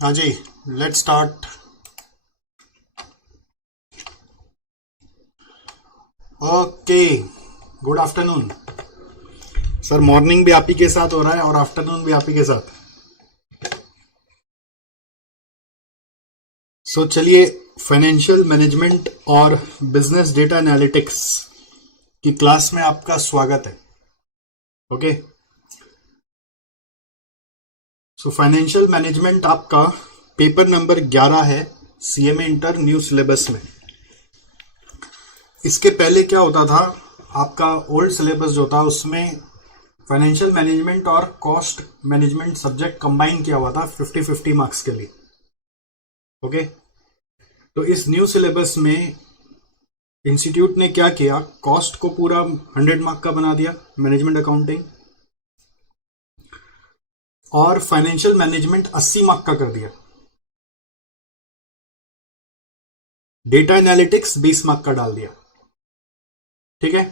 हाँ जी, let's start. Okay, good afternoon sir. Morning भी आप ही के साथ हो रहा है और आफ्टरनून भी आप ही के साथ। चलिए, फाइनेंशियल मैनेजमेंट और बिजनेस डेटा एनालिटिक्स की क्लास में आपका स्वागत है। ओके, फाइनेंशियल मैनेजमेंट आपका पेपर नंबर 11 है सीएमए इंटर न्यू सिलेबस में। इसके पहले क्या होता था, आपका ओल्ड सिलेबस जो था उसमें फाइनेंशियल मैनेजमेंट और कॉस्ट मैनेजमेंट सब्जेक्ट कंबाइन किया हुआ था 50-50 मार्क्स के लिए। ओके, तो इस न्यू सिलेबस में इंस्टीट्यूट ने क्या किया, कॉस्ट को पूरा 100 मार्क का बना दिया, मैनेजमेंट अकाउंटिंग, और फाइनेंशियल मैनेजमेंट 80 मार्क का कर दिया। डेटा एनालिटिक्स 20 मार्क का डाल दिया। ठीक है,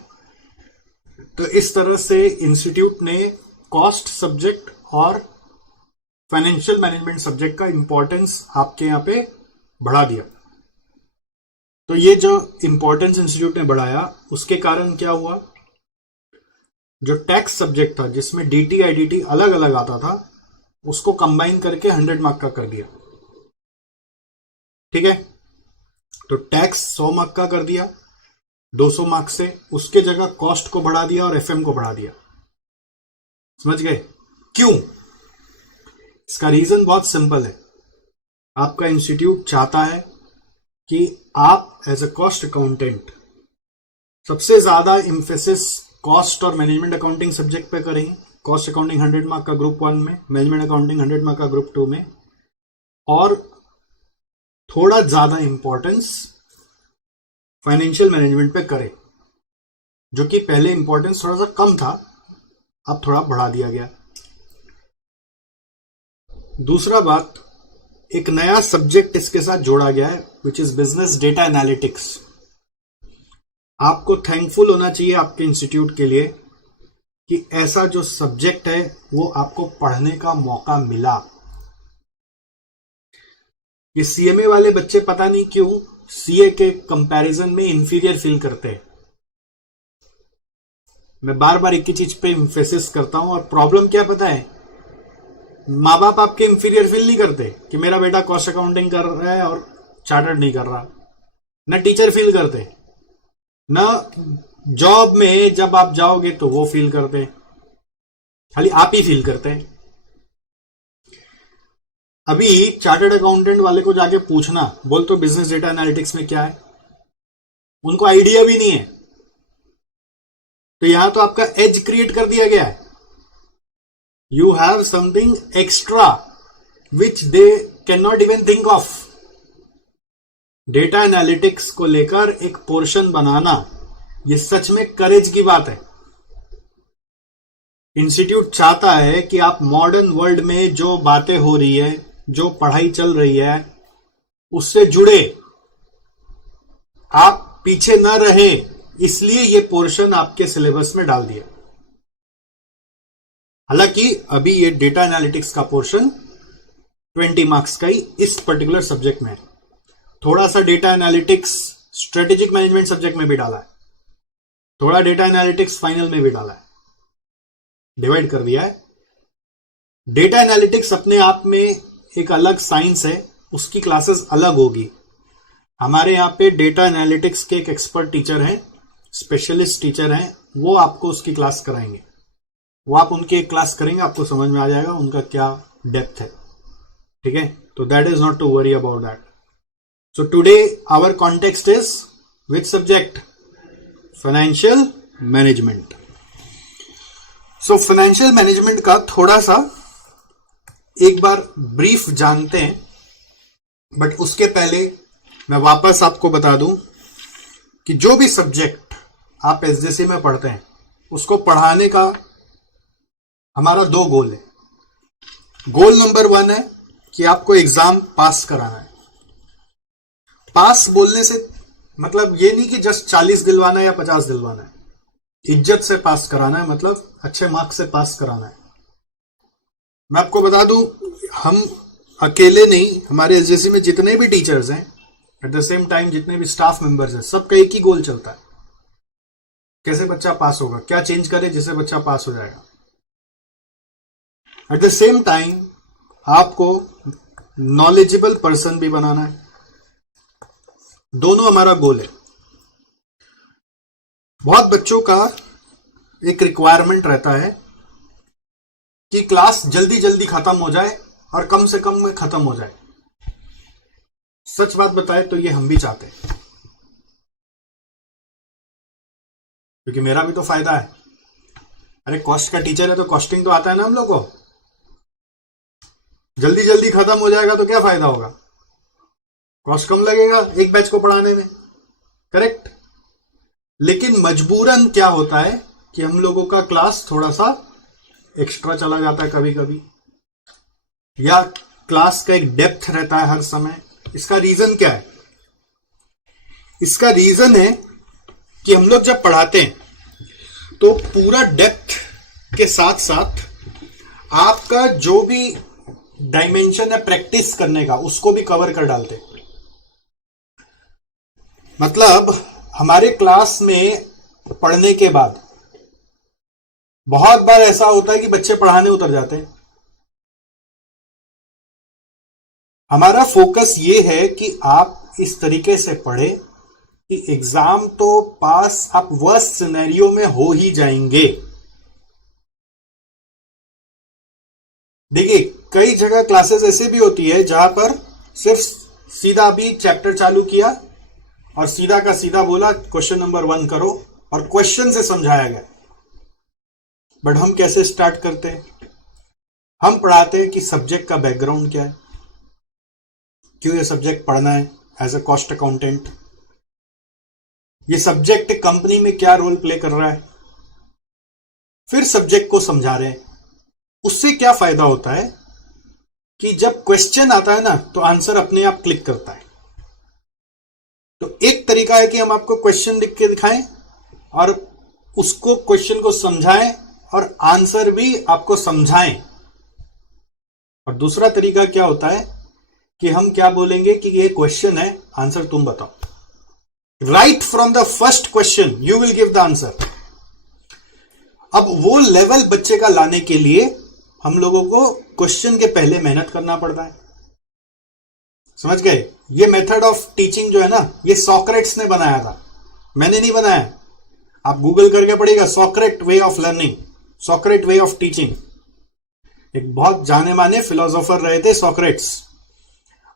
तो इस तरह से इंस्टीट्यूट ने कॉस्ट सब्जेक्ट और फाइनेंशियल मैनेजमेंट सब्जेक्ट का इंपॉर्टेंस आपके यहां पे बढ़ा दिया। तो ये जो इंपॉर्टेंस इंस्टीट्यूट ने बढ़ाया उसके कारण क्या हुआ, जो टैक्स सब्जेक्ट था जिसमें डीटी आईडीटी अलग अलग आता था उसको कंबाइन करके 100 मार्क का कर दिया। ठीक है, तो टैक्स 100 मार्क का कर दिया 200 मार्क से, उसके जगह कॉस्ट को बढ़ा दिया और एफएम को बढ़ा दिया। समझ गए क्यों? इसका रीजन बहुत सिंपल है। आपका इंस्टीट्यूट चाहता है कि आप एज अ कॉस्ट अकाउंटेंट सबसे ज्यादा इंफेसिस कॉस्ट और मैनेजमेंट अकाउंटिंग सब्जेक्ट पे करेंगे। कॉस्ट अकाउंटिंग 100 मार्क का ग्रुप 1 में, मैनेजमेंट अकाउंटिंग 100 मार्क का ग्रुप 2 में, और थोड़ा ज्यादा इंपॉर्टेंस फाइनेंशियल मैनेजमेंट पे करें, जो कि पहले इंपॉर्टेंस थोड़ा सा कम था, अब थोड़ा बढ़ा दिया गया। दूसरा बात, एक नया सब्जेक्ट इसके साथ जोड़ा गया है which is business data analytics. आपको थैंकफुल होना चाहिए आपके इंस्टीट्यूट के लिए कि ऐसा जो सब्जेक्ट है वो आपको पढ़ने का मौका मिला। ये सीएमए वाले बच्चे पता नहीं क्यों सीए के कंपैरिजन में इंफीरियर फील करते हैं। मैं बार बार एक ही चीज पे इंफेसिस करता हूं, और प्रॉब्लम क्या पता है, माँ बाप आपके इंफीरियर फील नहीं करते कि मेरा बेटा कॉस्ट अकाउंटिंग कर रहा है और चार्टर्ड नहीं कर रहा। न टीचर फील करते, न जॉब में जब आप जाओगे तो वो फील करते, खाली आप ही फील करते हैं। अभी चार्टर्ड अकाउंटेंट वाले को जाके पूछना, बोल तो बिजनेस डेटा एनालिटिक्स में क्या है, उनको आइडिया भी नहीं है। तो यहां तो आपका एज क्रिएट कर दिया गया है। You have something extra which they can not even think of. Data analytics को लेकर एक पोर्शन बनाना, यह सच में करेज की बात है। इंस्टीट्यूट चाहता है कि आप मॉडर्न वर्ल्ड में जो बातें हो रही है, जो पढ़ाई चल रही है, उससे जुड़े, आप पीछे न रहे, इसलिए यह पोर्शन आपके सिलेबस में डाल दिया। हालांकि अभी ये डेटा एनालिटिक्स का पोर्शन 20 मार्क्स का ही इस पर्टिकुलर सब्जेक्ट में है। थोड़ा सा data analytics strategic management subject में भी डाला है, थोड़ा डेटा एनालिटिक्स फाइनल में भी डाला है, डिवाइड कर दिया है। डेटा एनालिटिक्स अपने आप में एक अलग साइंस है, उसकी क्लासेस अलग होगी। हमारे यहां पे डेटा एनालिटिक्स के एक एक्सपर्ट टीचर हैं, स्पेशलिस्ट टीचर हैं, वो आपको उसकी क्लास कराएंगे। वो आप उनकी एक क्लास करेंगे, आपको समझ में आ जाएगा उनका क्या डेप्थ है। ठीक है, तो that is not to worry about that. So today our context is which subject? Financial management. So financial management का थोड़ा सा एक बार ब्रीफ जानते हैं, बट उसके पहले मैं वापस आपको बता दूं कि जो भी सब्जेक्ट आप एसजेसी में पढ़ते हैं उसको पढ़ाने का हमारा 2 गोल है। गोल नंबर 1 है कि आपको एग्जाम पास कराना है। पास बोलने से मतलब ये नहीं कि जस्ट 40 दिलवाना है या 50 दिलवाना है, इज्जत से पास कराना है, मतलब अच्छे मार्क्स से पास कराना है। मैं आपको बता दूं, हम अकेले नहीं, हमारे एसजेसी में जितने भी टीचर्स हैं, एट द सेम टाइम जितने भी स्टाफ मेंबर्स हैं, सबका एक ही गोल चलता है, कैसे बच्चा पास होगा, क्या चेंज करे जिससे बच्चा पास हो जाएगा। एट द सेम टाइम आपको नॉलेजेबल पर्सन भी बनाना है, दोनों हमारा गोल है। बहुत बच्चों का एक रिक्वायरमेंट रहता है कि क्लास जल्दी जल्दी खत्म हो जाए और कम से कम में खत्म हो जाए। सच बात बताए तो ये हम भी चाहते हैं, क्योंकि मेरा भी तो फायदा है। अरे कॉस्ट का टीचर है तो कॉस्टिंग तो आता है ना हम लोग को। जल्दी जल्दी खत्म हो जाएगा तो क्या फायदा होगा, कॉस्ट कम लगेगा एक बैच को पढ़ाने में, करेक्ट। लेकिन मजबूरन क्या होता है कि हम लोगों का क्लास थोड़ा सा एक्स्ट्रा चला जाता है कभी कभी, या क्लास का एक डेप्थ रहता है हर समय। इसका रीजन क्या है? इसका रीजन है कि हम लोग जब पढ़ाते हैं तो पूरा डेप्थ के साथ साथ आपका जो भी डायमेंशन है प्रैक्टिस करने का, उसको भी कवर कर डालते हैं। मतलब हमारे क्लास में पढ़ने के बाद बहुत बार ऐसा होता है कि बच्चे पढ़ाने उतर जाते हैं। हमारा फोकस ये है कि आप इस तरीके से पढ़े कि एग्जाम तो पास आप वर्स्ट सिनेरियो में हो ही जाएंगे। देखिए कई जगह क्लासेस ऐसे भी होती है जहां पर सिर्फ सीधा भी चैप्टर चालू किया और सीधा का सीधा बोला क्वेश्चन नंबर 1 करो और क्वेश्चन से समझाया गया। बट हम कैसे स्टार्ट करते हैं? हम पढ़ाते हैं कि सब्जेक्ट का बैकग्राउंड क्या है, क्यों ये सब्जेक्ट पढ़ना है एज अ कॉस्ट अकाउंटेंट, ये सब्जेक्ट कंपनी में क्या रोल प्ले कर रहा है, फिर सब्जेक्ट को समझा रहे हैं। उससे क्या फायदा होता है कि जब क्वेश्चन आता है ना तो आंसर अपने आप क्लिक करता है। तो एक तरीका है कि हम आपको क्वेश्चन लिख के दिखाएं और उसको क्वेश्चन को समझाएं और आंसर भी आपको समझाएं। और दूसरा तरीका क्या होता है कि हम क्या बोलेंगे कि ये क्वेश्चन है, आंसर तुम बताओ। Right from the first question you will give the answer. अब वो लेवल बच्चे का लाने के लिए हम लोगों को क्वेश्चन के पहले मेहनत करना पड़ता है। समझ गए? ये मेथड ऑफ टीचिंग जो है ना, ये सॉक्रेट्स ने बनाया था, मैंने नहीं बनाया। आप गूगल करके पढ़िएगा सॉक्रेट way of learning, सॉक्रेट way of teaching. एक बहुत जाने माने फिलोसोफर रहे थे सॉक्रेट्स।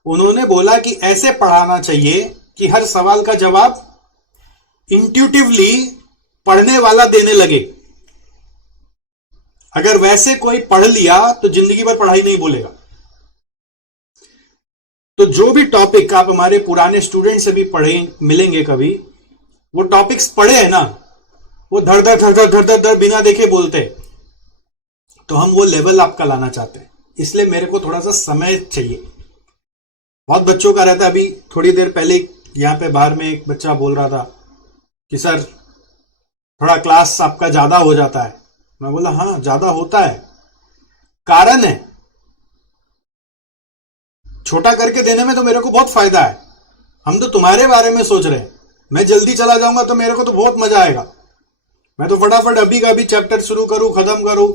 उन्होंने बोला कि ऐसे पढ़ाना चाहिए कि हर सवाल का जवाब इंट्यूटिवली पढ़ने वाला देने लगे। अगर वैसे कोई पढ़ लिया तो जिंदगी भर पढ़ाई नहीं भूलेगा। तो जो भी टॉपिक आप हमारे पुराने स्टूडेंट से भी पढ़े मिलेंगे कभी, वो टॉपिक्स पढ़े हैं ना, वो धड़ धड़ धड़ धड़ धड़ धड़ बिना देखे बोलते। तो हम वो लेवल आपका लाना चाहते हैं, इसलिए मेरे को थोड़ा सा समय चाहिए। बहुत बच्चों का रहता है। अभी थोड़ी देर पहले यहां पे बाहर में एक बच्चा बोल रहा था कि सर थोड़ा क्लास आपका ज्यादा हो जाता है। मैं बोला हाँ ज्यादा होता है, कारण है, छोटा करके देने में तो मेरे को बहुत फायदा है। हम तो तुम्हारे बारे में सोच रहे हैं। मैं जल्दी चला जाऊंगा तो मेरे को तो बहुत मजा आएगा, मैं तो फटाफट अभी का अभी चैप्टर शुरू करूं खत्म करूं।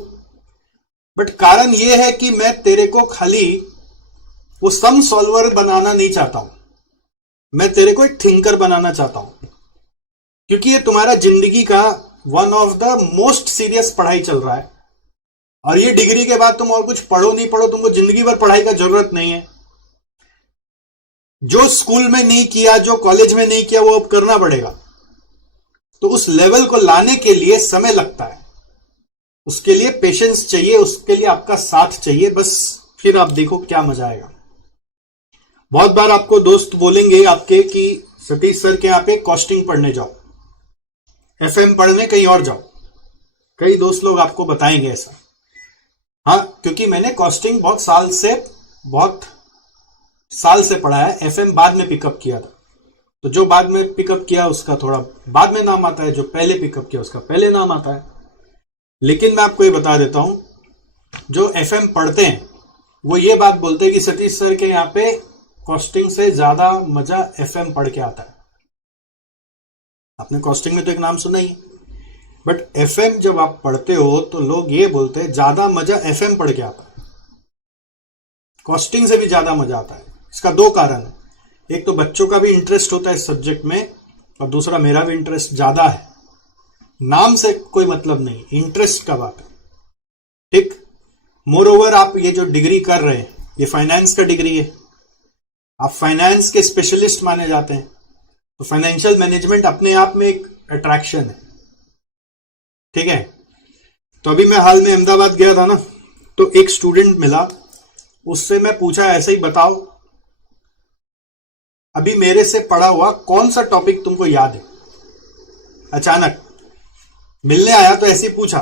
बट कारण यह है कि मैं तेरे को खाली वो सम सॉल्वर बनाना नहीं चाहता हूं, मैं तेरे को एक थिंकर बनाना चाहता हूं। क्योंकि ये तुम्हारा जिंदगी का one of the most serious पढ़ाई चल रहा है, और ये डिग्री के बाद तुम और कुछ पढ़ो नहीं पढ़ो, तुमको जिंदगी भर पढ़ाई का जरूरत नहीं है। जो स्कूल में नहीं किया, जो कॉलेज में नहीं किया, वो अब करना पड़ेगा। तो उस लेवल को लाने के लिए समय लगता है, उसके लिए पेशेंस चाहिए, उसके लिए आपका साथ चाहिए। बस फिर आप देखो क्या मजा आएगा। बहुत बार आपको दोस्त बोलेंगे आपके कि सतीश सर के यहाँ पे कॉस्टिंग पढ़ने जाओ, एफएम पढ़ने कहीं और जाओ। कई दोस्त लोग आपको बताएंगे ऐसा। हाँ, क्योंकि मैंने कॉस्टिंग बहुत साल से पढ़ा है, एफएम बाद में पिकअप किया था। तो जो बाद में पिकअप किया उसका थोड़ा बाद में नाम आता है, जो पहले पिकअप किया उसका पहले नाम आता है। लेकिन मैं आपको ये बता देता हूं, जो एफएम पढ़ते हैं वो ये बात बोलते हैं कि सतीश सर के यहाँ पे कॉस्टिंग से ज्यादा मजा एफएम पढ़ के आता है। आपने कॉस्टिंग में तो एक नाम सुना ही, बट एफएम जब आप पढ़ते हो तो लोग ये बोलते हैं ज्यादा मजा एफएम पढ़ के आता है, कॉस्टिंग से भी ज्यादा मजा आता है। इसका दो कारण है, एक तो बच्चों का भी इंटरेस्ट होता है इस सब्जेक्ट में, और दूसरा मेरा भी इंटरेस्ट ज्यादा है। नाम से कोई मतलब नहीं, इंटरेस्ट का बात है। ठीक, मोर ओवर आप ये जो डिग्री कर रहे हैं ये फाइनेंस का डिग्री है, आप फाइनेंस के स्पेशलिस्ट माने जाते हैं, तो फाइनेंशियल मैनेजमेंट अपने आप में एक अट्रैक्शन है। ठीक है, तो अभी मैं हाल में अहमदाबाद गया था ना, तो एक स्टूडेंट मिला, उससे मैं पूछा ऐसे ही बताओ अभी मेरे से पढ़ा हुआ कौन सा टॉपिक तुमको याद है। अचानक मिलने आया तो ऐसे ही पूछा,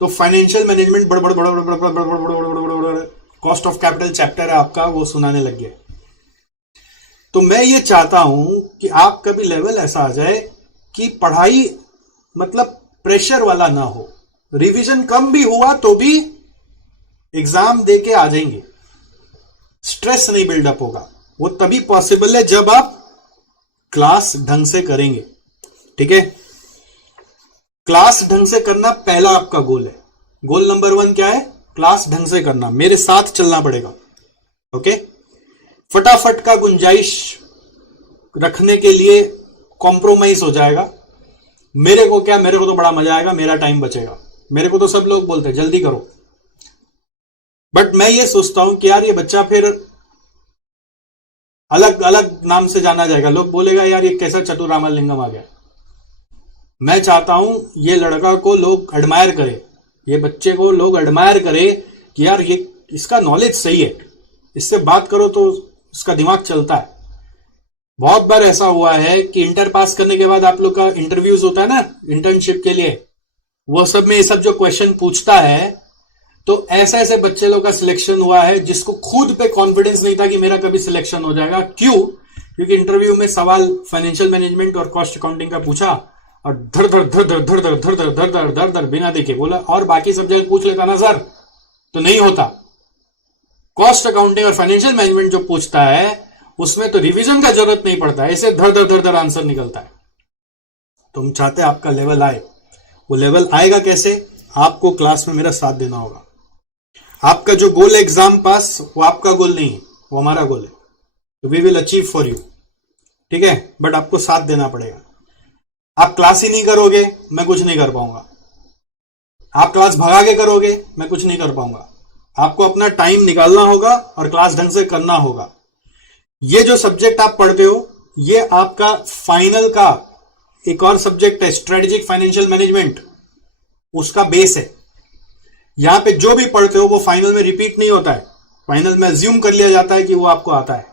तो फाइनेंशियल मैनेजमेंट बड़ कॉस्ट ऑफ कैपिटल चैप्टर है आपका, वो सुनाने लग गया। तो मैं ये चाहता हूं कि आपका भी लेवल ऐसा आ जाए कि पढ़ाई मतलब प्रेशर वाला ना हो, रिवीजन कम भी हुआ तो भी एग्जाम दे के आ जाएंगे, स्ट्रेस नहीं बिल्डअप होगा। वो तभी पॉसिबल है जब आप क्लास ढंग से करेंगे। ठीक है, क्लास ढंग से करना पहला आपका गोल है। गोल नंबर 1 क्या है? क्लास ढंग से करना, मेरे साथ चलना पड़ेगा। ओके, फटाफट का गुंजाइश रखने के लिए कॉम्प्रोमाइज हो जाएगा। मेरे को क्या, मेरे को तो बड़ा मजा आएगा, मेरा टाइम बचेगा, मेरे को तो सब लोग बोलते हैं जल्दी करो, बट मैं ये सोचता हूं कि यार ये बच्चा फिर अलग अलग नाम से जाना जाएगा, लोग बोलेगा यार ये कैसा चतुरामलिंगम आ गया। मैं चाहता हूं ये लड़का को लोग एडमायर करे, ये बच्चे को लोग एडमायर करे कि यार ये इसका नॉलेज सही है, इससे बात करो तो इसका दिमाग चलता है। बहुत बार ऐसा हुआ है कि इंटर पास करने के बाद आप लोग का इंटरव्यूज होता है ना इंटर्नशिप के लिए, वो सब में ये सब जो क्वेश्चन पूछता है, तो ऐसे ऐसे बच्चे लोग का सिलेक्शन हुआ है जिसको खुद पे कॉन्फिडेंस नहीं था कि मेरा कभी सिलेक्शन हो जाएगा। क्यों? क्योंकि इंटरव्यू में सवाल फाइनेंशियल मैनेजमेंट और कॉस्ट अकाउंटिंग का पूछा और धर धर धर धर धर धर धर धर धर धर धर धर बिना देखे बोला, और बाकी सब्जेक्ट पूछ लेता ना सर तो नहीं होता। कॉस्ट अकाउंटिंग और फाइनेंशियल मैनेजमेंट जो पूछता है उसमें तो रिवीजन का जरूरत नहीं पड़ता, ऐसे धर धर धर धर आंसर निकलता है। तुम चाहते आपका लेवल आए, वो लेवल आएगा कैसे? आपको क्लास में मेरा साथ देना होगा। आपका जो गोल है एग्जाम पास, वो आपका गोल नहीं है, वो हमारा गोल है, तो we will achieve for you. ठीक है, बट आपको साथ देना पड़ेगा। आप क्लास ही नहीं करोगे, मैं कुछ नहीं कर पाऊंगा। आप क्लास भगा के करोगे, मैं कुछ नहीं कर पाऊंगा। आपको अपना टाइम निकालना होगा और क्लास ढंग से करना होगा। ये जो सब्जेक्ट आप पढ़ते हो, ये आपका फाइनल का एक और सब्जेक्ट है, स्ट्रेटेजिक फाइनेंशियल मैनेजमेंट, उसका बेस है। यहां पे जो भी पढ़ते हो वो फाइनल में रिपीट नहीं होता है, फाइनल में अज्यूम कर लिया जाता है कि वो आपको आता है।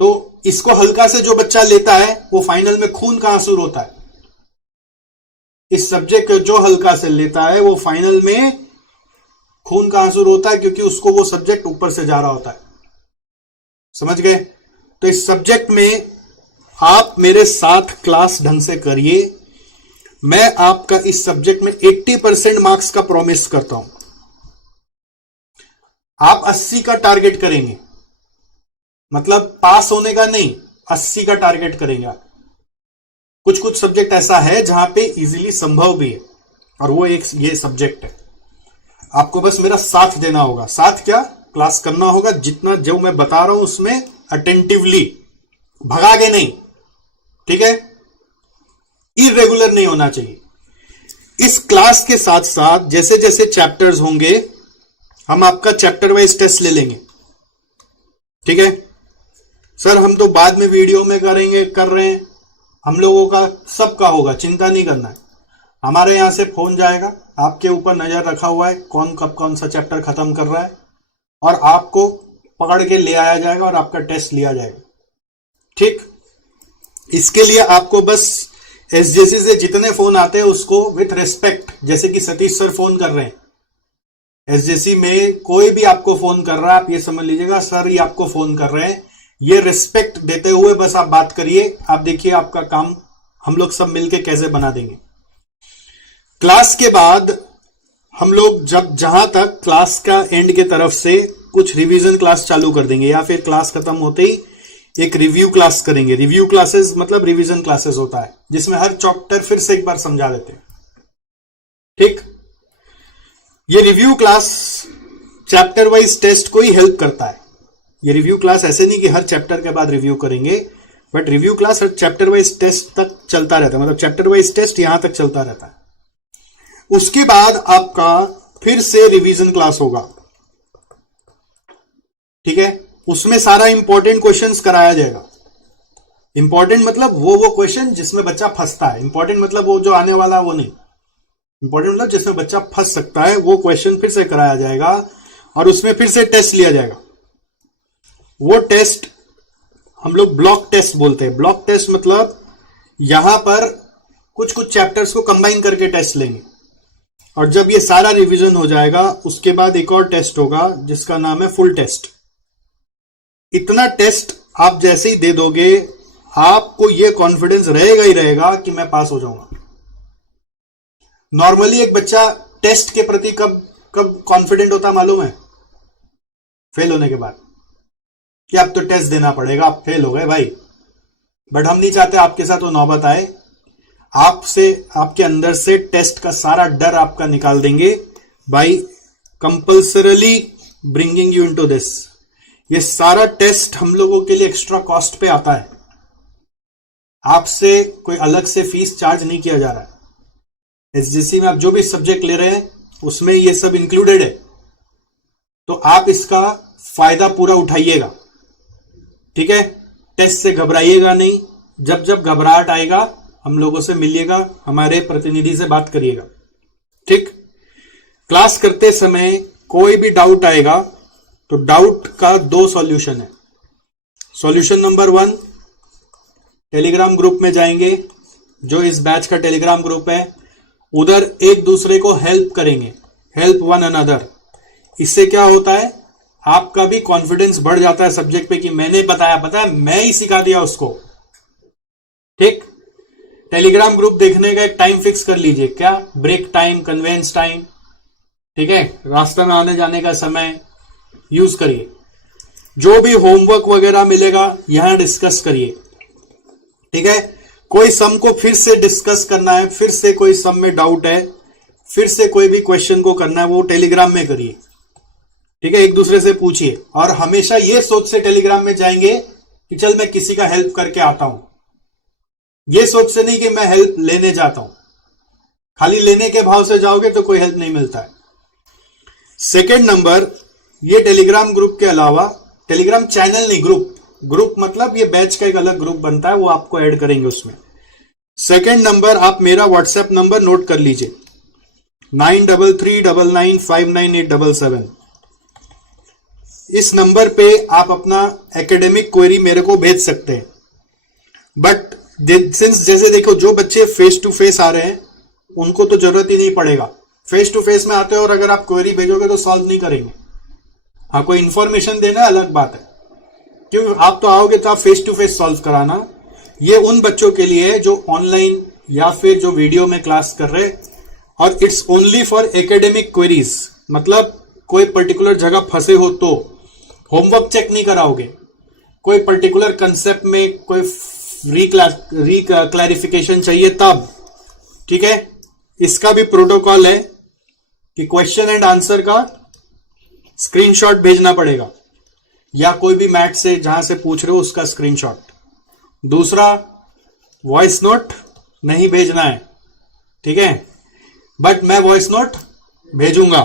तो इसको हल्का से जो बच्चा लेता है वो फाइनल में खून का आंसू होता है। इस सब्जेक्ट को जो हल्का से लेता है वो फाइनल में खून का आंसू होता है, क्योंकि उसको वो सब्जेक्ट ऊपर से जा रहा होता है। समझ गए? तो इस सब्जेक्ट में आप मेरे साथ क्लास ढंग से करिए। मैं आपका इस सब्जेक्ट में 80% मार्क्स का प्रॉमिस करता हूं। आप 80 का टारगेट करेंगे, मतलब पास होने का नहीं, 80 का टारगेट करेंगे आप। कुछ कुछ सब्जेक्ट ऐसा है जहां पे इजीली संभव भी है, और वो एक ये सब्जेक्ट है। आपको बस मेरा साथ देना होगा। साथ क्या? क्लास करना होगा, जितना जो मैं बता रहा हूं उसमें अटेंटिवली, भगा के नहीं। ठीक है, इरेगुलर नहीं होना चाहिए। इस क्लास के साथ साथ जैसे जैसे चैप्टर्स होंगे हम आपका चैप्टर वाइज टेस्ट ले लेंगे। ठीक है सर, हम तो बाद में वीडियो में करेंगे, कर रहे हैं, हम लोगों का सबका होगा, चिंता नहीं करना है। हमारे यहां से फोन जाएगा, आपके ऊपर नजर रखा हुआ है कौन कब कौन सा चैप्टर खत्म कर रहा है, और आपको पकड़ के ले आया जाएगा और आपका टेस्ट लिया जाएगा। ठीक, इसके लिए आपको बस एसजेसी से जितने फोन आते हैं उसको विथ रेस्पेक्ट, जैसे कि सतीश सर फोन कर रहे हैं, एसजेसी में कोई भी आपको फोन कर रहा है, आप ये समझ लीजिएगा सर ये आपको फोन कर रहे हैं। ये रिस्पेक्ट देते हुए बस आप बात करिए। आप देखिए आपका काम हम लोग सब मिलके कैसे बना देंगे। क्लास के बाद हम लोग जब जहां तक क्लास का एंड के तरफ से कुछ रिवीजन क्लास चालू कर देंगे या फिर क्लास खत्म होते ही एक रिव्यू क्लास करेंगे। रिव्यू क्लासेस मतलब रिवीजन क्लासेस होता है जिसमें हर चैप्टर फिर से एक बार समझा देते हैं। ठीक, ये review class chapter wise test को ही हेल्प करता है। ये रिव्यू क्लास ऐसे नहीं कि हर चैप्टर के बाद रिव्यू करेंगे, बट रिव्यू क्लास हर चैप्टर वाइज टेस्ट तक चलता रहता है, मतलब चैप्टर वाइज टेस्ट यहां तक चलता रहता है। उसके बाद आपका फिर से रिवीजन क्लास होगा, ठीक है। उसमें सारा इंपॉर्टेंट क्वेश्चंस कराया जाएगा। इंपॉर्टेंट मतलब वो क्वेश्चन जिसमें बच्चा फंसता है। इंपॉर्टेंट मतलब वो जो आने वाला है वो नहीं। इंपॉर्टेंट मतलब जिसमें बच्चा फंस सकता है वो क्वेश्चन फिर से कराया जाएगा और उसमें फिर से टेस्ट लिया जाएगा। वो टेस्ट हम लोग ब्लॉक टेस्ट बोलते हैं। ब्लॉक टेस्ट मतलब यहां पर कुछ कुछ चैप्टर्स को कंबाइन करके टेस्ट लेंगे और जब ये सारा रिवीजन हो जाएगा उसके बाद एक और टेस्ट होगा जिसका नाम है फुल टेस्ट। इतना टेस्ट आप जैसे ही दे दोगे आपको ये कॉन्फिडेंस रहेगा ही रहेगा कि मैं पास हो जाऊंगा। नॉर्मली एक बच्चा टेस्ट के प्रति कब कब कॉन्फिडेंट होता मालूम है? फेल होने के बाद, कि अब तो टेस्ट देना पड़ेगा, आप फेल हो गए भाई। बट हम नहीं चाहते आपके साथ वो नौबत आए। आपसे, आपके अंदर से टेस्ट का सारा डर आपका निकाल देंगे by compulsorily bringing you into this. ये सारा टेस्ट हम लोगों के लिए एक्स्ट्रा कॉस्ट पे आता है। आपसे कोई अलग से फीस चार्ज नहीं किया जा रहा है। एसजीसी में आप जो भी सब्जेक्ट ले रहे हैं उसमें ये सब इंक्लूडेड है, तो आप इसका फायदा पूरा उठाइएगा, ठीक है। टेस्ट से घबराइएगा नहीं। जब जब घबराहट आएगा हम लोगों से मिलिएगा, हमारे प्रतिनिधि से बात करिएगा, ठीक। क्लास करते समय कोई भी डाउट आएगा तो डाउट का 2 सॉल्यूशन है। सॉल्यूशन नंबर 1, टेलीग्राम ग्रुप में जाएंगे, जो इस बैच का टेलीग्राम ग्रुप है, उधर एक दूसरे को हेल्प करेंगे, हेल्प वन अनदर। इससे क्या होता है, आपका भी कॉन्फिडेंस बढ़ जाता है सब्जेक्ट पे कि मैंने बताया, पता है मैं ही सिखा दिया उसको, ठीक। टेलीग्राम ग्रुप देखने का एक टाइम फिक्स कर लीजिए, क्या, ब्रेक टाइम, कन्वेंस टाइम, ठीक है, रास्ते में आने जाने का समय यूज करिए। जो भी होमवर्क वगैरह मिलेगा यहां डिस्कस करिए, ठीक है। कोई सम को फिर से डिस्कस करना है, फिर से कोई सम में डाउट है, फिर से कोई भी क्वेश्चन को करना है, वो टेलीग्राम में करिए, ठीक है। एक दूसरे से पूछिए और हमेशा ये सोच से टेलीग्राम में जाएंगे कि चल मैं किसी का हेल्प करके आता हूं। ये सोच से नहीं कि मैं हेल्प लेने जाता हूं। खाली लेने के भाव से जाओगे तो कोई हेल्प नहीं मिलता है। सेकेंड नंबर, ये टेलीग्राम ग्रुप के अलावा, टेलीग्राम चैनल नहीं, ग्रुप मतलब ये बैच का एक अलग ग्रुप बनता है, वो आपको ऐड करेंगे उसमें। सेकेंड नंबर, आप मेरा व्हाट्सएप नंबर नोट कर लीजिए, 9339959877। इस नंबर पे आप अपना एकेडमिक क्वेरी मेरे को भेज सकते हैं। बट सिंस जैसे देखो जो बच्चे फेस टू फेस आ रहे हैं उनको तो जरूरत ही नहीं पड़ेगा। फेस टू फेस में आते हो और अगर आप क्वेरी भेजोगे तो सॉल्व नहीं करेंगे। हाँ, कोई इंफॉर्मेशन देना अलग बात है, क्योंकि आप तो आओगे तो आप फेस टू फेस सॉल्व कराना। ये उन बच्चों के लिए है जो ऑनलाइन या फिर जो वीडियो में क्लास कर रहे, और it's only for academic queries. मतलब कोई पर्टिकुलर जगह फंसे हो तो होमवर्क चेक नहीं कराओगे, कोई पर्टिकुलर कंसेप्ट में कोई क्लैरिफिकेशन चाहिए तब, ठीक है। इसका भी प्रोटोकॉल है कि क्वेश्चन एंड आंसर का स्क्रीनशॉट भेजना पड़ेगा, या कोई भी मैट से जहां से पूछ रहे हो उसका स्क्रीनशॉट। दूसरा, वॉइस नोट नहीं भेजना है, ठीक है। बट मैं वॉइस नोट भेजूंगा,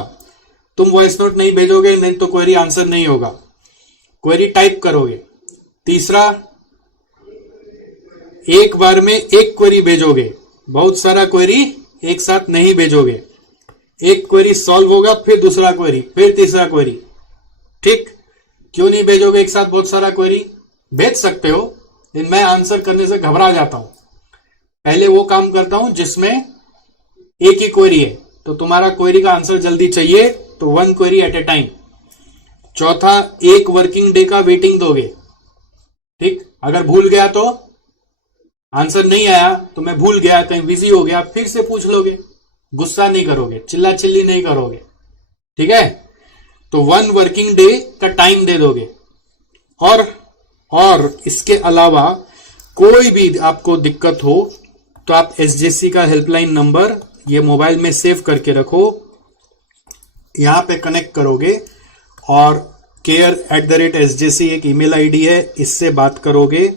तुम वॉइस नोट नहीं भेजोगे नहीं तो क्वेरी आंसर नहीं होगा, क्वेरी टाइप करोगे। तीसरा, एक बार में एक क्वेरी भेजोगे, बहुत सारा क्वेरी एक साथ नहीं भेजोगे। एक क्वेरी सॉल्व होगा, फिर दूसरा क्वेरी, फिर तीसरा क्वेरी, ठीक। क्यों नहीं भेजोगे एक साथ बहुत सारा क्वेरी? भेज सकते हो, लेकिन मैं आंसर करने से घबरा जाता हूं। पहले वो काम करता हूं जिसमें एक ही क्वेरी है, तो तुम्हारा क्वेरी का आंसर जल्दी चाहिए तो 1 क्वेरी एट ए टाइम। चौथा, 1 वर्किंग डे का वेटिंग दोगे, ठीक। अगर भूल गया तो आंसर नहीं आया तो मैं भूल गया, कहीं बिजी हो गया, फिर से पूछ लोगे, गुस्सा नहीं करोगे, चिल्ला चिल्ली नहीं करोगे, ठीक है। तो 1 वर्किंग डे का टाइम दे दोगे। और इसके अलावा कोई भी आपको दिक्कत हो तो आप एसजेसी का हेल्पलाइन नंबर ये मोबाइल में सेव करके रखो, यहां पे कनेक्ट करोगे और care@SJC एक ईमेल आईडी है, इससे बात करोगे,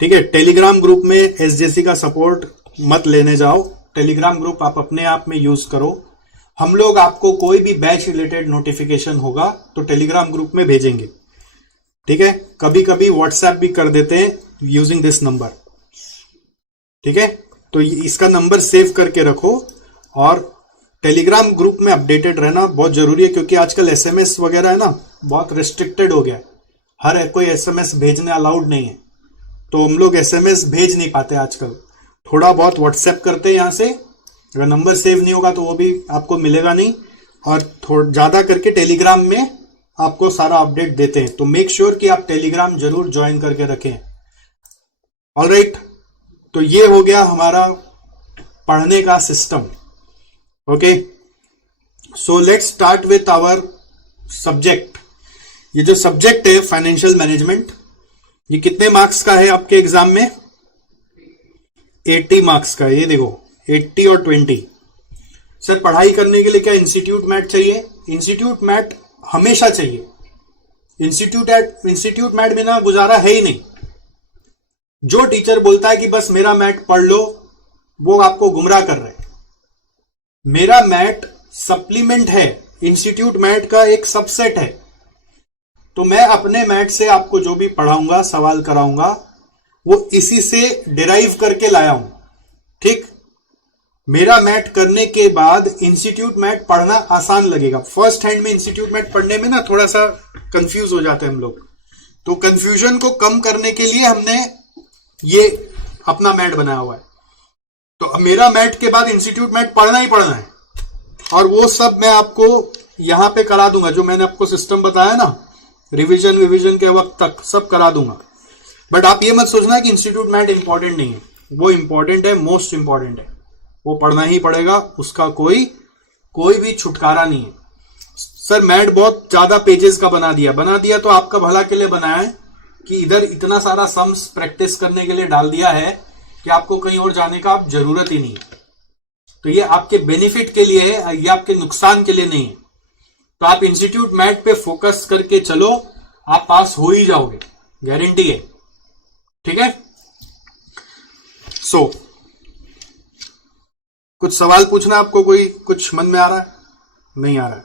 ठीक है। टेलीग्राम ग्रुप में एसजेसी का सपोर्ट मत लेने जाओ, टेलीग्राम ग्रुप आप अपने आप में यूज करो। हम लोग आपको कोई भी बैच रिलेटेड नोटिफिकेशन होगा तो टेलीग्राम ग्रुप में भेजेंगे, ठीक है। कभी कभी व्हाट्सएप भी कर देते हैं यूजिंग दिस नंबर, ठीक है। तो इसका नंबर सेव करके रखो और टेलीग्राम ग्रुप में अपडेटेड रहना बहुत जरूरी है, क्योंकि आजकल एसएमएस वगैरह है ना बहुत रिस्ट्रिक्टेड हो गया है, हर कोई एसएमएस भेजने अलाउड नहीं है, तो हम लोग एसएमएस भेज नहीं पाते आजकल, थोड़ा बहुत व्हाट्सएप करते हैं यहां से। अगर नंबर सेव नहीं होगा तो वो भी आपको मिलेगा नहीं, और थोड़ा ज्यादा करके टेलीग्राम में आपको सारा अपडेट देते हैं, तो मेक श्योर कि आप टेलीग्राम जरूर ज्वाइन करके रखें। ऑलराइट, तो ये हो गया हमारा पढ़ने का system. Okay, so let's start with our subject. ये जो सब्जेक्ट है फाइनेंशियल मैनेजमेंट, ये कितने मार्क्स का है आपके एग्जाम में? 80 मार्क्स का। ये देखो 80 और 20। सर पढ़ाई करने के लिए क्या इंस्टीट्यूट मैट चाहिए? इंस्टीट्यूट मैट हमेशा चाहिए, इंस्टीट्यूट मैट बिना गुजारा है ही नहीं। जो टीचर बोलता है कि बस मेरा मैट पढ़ लो, वो आपको गुमराह कर रहे हैं। मेरा मैट सप्लीमेंट है, इंस्टीट्यूट मैट का एक सबसेट है। तो मैं अपने मैट से आपको जो भी पढ़ाऊंगा, सवाल कराऊंगा, वो इसी से डिराइव करके लाया हूं, ठीक। मेरा मैट करने के बाद इंस्टीट्यूट मैट पढ़ना आसान लगेगा। फर्स्ट हैंड में इंस्टीट्यूट मैट पढ़ने में ना थोड़ा सा कंफ्यूज हो जाते हैं हम लोग, तो कंफ्यूजन को कम करने के लिए हमने ये अपना मैट बनाया हुआ है। तो मेरा मैट के बाद इंस्टीट्यूट मैट पढ़ना ही पढ़ना है, और वो सब मैं आपको यहां पे करा दूंगा, जो मैंने आपको सिस्टम बताया ना, रिवीजन के वक्त तक सब करा दूंगा। बट आप ये मत सोचना कि इंस्टीट्यूट मैट इंपॉर्टेंट नहीं है, वो इंपॉर्टेंट है, मोस्ट इंपॉर्टेंट है, वो पढ़ना ही पड़ेगा, उसका कोई भी छुटकारा नहीं है। सर मैट बहुत ज्यादा पेजेस का बना दिया तो आपका भला के लिए बनाया है कि इधर इतना सारा सम्स प्रैक्टिस करने के लिए डाल दिया है कि आपको कहीं और जाने का आप जरूरत ही नहीं है। तो ये आपके बेनिफिट के लिए है, ये आपके नुकसान के लिए नहीं है। तो आप इंस्टीट्यूट मैट पे फोकस करके चलो, आप पास हो ही जाओगे, गारंटी है, ठीक है। सो कुछ सवाल पूछना आपको, कोई कुछ मन में आ रहा है? नहीं आ रहा है?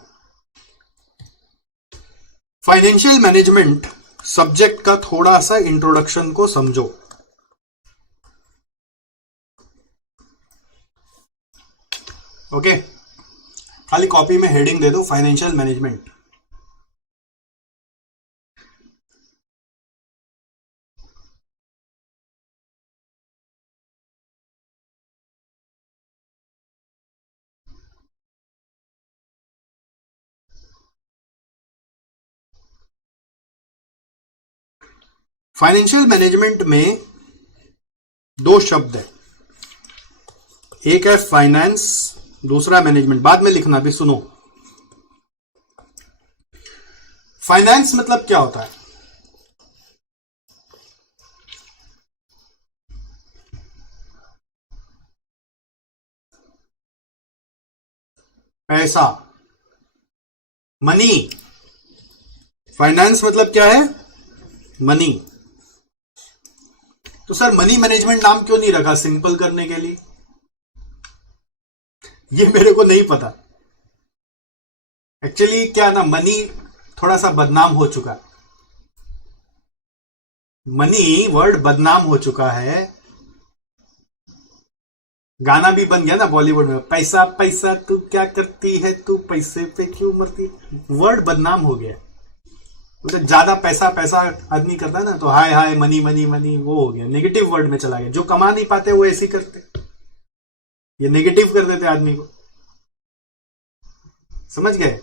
फाइनेंशियल मैनेजमेंट सब्जेक्ट का थोड़ा सा इंट्रोडक्शन को समझो। ओके, खाली कॉपी में हेडिंग दे दो फाइनेंशियल मैनेजमेंट। फाइनेंशियल मैनेजमेंट में 2 शब्द है, एक है फाइनेंस, दूसरा मैनेजमेंट। बाद में लिखना भी, सुनो। फाइनेंस मतलब क्या होता है? पैसा, मनी। फाइनेंस मतलब क्या है? मनी। तो सर मनी मैनेजमेंट नाम क्यों नहीं रखा सिंपल करने के लिए? ये मेरे को नहीं पता। एक्चुअली क्या ना, मनी थोड़ा सा बदनाम हो चुका है, मनी वर्ड बदनाम हो चुका है। गाना भी बन गया ना बॉलीवुड में, पैसा पैसा तू क्या करती है, तू पैसे पे क्यों मरती। वर्ड बदनाम हो गया, तो ज्यादा पैसा पैसा आदमी करता है ना, तो हाय हाय मनी मनी मनी, वो हो गया, नेगेटिव वर्ड में चला गया। जो कमा नहीं पाते वो ऐसे करते, ये नेगेटिव कर देते आदमी को, समझ गए।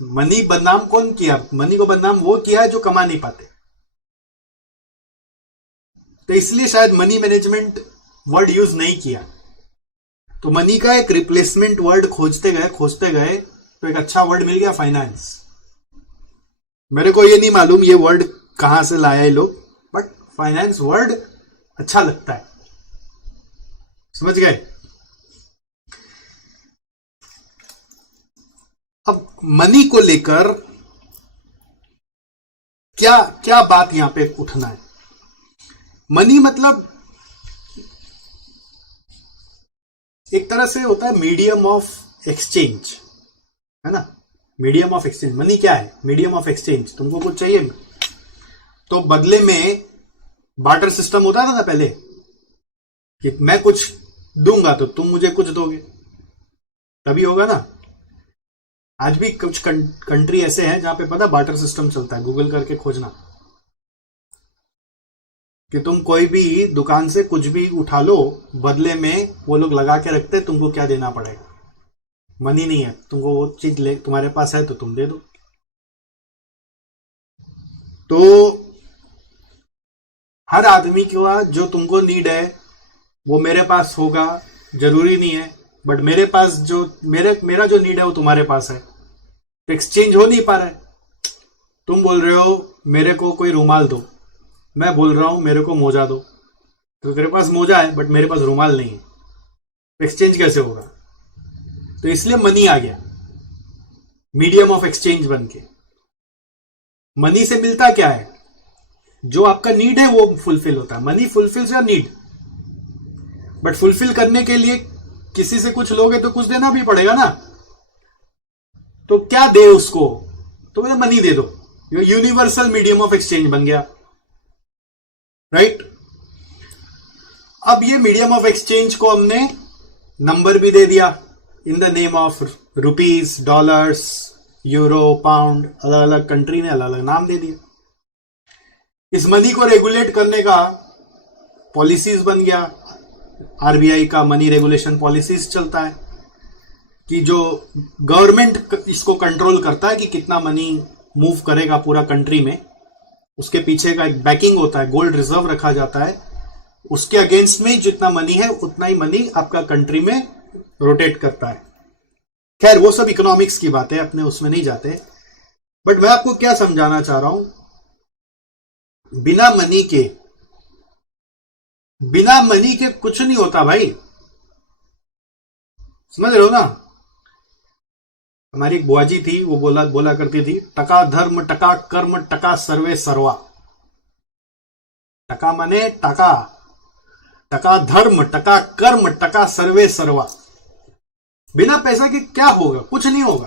मनी बदनाम कौन किया? मनी को बदनाम वो किया है जो कमा नहीं पाते। तो इसलिए शायद मनी मैनेजमेंट वर्ड यूज नहीं किया। तो मनी का एक रिप्लेसमेंट वर्ड खोजते गए तो एक अच्छा वर्ड मिल गया, फाइनेंस। मेरे को ये नहीं मालूम ये वर्ड कहां से लाया ये लोग, बट फाइनेंस वर्ड अच्छा लगता है, समझ गए। अब मनी को लेकर क्या क्या बात यहां पे उठना है। मनी मतलब एक तरह से होता है मीडियम ऑफ एक्सचेंज, है ना। मीडियम ऑफ एक्सचेंज, मनी क्या है? Medium of exchange. तुमको कुछ चाहिए तो बदले में बार्टर सिस्टम होता था ना पहले, कि मैं कुछ दूंगा तो तुम मुझे कुछ दोगे, तभी होगा ना। आज भी कुछ कंट्री ऐसे हैं जहां पे पता बार्टर सिस्टम चलता है, गूगल करके खोजना, कि तुम कोई भी दुकान से कुछ भी उठा लो, बदले में वो लोग लगा के रखते हैं तुमको क्या देना पड़ेगा। मनी नहीं है, तुमको वो चीज ले तुम्हारे पास है तो तुम दे दो। तो हर आदमी का जो तुमको नीड है वो मेरे पास होगा जरूरी नहीं है, बट मेरे पास जो मेरा जो नीड है वो तुम्हारे पास है, तो एक्सचेंज हो नहीं पा रहा है। तुम बोल रहे हो मेरे को कोई रुमाल दो, मैं बोल रहा हूं मेरे को मोजा दो, तो तेरे पास मोजा है बट मेरे पास रुमाल नहीं है, तो एक्सचेंज कैसे होगा? तो इसलिए मनी आ गया, मीडियम ऑफ एक्सचेंज बन के। मनी से मिलता क्या है? जो आपका नीड है वो फुलफिल होता है। Money fulfils your need, but fulfil करने के लिए किसी से कुछ लोगे तो कुछ देना भी पड़ेगा ना। तो क्या दे उसको? तो मुझे मनी दे दो, यूनिवर्सल मीडियम ऑफ एक्सचेंज बन गया, राइट। अब ये मीडियम ऑफ एक्सचेंज को हमने नंबर भी दे दिया, in the name of rupees, dollars, euro, pound, अलग अलग कंट्री ने अलग अलग नाम दे दिया। इस मनी को रेगुलेट करने का पॉलिसीज बन गया, आरबीआई का मनी रेगुलेशन पॉलिसीज चलता है, कि जो गवर्नमेंट इसको कंट्रोल करता है कि कितना मनी मूव करेगा पूरा कंट्री में। उसके पीछे का एक बैकिंग होता है, गोल्ड रिजर्व रखा जाता है, उसके अगेंस्ट में जितना मनी है उतना ही मनी आपका कंट्री में रोटेट करता है। खैर वो सब इकोनॉमिक्स की बात है, अपने उसमें नहीं जाते। बट मैं आपको क्या समझाना चाह रहा हूं, बिना मनी के कुछ नहीं होता भाई, समझ रहे हो ना। हमारी एक बुआ जी थी, वो बोला करती थी, टका धर्म टका कर्म टका सर्वे सर्वा। टका माने टका, टका धर्म टका कर्म टका सर्वे सर्वा। बिना पैसा के क्या होगा? कुछ नहीं होगा,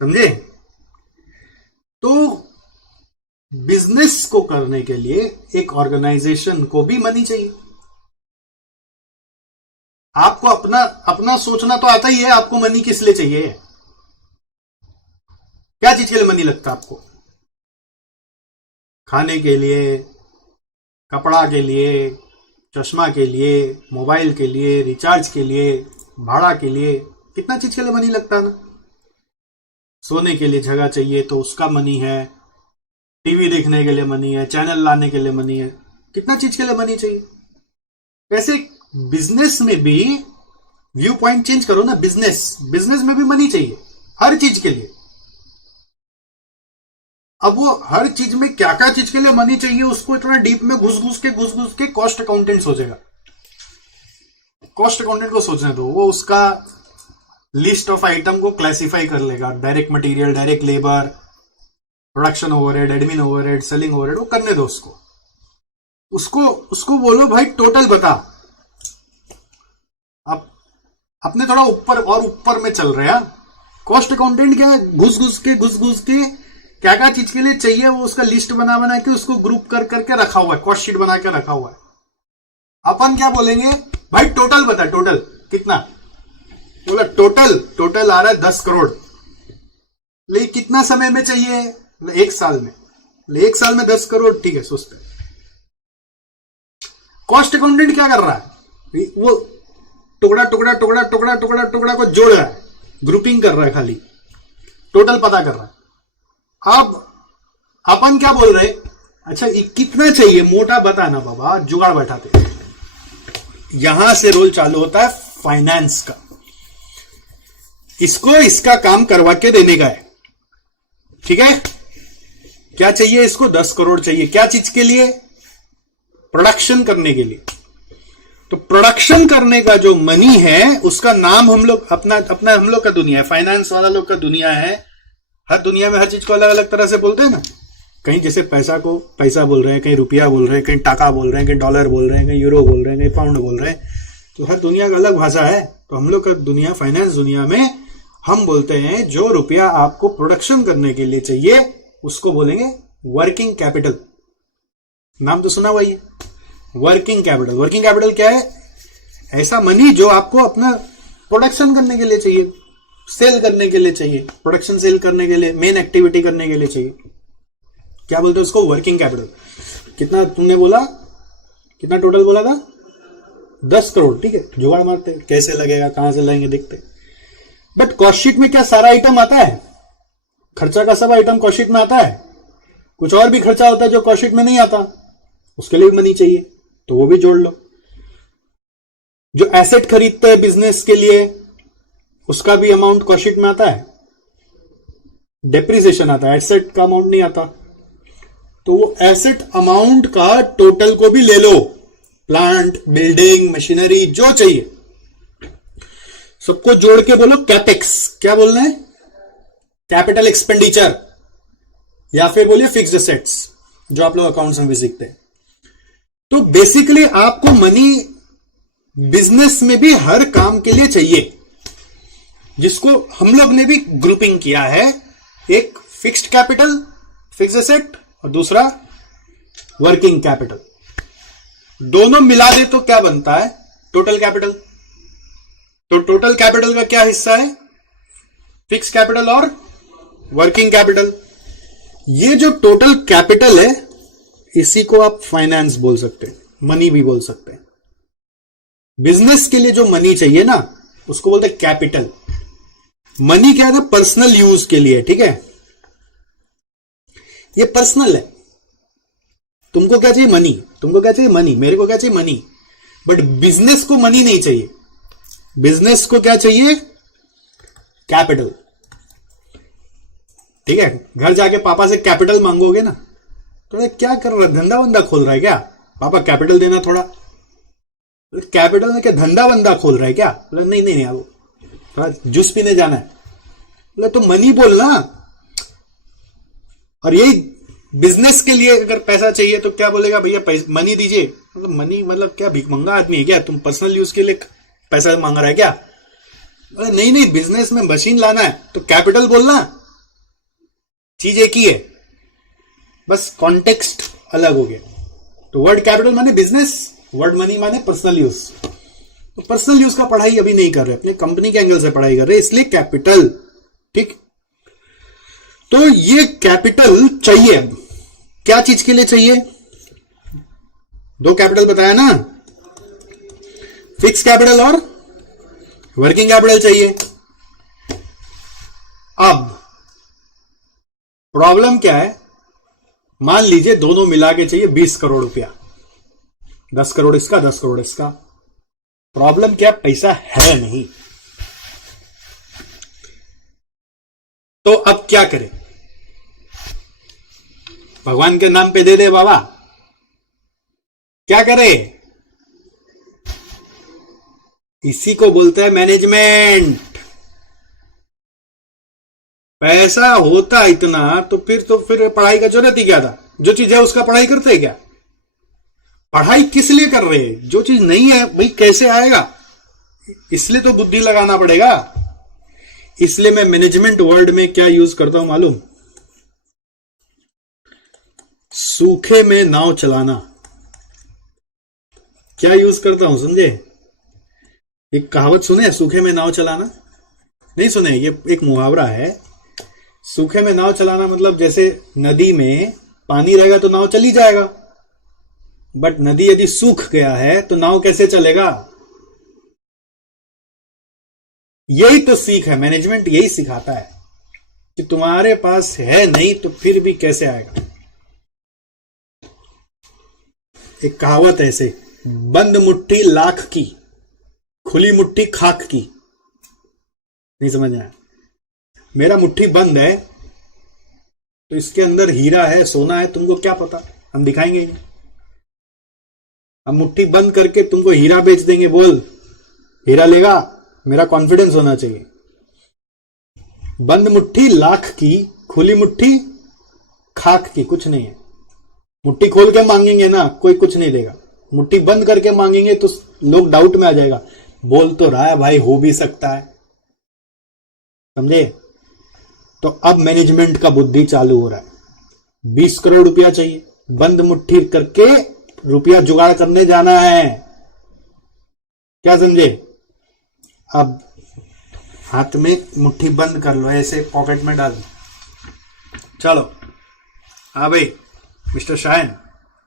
समझे। तो बिजनेस को करने के लिए एक ऑर्गेनाइजेशन को भी मनी चाहिए। आपको अपना सोचना तो आता ही है, आपको मनी किस लिए चाहिए? क्या चीज के लिए मनी लगता है आपको? खाने के लिए, कपड़ा के लिए, चश्मा के लिए, मोबाइल के लिए, रिचार्ज के लिए, भाड़ा के लिए, कितना चीज के लिए मनी लगता है ना। सोने के लिए जगह चाहिए तो उसका मनी है, टीवी देखने के लिए मनी है, चैनल लाने के लिए मनी है, कितना चीज के लिए मनी चाहिए। वैसे बिजनेस में भी व्यू पॉइंट चेंज करो ना, बिजनेस में भी मनी चाहिए हर चीज के लिए। अब वो हर चीज में क्या क्या चीज के लिए मनी चाहिए, उसको इतना डीप में घुस घुस के कॉस्ट अकाउंटेंट सोचेगा। कॉस्ट अकाउंटेंट को सोचने दो, वो उसका लिस्ट ऑफ आइटम को क्लासिफाई कर लेगा, direct material, direct labour, production overhead, admin overhead, selling overhead, वो करने दो उसको बोलो भाई टोटल बता। अब अपने थोड़ा ऊपर में चल रहे हैं। कॉस्ट अकाउंटेंट क्या है, घुस घुस के क्या क्या चीज के लिए चाहिए वो उसका लिस्ट बना के उसको ग्रुप करके रखा हुआ है, कॉस्ट शीट बना के रखा हुआ है। अपन क्या बोलेंगे भाई, टोटल बता, टोटल कितना? बोला टोटल आ रहा है 10 करोड़, लेकिन कितना समय में चाहिए? 1 साल में। 1 साल में 10 करोड़, ठीक है, सोचते। कॉस्ट अकाउंटेंट क्या कर रहा है, वो टुकड़ा को जोड़ रहा है, ग्रुपिंग कर रहा है, खाली टोटल पता कर रहा है। अब अपन क्या बोल रहे, अच्छा ये कितना चाहिए, मोटा बताना बाबा, जुगाड़ बैठाते। यहां से रोल चालू होता है फाइनेंस का। इसको इसका काम करवा के देने का है, ठीक है। क्या चाहिए इसको? 10 करोड़ चाहिए। क्या चीज के लिए? प्रोडक्शन करने के लिए। तो प्रोडक्शन करने का जो मनी है उसका नाम हम लोग अपना अपना हम लोग का दुनिया है, फाइनेंस वाला लोग का दुनिया है। हर दुनिया में हर चीज को अलग अलग तरह से बोलते हैं ना। कहीं जैसे पैसा को पैसा बोल रहे हैं, कहीं रुपया बोल रहे हैं, कहीं टाका बोल रहे हैं, कहीं डॉलर बोल रहे हैं, कहीं यूरो बोल रहे हैं, कहीं पाउंड बोल रहे हैं। तो हर दुनिया का अलग भाषा है। तो हम लोग का दुनिया, फाइनेंस दुनिया में हम बोलते हैं जो रुपया आपको प्रोडक्शन करने के लिए चाहिए उसको बोलेंगे वर्किंग कैपिटल। नाम तो सुना हुआ ही है, वर्किंग कैपिटल। वर्किंग कैपिटल क्या है? ऐसा मनी जो आपको अपना प्रोडक्शन करने के लिए चाहिए, सेल करने के लिए चाहिए, प्रोडक्शन सेल करने के लिए, मेन एक्टिविटी करने के लिए चाहिए। क्या बोलते हैं उसको? Working capital. कितना तुमने बोला? कितना टोटल बोला था? 10 करोड़। ठीक है, जुगाड़ मारते कैसे लगेगा, कहां से लाएंगे देखते। बट कॉस्ट शीट में क्या सारा आइटम आता है? खर्चा का सब आइटम कॉस्ट शीट में आता है? कुछ और भी खर्चा होता है जो कॉस्ट शीट में नहीं आता, उसके लिए भी मनी चाहिए, तो वो भी जोड़ लो। जो एसेट खरीदते हैं बिजनेस के लिए उसका भी अमाउंट कॉस्ट शीट में आता है। डेप्रिसिएशन आता है, एसेट का अमाउंट नहीं आता। तो वो एसेट अमाउंट का टोटल को भी ले लो। प्लांट, बिल्डिंग, मशीनरी जो चाहिए सबको जोड़ के बोलो कैपेक्स। क्या बोलना है? कैपिटल एक्सपेंडिचर, या फिर बोलिए फिक्स्ड एसेट्स, जो आप लोग अकाउंट्स में भी सीखते हैं। तो बेसिकली आपको मनी बिजनेस में भी हर काम के लिए चाहिए, जिसको हम लोग ने भी ग्रुपिंग किया है। एक फिक्स्ड कैपिटल, फिक्स्ड एसेट, और दूसरा वर्किंग कैपिटल। दोनों मिला दे तो क्या बनता है? Total capital. तो टोटल कैपिटल का क्या हिस्सा है? फिक्स्ड कैपिटल और वर्किंग कैपिटल। ये जो टोटल कैपिटल है इसी को आप फाइनेंस बोल सकते हैं, मनी भी बोल सकते हैं। बिजनेस के लिए जो मनी चाहिए ना उसको बोलते हैं कैपिटल। मनी क्या है ना? पर्सनल यूज के लिए, ठीक है। ये पर्सनल है। तुमको क्या चाहिए? मनी। तुमको क्या चाहिए? मनी। मेरे को क्या चाहिए? मनी। बट बिजनेस को मनी नहीं चाहिए। बिजनेस को क्या चाहिए? कैपिटल। ठीक है, घर जाके पापा से कैपिटल मांगोगे ना तो क्या कर रहा है? धंधा वंदा खोल रहा है क्या? पापा कैपिटल देना थोड़ा। कैपिटल में क्या धंधा वंदा खोल रहा है क्या? बोला नहीं नहीं नहीं, वो थोड़ा जूस पीने जाना है। बोला तो मनी बोलना। और यही बिजनेस के लिए अगर पैसा चाहिए तो क्या बोलेगा? भैया मनी दीजिए। मतलब मनी मतलब क्या भिखमंगा आदमी है क्या? तुम पर्सनल यूज के लिए पैसा मांग रहा है क्या? बोला नहीं नहीं, बिजनेस में मशीन लाना है तो कैपिटल बोलना। चीज एक ही है, बस कॉन्टेक्स्ट अलग हो गया। तो वर्ड कैपिटल माने बिजनेस, वर्ड मनी माने पर्सनल यूज। तो पर्सनल यूज का पढ़ाई अभी नहीं कर रहे, अपने कंपनी के एंगल से पढ़ाई कर रहे, इसलिए कैपिटल। ठीक, तो ये कैपिटल चाहिए। क्या चीज के लिए चाहिए? दो कैपिटल बताया ना, फिक्स कैपिटल और वर्किंग कैपिटल चाहिए। अब प्रॉब्लम क्या है? मान लीजिए दोनों मिला के चाहिए 20 करोड़ रुपया, 10 करोड़ इसका, 10 करोड़ इसका। प्रॉब्लम क्या? पैसा है नहीं। तो अब क्या करें? भगवान के नाम पे दे दे बाबा, क्या करे? इसी को बोलते हैं मैनेजमेंट। पैसा होता इतना तो फिर पढ़ाई का जरूरत ही क्या था? जो चीज है उसका पढ़ाई करते हैं क्या? पढ़ाई किस लिए कर रहे हैं? जो चीज नहीं है भाई कैसे आएगा? इसलिए तो बुद्धि लगाना पड़ेगा। इसलिए मैं मैनेजमेंट वर्ड में क्या यूज करता हूं मालूम? सूखे में नाव चलाना। क्या यूज करता हूं समझे? एक कहावत सुने, सूखे में नाव चलाना? नहीं सुने? ये एक मुहावरा है। सूखे में नाव चलाना मतलब जैसे नदी में पानी रहेगा तो नाव चली जाएगा, बट नदी यदि सूख गया है तो नाव कैसे चलेगा? यही तो सीख है, मैनेजमेंट यही सिखाता है कि तुम्हारे पास है नहीं तो फिर भी कैसे आएगा। एक कहावत है ऐसे, बंद मुट्ठी लाख की, खुली मुट्ठी खाक की। नहीं समझ आया? मेरा मुट्ठी बंद है तो इसके अंदर हीरा है, सोना है, तुमको क्या पता, हम दिखाएंगे ही नहीं। हम मुट्ठी बंद करके तुमको हीरा बेच देंगे, बोल हीरा लेगा? मेरा कॉन्फिडेंस होना चाहिए। बंद मुट्ठी लाख की, खुली मुट्ठी खाक की, कुछ नहीं है। मुट्ठी खोल के मांगेंगे ना, कोई कुछ नहीं देगा। मुट्ठी बंद करके मांगेंगे तो लोग डाउट में आ जाएगा, बोल तो रहा है भाई, हो भी सकता है। समझे? तो अब मैनेजमेंट का बुद्धि चालू हो रहा है। 20 करोड़ रुपया चाहिए, बंद मुट्ठी करके रुपया जुगाड़ करने जाना है। क्या समझे? अब हाथ में मुट्ठी बंद कर लो, ऐसे पॉकेट में डाल दो। चलो, हाँ भाई मिस्टर शायन,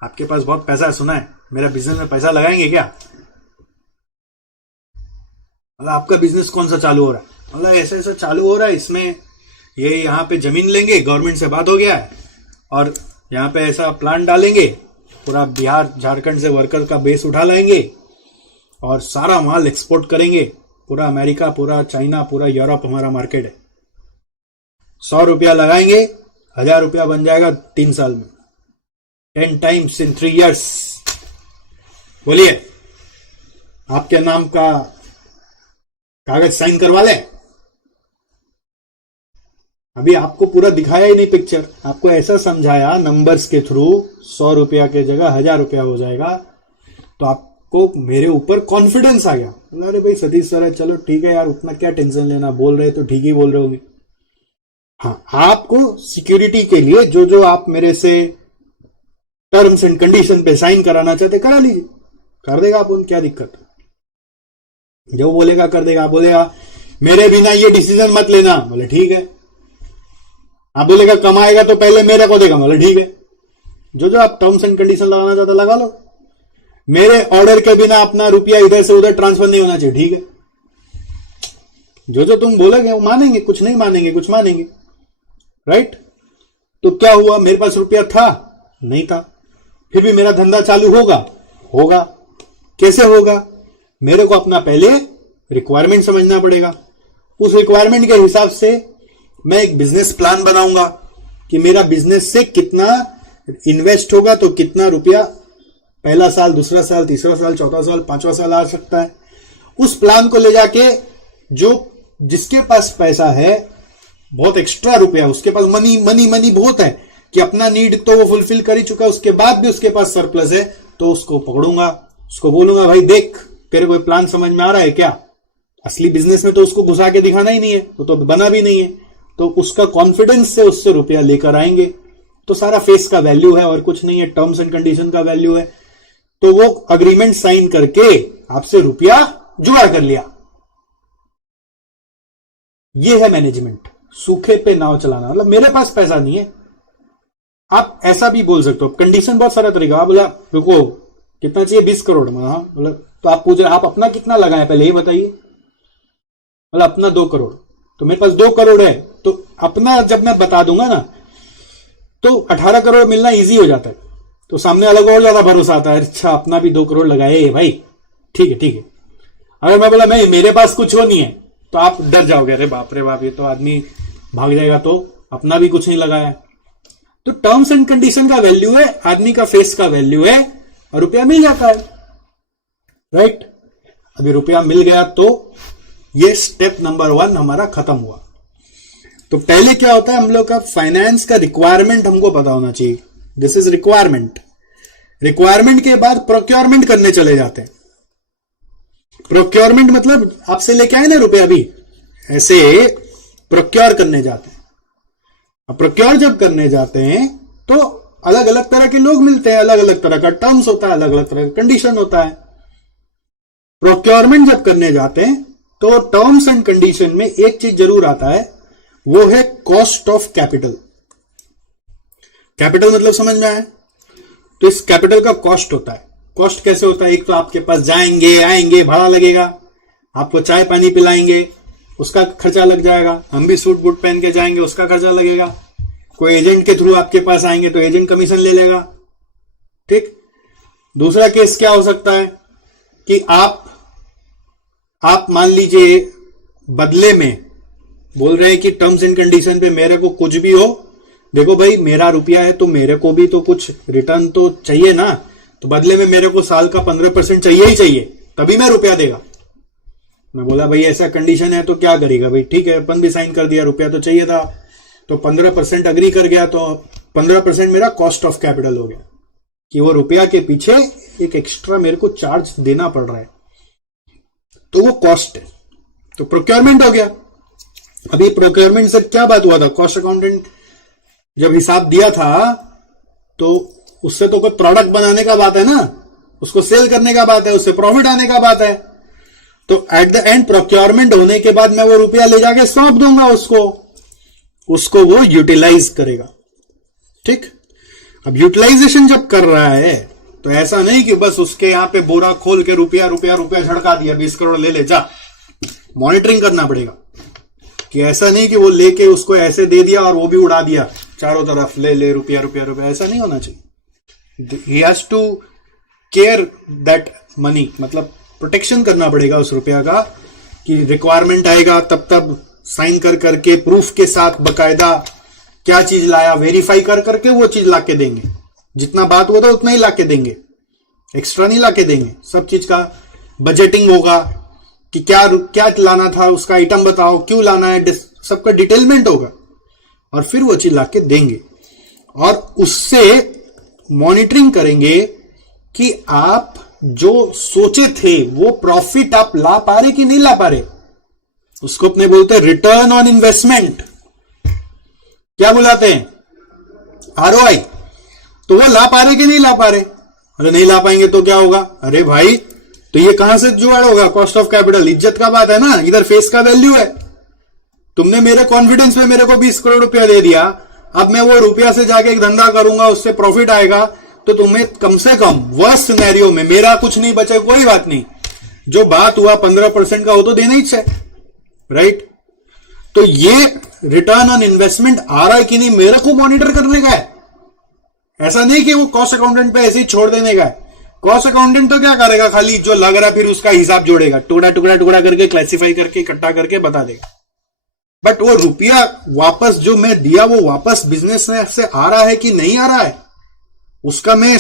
आपके पास बहुत पैसा है, सुना है, मेरा बिजनेस में पैसा लगाएंगे क्या? मतलब आपका बिजनेस कौन सा चालू हो रहा है? मतलब ऐसा ऐसा चालू हो रहा है, इसमें ये यहाँ पे जमीन लेंगे, गवर्नमेंट से बात हो गया है, और यहाँ पे ऐसा प्लांट डालेंगे, पूरा बिहार झारखंड से वर्कर का बेस उठा लाएंगे और सारा माल एक्सपोर्ट करेंगे। पूरा अमेरिका, पूरा चाइना, पूरा यूरोप हमारा मार्केट है। 100 रुपया लगाएंगे, 1000 रुपया बन जाएगा 3 साल में, 10 times in 3 years। बोलिए, आपके नाम का कागज साइन करवा ले। अभी आपको पूरा दिखाया ही नहीं पिक्चर, आपको ऐसा समझाया नंबर्स के थ्रू 100 रुपया के जगह 1000 रुपया हो जाएगा, तो आपको मेरे ऊपर कॉन्फिडेंस आ गया। अरे भाई सतीश सर है, चलो ठीक है यार, उतना क्या टेंशन लेना, बोल रहे तो ठीक ही बोल रहे होंगे। हाँ, आपको सिक्योरिटी के लिए जो जो आप मेरे से टर्म्स एंड कंडीशन पे साइन कराना चाहते करा लीजिए, कर देगा अपन, क्या दिक्कत? जो बोलेगा कर देगा। आप बोलेगा मेरे बिना ये डिसीजन मत लेना, बोले ठीक है। आप बोलेगा कमाएगा तो पहले मेरे को देगा, बोले ठीक है। जो जो आप टर्म्स एंड कंडीशन लगाना चाहते लगा लो। मेरे ऑर्डर के बिना अपना रुपया इधर से उधर ट्रांसफर नहीं होना चाहिए, ठीक है। जो जो तुम बोलोगे वो मानेंगे, कुछ नहीं मानेंगे, कुछ मानेंगे, राइट? तो क्या हुआ, मेरे पास रुपया था नहीं था, फिर भी मेरा धंधा चालू होगा? होगा। कैसे होगा? मेरे को अपना पहले रिक्वायरमेंट समझना पड़ेगा। उस रिक्वायरमेंट के हिसाब से मैं एक बिजनेस प्लान बनाऊंगा कि मेरा बिजनेस से कितना इन्वेस्ट होगा, तो कितना रुपया पहला साल, दूसरा साल, तीसरा साल, चौथा साल, पांचवा साल आ सकता है। उस प्लान को ले जाके जो जिसके पास पैसा है, बहुत एक्स्ट्रा रुपया, उसके पास मनी मनी मनी बहुत है कि अपना नीड तो वो फुलफिल कर ही चुका है, उसके बाद भी उसके पास सरप्लस है, तो उसको पकड़ूंगा, उसको बोलूंगा भाई देख, तेरे कोई प्लान समझ में आ रहा है क्या? असली बिजनेस में तो उसको घुसा के दिखाना ही नहीं है, वो तो बना भी नहीं है, तो उसका कॉन्फिडेंस से उससे रुपया लेकर आएंगे। तो सारा फेस का वैल्यू है और कुछ नहीं है, टर्म्स एंड कंडीशन का वैल्यू है। तो वो अग्रीमेंट साइन करके आपसे रुपया जुगाड़ कर लिया। ये है मैनेजमेंट, सूखे पे नाव चलाना। मतलब मेरे पास पैसा नहीं है, आप ऐसा भी बोल सकते हो। कंडीशन बहुत सारा तरीका। आप बोला रुको कितना चाहिए, 20 करोड़। हाँ, मतलब तो आप पूछ रहे आप अपना कितना लगाए पहले ही बताइए। मतलब अपना 2 करोड़, तो मेरे पास 2 करोड़ है, तो अपना जब मैं बता दूंगा ना तो 18 करोड़ मिलना इजी हो जाता है। तो सामने अलग और ज्यादा भरोसा आता है, अच्छा अपना भी 2 करोड़ लगाए भाई, ठीक है ठीक है। अगर मैं बोला मैं मेरे पास कुछ हो नहीं है, तो आप डर जाओगे, अरे बाप रे बाप, ये तो आदमी भाग जाएगा, तो अपना भी कुछ नहीं लगाया। तो टर्म्स एंड कंडीशन का वैल्यू है, आदमी का फेस का वैल्यू है, और रुपया मिल जाता है, राइट? अभी रुपया मिल गया तो ये स्टेप नंबर 1 हमारा खत्म हुआ। तो पहले क्या होता है, हम लोग का फाइनेंस का रिक्वायरमेंट हमको पता होना चाहिए। This is requirement. रिक्वायरमेंट के बाद प्रोक्योरमेंट करने चले जाते हैं। प्रोक्योरमेंट मतलब आपसे लेके आए ना रुपया, अभी ऐसे प्रोक्योर करने जाते हैं। अब प्रोक्योर जब करने जाते हैं तो अलग अलग तरह के लोग मिलते हैं, अलग अलग तरह का टर्म्स होता है, अलग अलग तरह का कंडीशन होता है। प्रोक्योरमेंट जब करने जाते हैं तो टर्म्स एंड कंडीशन में एक चीज जरूर आता है, वो है कॉस्ट ऑफ कैपिटल। कैपिटल मतलब समझ में आया? तो इस कैपिटल का कॉस्ट होता है। कॉस्ट कैसे होता है? एक तो आपके पास जाएंगे आएंगे, भाड़ा लगेगा, आपको चाय पानी पिलाएंगे, उसका खर्चा लग जाएगा। हम भी सूट बूट पहन के जाएंगे, उसका खर्चा लगेगा। कोई एजेंट के थ्रू आपके पास आएंगे तो एजेंट कमीशन ले लेगा, ठीक। दूसरा केस क्या हो सकता है कि आप मान लीजिए बदले में बोल रहे हैं कि टर्म्स एंड कंडीशन पे मेरे को कुछ भी हो, देखो भाई मेरा रुपया है तो मेरे को भी तो कुछ रिटर्न तो चाहिए ना, तो बदले में मेरे को साल का 15% चाहिए ही चाहिए, तभी मैं रुपया देगा। मैं बोला भाई ऐसा कंडीशन है तो क्या करेगा भाई, ठीक है अपन भी साइन कर दिया, रुपया तो चाहिए था, तो 15% अग्री कर गया, तो 15% मेरा कॉस्ट ऑफ कैपिटल हो गया कि वो रुपया के पीछे एक एक्स्ट्रा मेरे को चार्ज देना पड़ रहा है, तो वो कॉस्ट है, तो प्रोक्योरमेंट हो गया। अभी प्रोक्योरमेंट से क्या बात हुआ था, कॉस्ट अकाउंटेंट जब हिसाब दिया था तो उससे तो कोई प्रोडक्ट बनाने का बात है ना, उसको सेल करने का बात है, उससे प्रॉफिट आने का बात है, तो एट द एंड प्रोक्योरमेंट होने के बाद मैं वो रुपया ले जाके सौंप दूंगा उसको वो यूटिलाइज करेगा। ठीक, अब यूटिलाइजेशन जब कर रहा है तो ऐसा नहीं कि बस उसके यहां पे बोरा खोल के रुपया रुपया रुपया झड़का दिया, 20 करोड़ ले जा, मॉनिटरिंग करना पड़ेगा कि ऐसा नहीं कि वो लेके उसको ऐसे दे दिया और वो भी उड़ा दिया चारों तरफ, ले रुपया रुपया रुपया, ऐसा नहीं होना चाहिए। He has to care that money, मतलब प्रोटेक्शन करना पड़ेगा उस रुपया का, कि रिक्वायरमेंट आएगा तब साइन कर करके प्रूफ के साथ बकायदा क्या चीज लाया वेरीफाई कर करके वो चीज लाके देंगे, जितना बात हुआ था उतना ही लाके देंगे, एक्स्ट्रा नहीं लाके देंगे। सब चीज का बजटिंग होगा कि क्या लाना था, उसका आइटम बताओ, क्यों लाना है, सबका डिटेलमेंट होगा और फिर वो चीज लाके देंगे। और उससे मॉनिटरिंग करेंगे कि आप जो सोचे थे वो प्रॉफिट आप ला पा रहे कि नहीं ला पा रहे। उसको अपने बोलते हैं रिटर्न ऑन इन्वेस्टमेंट, क्या बुलाते हैं, आरओआई। तो वो ला पा रहे कि नहीं ला पा रहे, अरे नहीं ला पाएंगे तो क्या होगा, अरे भाई तो ये कहां से जुगाड़ होगा, कॉस्ट ऑफ कैपिटल, इज्जत का बात है ना, इधर फेस का वैल्यू है। तुमने मेरे कॉन्फिडेंस में मेरे को 20 करोड़ रुपया दे दिया, अब मैं वो रुपया से जाके एक धंधा करूंगा, उससे प्रॉफिट आएगा, तो तुम्हें कम से कम वर्स्ट सिनेरियो में मेरा कुछ नहीं बचे कोई बात नहीं, जो बात हुआ 15% का वो तो देना ही चाहिए, राइट। तो ये रिटर्न ऑन इन्वेस्टमेंट आ रहा है कि नहीं मेरे को मॉनिटर करने का है, ऐसा नहीं कि वो कॉस्ट अकाउंटेंट पे ऐसे ही छोड़ देने का है। कॉस्ट अकाउंटेंट तो क्या करेगा, खाली जो लग रहा है फिर उसका हिसाब जोड़ेगा, टुकड़ा टुकड़ा टुकड़ा करके क्लासिफाई करके इकट्ठा करके बता देगा। बट वो रुपया वापस जो मैं दिया वो वापस बिजनेस से आ रहा है कि नहीं आ रहा है, उसका मैं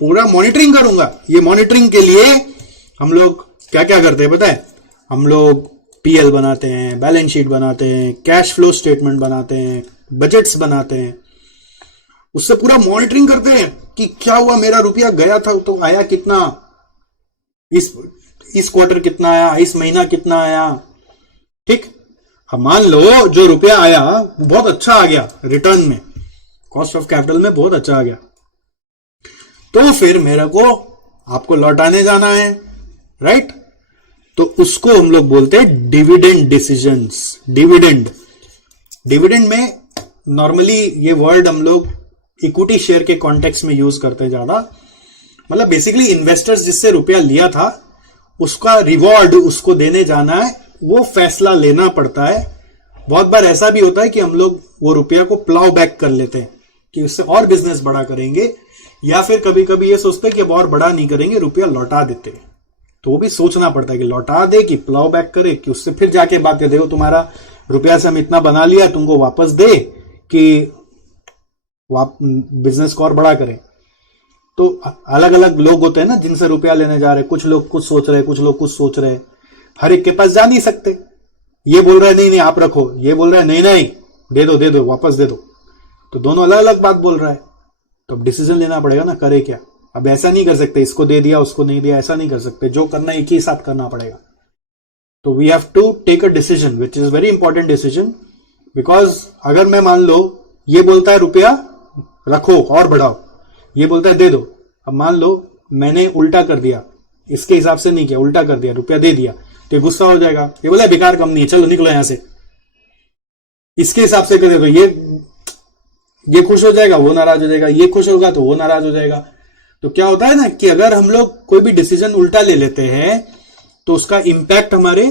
पूरा मॉनिटरिंग करूंगा। ये मॉनिटरिंग के लिए हम लोग क्या क्या करते हैं पता है, हम लोग पीएल बनाते हैं, बैलेंस शीट बनाते हैं, कैश फ्लो स्टेटमेंट बनाते हैं, बजट्स बनाते हैं, उससे पूरा मॉनिटरिंग करते हैं कि क्या हुआ, मेरा रुपया गया था तो आया कितना, इस क्वार्टर कितना आया, इस महीना कितना आया। ठीक, अब मान लो जो रुपया आया वो बहुत अच्छा आ गया, रिटर्न में कॉस्ट ऑफ कैपिटल में बहुत अच्छा आ गया, तो फिर मेरे को आपको लौटाने जाना है, राइट। तो उसको हम लोग बोलते हैं डिविडेंड डिसीजंस। डिविडेंड में नॉर्मली ये वर्ड हम लोग इक्विटी शेयर के कॉन्टेक्स्ट में यूज करते हैं ज्यादा, मतलब बेसिकली इन्वेस्टर्स जिससे रुपया लिया था उसका रिवॉर्ड उसको देने जाना है, वो फैसला लेना पड़ता है। बहुत बार ऐसा भी होता है कि हम लोग वो रुपया को प्लाउ बैक कर लेते हैं कि उससे और बिजनेस बड़ा करेंगे, या फिर कभी कभी ये सोचते हैं कि अब और बड़ा नहीं करेंगे, रुपया लौटा देते हैं। तो वो भी सोचना पड़ता है कि लौटा दे कि प्लाउ बैक करे, कि उससे फिर जाके बात कर, देखो तुम्हारा रुपया से हम इतना बना लिया, तुमको वापस दे कि बिजनेस को और बड़ा करें। तो अलग अलग लोग होते हैं ना जिनसे रुपया लेने जा रहे, कुछ लोग कुछ सोच रहे, कुछ लोग कुछ सोच रहे, हर एक के पास जा नहीं सकते। ये बोल रहा है नहीं नहीं आप रखो, ये बोल रहा है नहीं नहीं दे दो वापस दे दो, तो दोनों अलग अलग बात बोल रहा है। तो अब डिसीजन लेना पड़ेगा ना, करे क्या। अब ऐसा नहीं कर सकते इसको दे दिया उसको नहीं दिया, ऐसा नहीं कर सकते, जो करना एक ही साथ करना पड़ेगा। तो we have to take a decision which is very important decision, because अगर मैं मान लो ये बोलता है रुपया रखो और बढ़ाओ, ये बोलता है दे दो, अब मान लो मैंने उल्टा कर दिया, इसके हिसाब से नहीं किया, उल्टा कर दिया, रुपया दे दिया, तो ये गुस्सा हो जाएगा, ये बोला बेकार कंपनी है चलो निकलो यहां से, इसके हिसाब से कर दे तो ये खुश हो जाएगा, वो नाराज हो जाएगा, ये खुश होगा तो वो नाराज हो जाएगा। तो क्या होता है ना कि अगर हम लोग कोई भी डिसीजन उल्टा ले लेते हैं तो उसका इंपैक्ट हमारे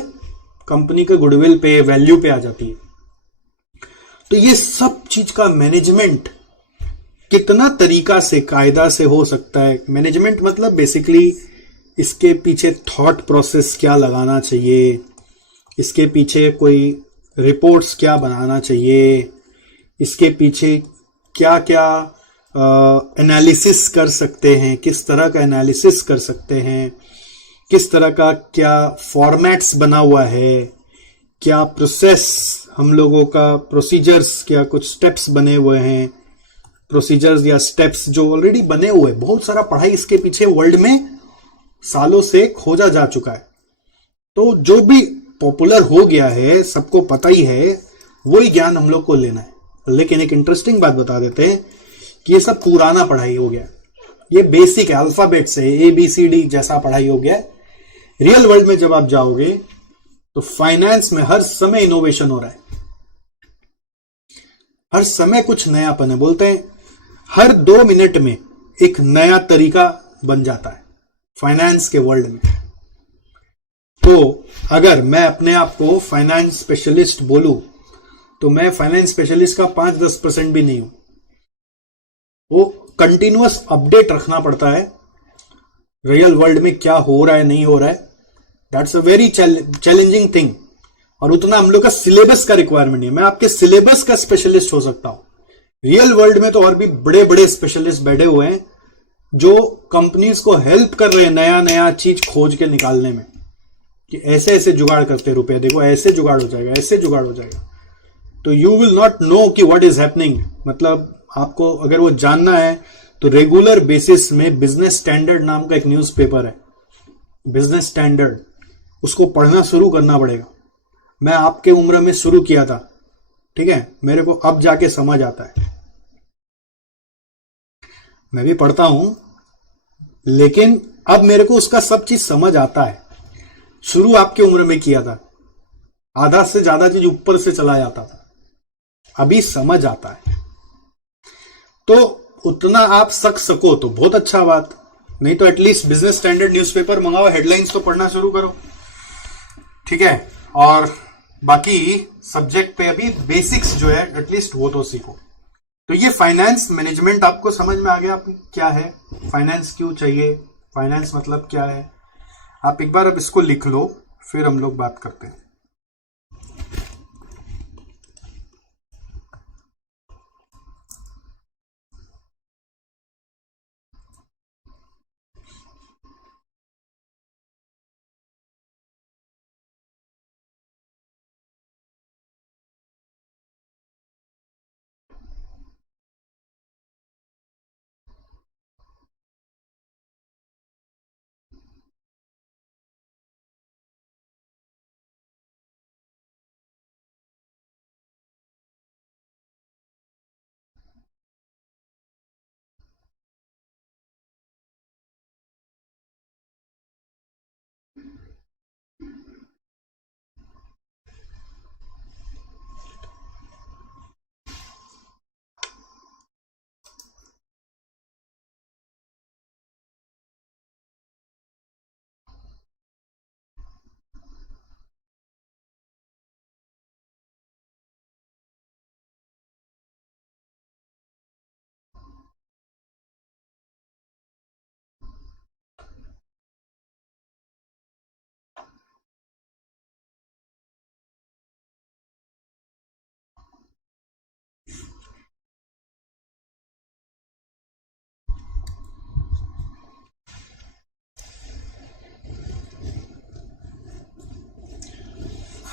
कंपनी के गुडविल पे, वैल्यू पे आ जाती है। तो ये सब चीज का मैनेजमेंट कितना तरीका से, कायदा से हो सकता है मैनेजमेंट, मतलब बेसिकली इसके पीछे थॉट प्रोसेस क्या लगाना चाहिए, इसके पीछे कोई रिपोर्ट्स क्या बनाना चाहिए, इसके पीछे क्या क्या एनालिसिस कर सकते हैं, किस तरह का एनालिसिस कर सकते हैं, किस तरह का क्या फॉर्मेट्स बना हुआ है, क्या प्रोसेस हम लोगों का, प्रोसीजर्स, क्या कुछ स्टेप्स बने हुए हैं, प्रोसीजर्स या स्टेप्स जो ऑलरेडी बने हुए, बहुत सारा पढ़ाई इसके पीछे वर्ल्ड में सालों से खोजा जा चुका है। तो जो भी पॉपुलर हो गया है, सबको पता ही है, वही ज्ञान हम लोग को लेना है। लेकिन एक इंटरेस्टिंग बात बता देते हैं कि ये सब पुराना पढ़ाई हो गया, ये बेसिक है, अल्फाबेट से ABCD जैसा पढ़ाई हो गया है। रियल वर्ल्ड में जब आप जाओगे तो फाइनेंस में हर समय इनोवेशन हो रहा है, हर समय कुछ नयापन है। बोलते हैं हर 2 मिनट में एक नया तरीका बन जाता है फाइनेंस के वर्ल्ड में। तो अगर मैं अपने आप को फाइनेंस स्पेशलिस्ट बोलूं तो मैं फाइनेंस स्पेशलिस्ट का 5-10% भी नहीं हूं। वो कंटिन्यूअस अपडेट रखना पड़ता है रियल वर्ल्ड में क्या हो रहा है, नहीं हो रहा है। That's a very challenging thing. और उतना हम लोग का सिलेबस का रिक्वायरमेंट नहीं है। मैं आपके सिलेबस का स्पेशलिस्ट हो सकता हूं। रियल वर्ल्ड में तो और भी बड़े बड़े स्पेशलिस्ट बैठे हुए हैं जो कंपनीज को हेल्प कर रहे हैं नया नया चीज खोज के निकालने में, कि ऐसे ऐसे जुगाड़ करते रुपया, देखो ऐसे जुगाड़ हो जाएगा, ऐसे जुगाड़ हो जाएगा। तो यू विल नॉट नो कि व्हाट इज हैपनिंग। मतलब आपको अगर वो जानना है तो रेगुलर बेसिस में बिजनेस स्टैंडर्ड नाम का एक न्यूज़पेपर है, बिजनेस स्टैंडर्ड, उसको पढ़ना शुरू करना पड़ेगा। मैं आपके उम्र में शुरू किया था, ठीक है, मेरे को अब जाके समझ आता है। मैं भी पढ़ता हूं लेकिन अब मेरे को उसका सब चीज समझ आता है। शुरू आपके उम्र में किया था, आधा से ज्यादा चीज ऊपर से चला जाता था, अभी समझ आता है। तो उतना आप सको तो बहुत अच्छा बात, नहीं तो एटलीस्ट बिजनेस स्टैंडर्ड न्यूज़पेपर मंगाओ, हेडलाइंस तो पढ़ना शुरू करो, ठीक है। और बाकी सब्जेक्ट पे अभी बेसिक्स जो है एटलीस्ट वो तो सीखो। तो ये फाइनेंस मैनेजमेंट आपको समझ में आ गया क्या है, फाइनेंस क्यों चाहिए, फाइनेंस मतलब क्या है। आप एक बार अब इसको लिख लो, फिर हम लोग बात करते हैं।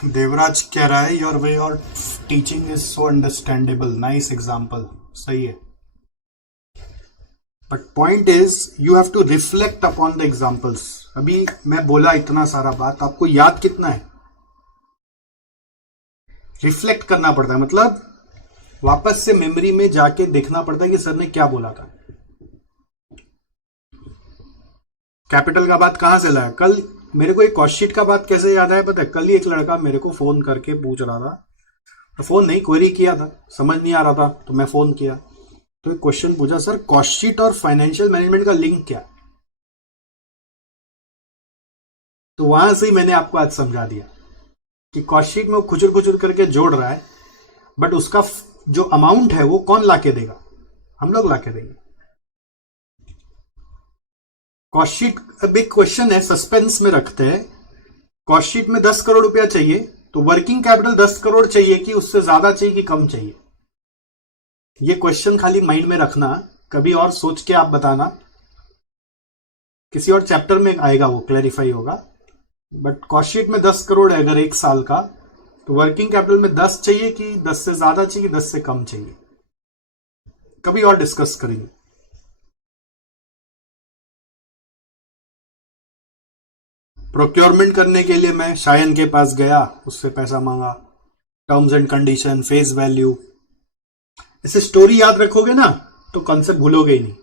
देवराज कह रहा है your way of teaching is so understandable, nice example, सही है। But point is you have to reflect upon the examples. अभी मैं बोला इतना सारा बात, आपको याद कितना है? रिफ्लेक्ट करना पड़ता है, मतलब वापस से मेमोरी में जाके देखना पड़ता है कि सर ने क्या बोला था। कैपिटल का बात कहां से लाया? कल मेरे को एक कॉस्ट शीट का बात कैसे याद आया पता है? कल ही एक लड़का मेरे को फोन करके पूछ रहा था, तो फोन नहीं क्वेरी किया था, समझ नहीं आ रहा था तो मैं फोन किया, तो एक क्वेश्चन पूछा, सर कॉस्ट शीट और फाइनेंशियल मैनेजमेंट का लिंक क्या? तो वहां से ही मैंने आपको आज समझा दिया कि कॉस्ट शीट में वो खुचर खुचर करके जोड़ रहा है, बट उसका जो अमाउंट है वो कौन ला के देगा? हम लोग ला के देंगे। कॉस्ट शीट अब एक क्वेश्चन है, सस्पेंस में रखते हैं। कॉस्ट शीट में 10 करोड़ रुपया चाहिए, तो वर्किंग कैपिटल 10 करोड़ चाहिए कि उससे ज्यादा चाहिए कि कम चाहिए? ये क्वेश्चन खाली माइंड में रखना, कभी और सोच के आप बताना, किसी और चैप्टर में आएगा वो क्लैरिफाई होगा। बट कॉस्ट शीट में 10 करोड़ है अगर एक साल का, तो वर्किंग कैपिटल में 10 चाहिए कि 10 से ज्यादा चाहिए कि 10 से कम चाहिए? कभी और डिस्कस करेंगे। प्रोक्योरमेंट करने के लिए मैं शायन के पास गया, उससे पैसा मांगा, terms and condition, face value, ऐसे स्टोरी याद रखोगे ना तो कॉन्सेप्ट भूलोगे ही नहीं।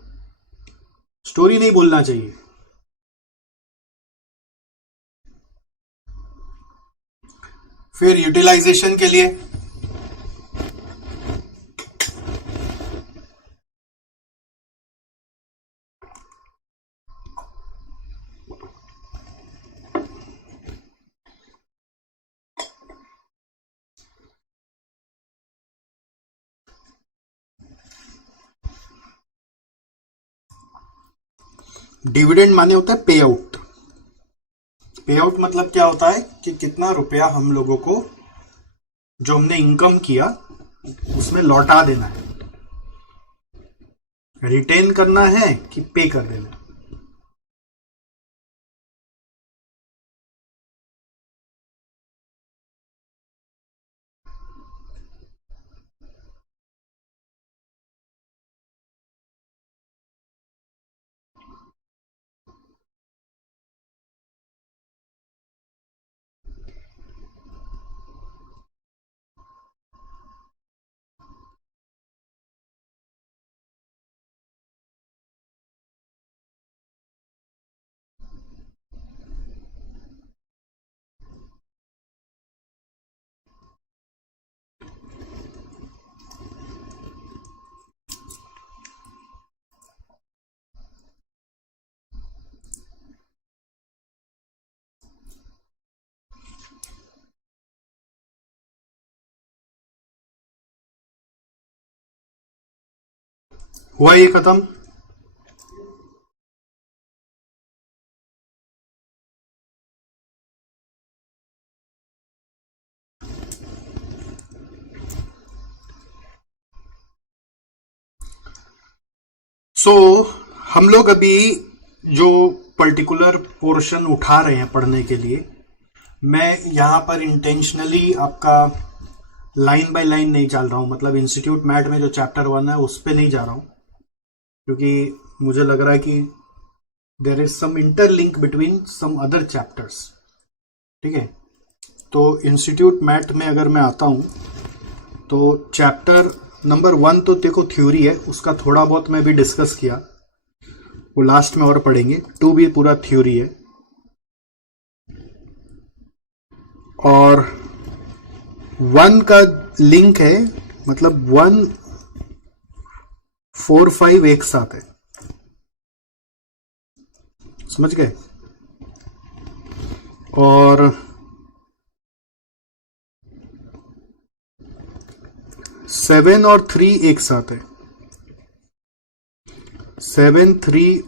स्टोरी नहीं भूलना चाहिए। फिर यूटिलाइजेशन के लिए डिविडेंड माने होता है पे आउट। पे आउट मतलब क्या होता है कि कितना रुपया हम लोगों को जो हमने इनकम किया उसमें लौटा देना है, रिटेन करना है कि पे कर देना है। हुआ ये खत्म। सो हम लोग अभी जो पर्टिकुलर पोर्शन उठा रहे हैं पढ़ने के लिए, मैं यहां पर इंटेंशनली आपका लाइन बाय लाइन नहीं चल रहा हूं, मतलब इंस्टीट्यूट मैट में जो चैप्टर 1 है उस पर नहीं जा रहा हूं, क्योंकि मुझे लग रहा है कि there is some interlink between some other chapters. ठीक है, तो इंस्टीट्यूट मैट में अगर मैं आता हूं तो चैप्टर नंबर 1 तो देखो थ्योरी है, उसका थोड़ा बहुत मैं भी डिस्कस किया, वो लास्ट में और पढ़ेंगे। 2 भी पूरा थ्योरी है, और 1 का लिंक है, मतलब 1, 4, 5 एक साथ है, समझ गए? और 7 और 3 एक साथ है, 7, 3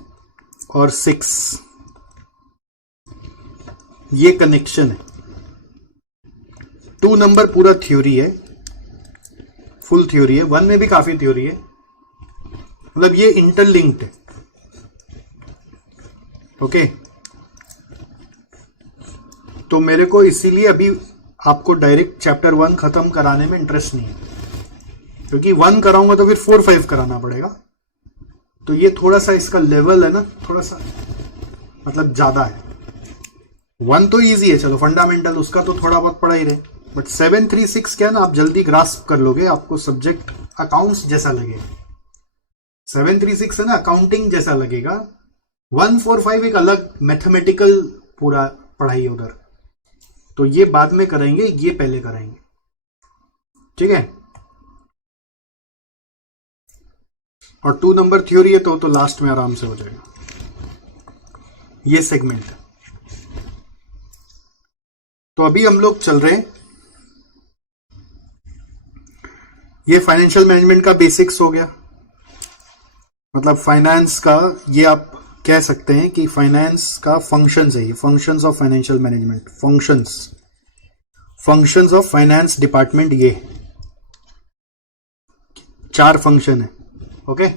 और 6, ये कनेक्शन है। 2 नंबर पूरा थ्योरी है, फुल थ्योरी है। 1 में भी काफी थ्योरी है, मतलब ये इंटरलिंक्ड है। ओके, तो मेरे को इसीलिए अभी आपको डायरेक्ट चैप्टर 1 खत्म कराने में इंटरेस्ट नहीं है, क्योंकि 1 कराऊंगा तो फिर 4, 5 कराना पड़ेगा। तो ये थोड़ा सा इसका लेवल है ना, थोड़ा सा मतलब ज्यादा है। 1 तो इजी है, चलो फंडामेंटल उसका तो थोड़ा बहुत पढ़ा ही रहे, बट 7, 3, 6 क्या है ना, आप जल्दी ग्रास्प कर लोगे, आपको सब्जेक्ट अकाउंट्स जैसा लगेगा। 7, 3, 6 है ना, अकाउंटिंग जैसा लगेगा। 1, 4, 5 एक अलग मैथमेटिकल पूरा पढ़ाई है उधर, तो ये बाद में करेंगे, ये पहले कराएंगे। ठीक है, और 2 नंबर थ्योरी है तो लास्ट में आराम से हो जाएगा ये सेगमेंट। तो अभी हम लोग चल रहे हैं, ये फाइनेंशियल मैनेजमेंट का बेसिक्स हो गया। मतलब फाइनेंस का ये आप कह सकते हैं कि फाइनेंस का फंक्शंस है, ये functions of financial management, functions of finance department, ये 4 फंक्शन है। ओके,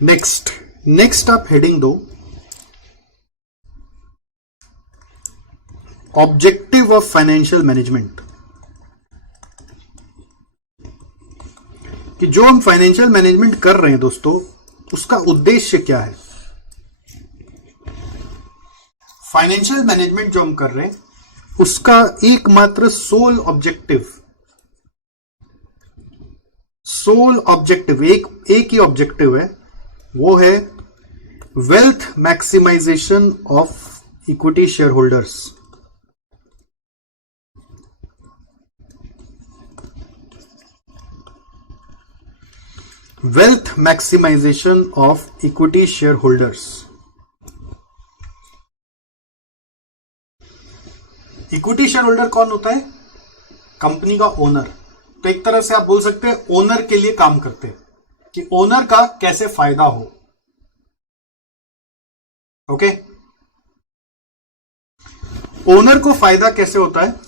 नेक्स्ट आप हेडिंग दो, ऑब्जेक्टिव ऑफ फाइनेंशियल मैनेजमेंट, कि जो हम फाइनेंशियल मैनेजमेंट कर रहे हैं दोस्तों, उसका उद्देश्य क्या है। फाइनेंशियल मैनेजमेंट जो हम कर रहे हैं उसका एकमात्र सोल ऑब्जेक्टिव एक ही ऑब्जेक्टिव है, वो है wealth maximization of equity share holders. Wealth maximization of equity share holders. Equity shareholder कौन होता है? कंपनी का ओनर। तो एक तरह से आप बोल सकते हैं ओनर के लिए काम करते हैं, कि ओनर का कैसे फायदा हो। ओके, ओनर को फायदा कैसे होता है?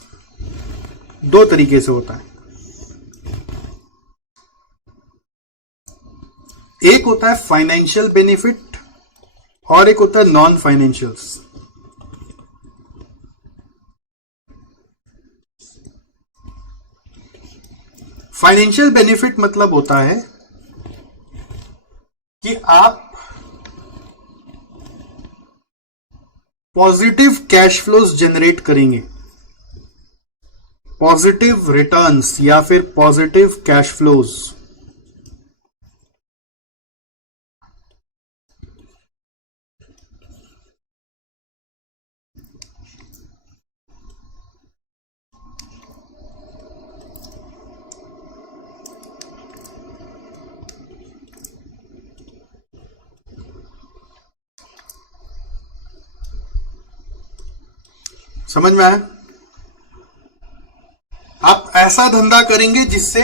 2 तरीके से होता है। एक होता है फाइनेंशियल बेनिफिट और एक होता है नॉन फाइनेंशियल्स। फाइनेंशियल बेनिफिट मतलब होता है कि आप पॉजिटिव कैश फ्लोज जनरेट करेंगे, पॉजिटिव रिटर्न्स या फिर पॉजिटिव कैश फ्लोज। समझ में आया? आप ऐसा धंधा करेंगे जिससे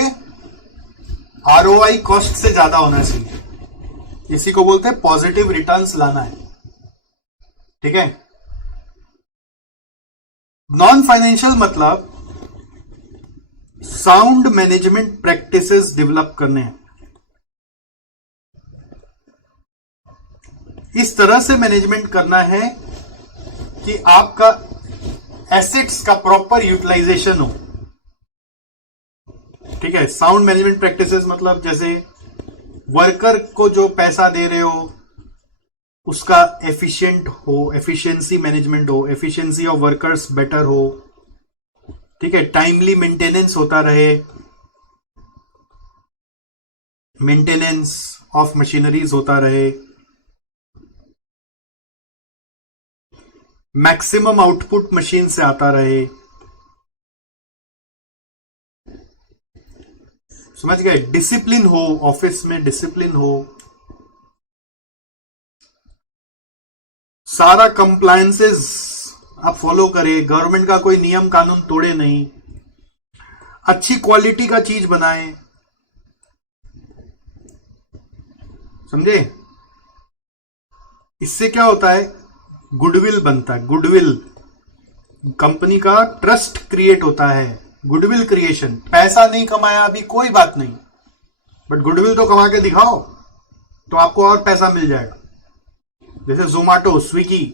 आरओआई कॉस्ट से ज्यादा होना चाहिए, इसी को बोलते हैं पॉजिटिव रिटर्न्स लाना है। ठीक है। नॉन फाइनेंशियल मतलब साउंड मैनेजमेंट प्रैक्टिसेस डेवलप करने हैं। इस तरह से मैनेजमेंट करना है कि आपका एसेट्स का प्रॉपर यूटिलाइजेशन हो। ठीक है। साउंड मैनेजमेंट प्रैक्टिसेस मतलब जैसे वर्कर को जो पैसा दे रहे हो उसका एफिशिएंट हो, एफिशिएंसी मैनेजमेंट हो, एफिशिएंसी ऑफ वर्कर्स बेटर हो। ठीक है। टाइमली मेंटेनेंस होता रहे, मेंटेनेंस ऑफ मशीनरीज होता रहे, मैक्सिमम आउटपुट मशीन से आता रहे। समझ गए? डिसिप्लिन हो, ऑफिस में डिसिप्लिन हो, सारा कंप्लायंसेस आप फॉलो करें, गवर्नमेंट का कोई नियम कानून तोड़े नहीं, अच्छी क्वालिटी का चीज बनाएं। समझे? इससे क्या होता है? गुडविल बनता है। गुडविल, कंपनी का ट्रस्ट क्रिएट होता है। Goodwill creation. पैसा नहीं कमाया अभी कोई बात नहीं, बट गुडविल तो कमा के दिखाओ तो आपको और पैसा मिल जाएगा। जैसे जोमैटो, स्विगी,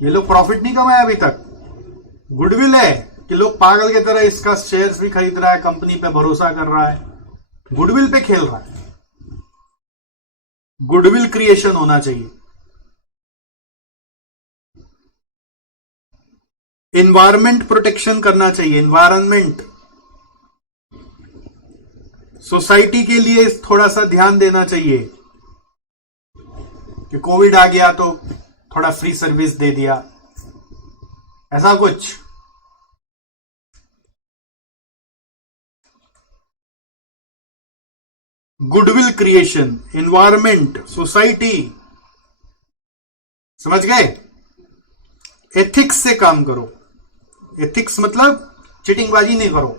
ये लोग प्रॉफिट नहीं कमाया अभी तक, गुडविल है कि लोग पागल की तरह इसका शेयर्स भी खरीद रहा है, कंपनी पे भरोसा कर रहा है, गुडविल पे खेल रहा है। गुडविल क्रिएशन होना चाहिए। एनवायरमेंट प्रोटेक्शन करना चाहिए। एनवायरमेंट, सोसाइटी के लिए थोड़ा सा ध्यान देना चाहिए कि कोविड आ गया तो थोड़ा फ्री सर्विस दे दिया, ऐसा कुछ। Goodwill creation, environment, society. समझ गए? एथिक्स से काम करो। एथिक्स मतलब चिटिंगबाजी नहीं करो,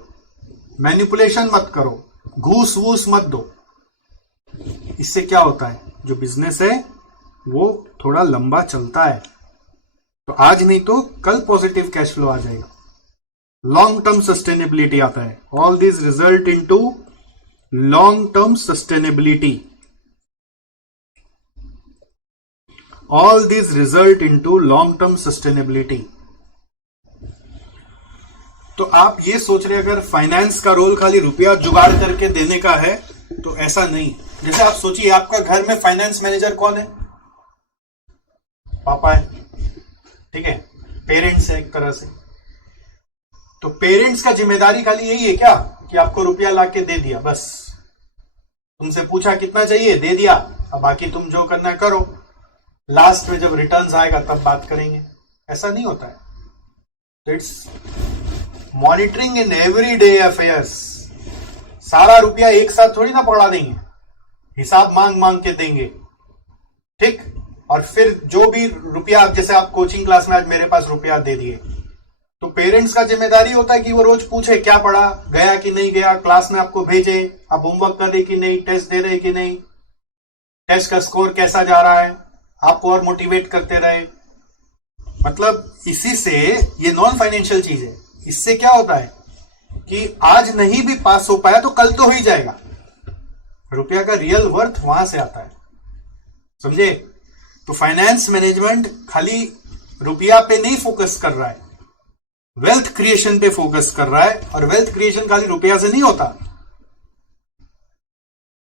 मैनिपुलेशन मत करो, घूस वूस मत दो। इससे क्या होता है, जो बिजनेस है वो थोड़ा लंबा चलता है, तो आज नहीं तो कल पॉजिटिव कैश फ्लो आ जाएगा, लॉन्ग टर्म सस्टेनेबिलिटी आता है। All this result into long term sustainability, all this result into long term sustainability. तो आप ये सोच रहे अगर फाइनेंस का रोल खाली रुपया जुगाड़ करके देने का है, तो ऐसा नहीं। जैसे आप सोचिए आपका घर में फाइनेंस मैनेजर कौन है, पापा है, ठीक है, पेरेंट्स है एक तरह से। तो पेरेंट्स का जिम्मेदारी खाली यही है क्या कि आपको रुपया लाके दे दिया, बस तुमसे पूछा कितना चाहिए, दे दिया, अब बाकी तुम जो करना है करो, लास्ट में जब रिटर्न्स आएगा तब बात करेंगे। ऐसा नहीं होता है। It's monitoring in everyday affairs. सारा रुपया एक साथ थोड़ी ना पकड़ा देंगे, हिसाब मांग मांग के देंगे, ठीक। और फिर जो भी रुपया, जैसे आप कोचिंग क्लास में आज मेरे पास रुपया दे दिए, तो पेरेंट्स का जिम्मेदारी होता है कि वो रोज पूछे क्या पढ़ा, गया कि नहीं गया, क्लास में आपको भेजे, आप होमवर्क कर रहे कि नहीं, टेस्ट दे रहे कि नहीं, टेस्ट का स्कोर कैसा जा रहा है, आपको और मोटिवेट करते रहे। मतलब इसी से, ये नॉन फाइनेंशियल चीज है, इससे क्या होता है कि आज नहीं भी पास हो पाया तो कल तो हो ही जाएगा। रुपया का रियल वर्थ वहां से आता है, समझे। तो फाइनेंस मैनेजमेंट खाली रुपया पे नहीं फोकस कर रहा है, वेल्थ क्रिएशन पे फोकस कर रहा है। और वेल्थ क्रिएशन खाली रुपया से नहीं होता।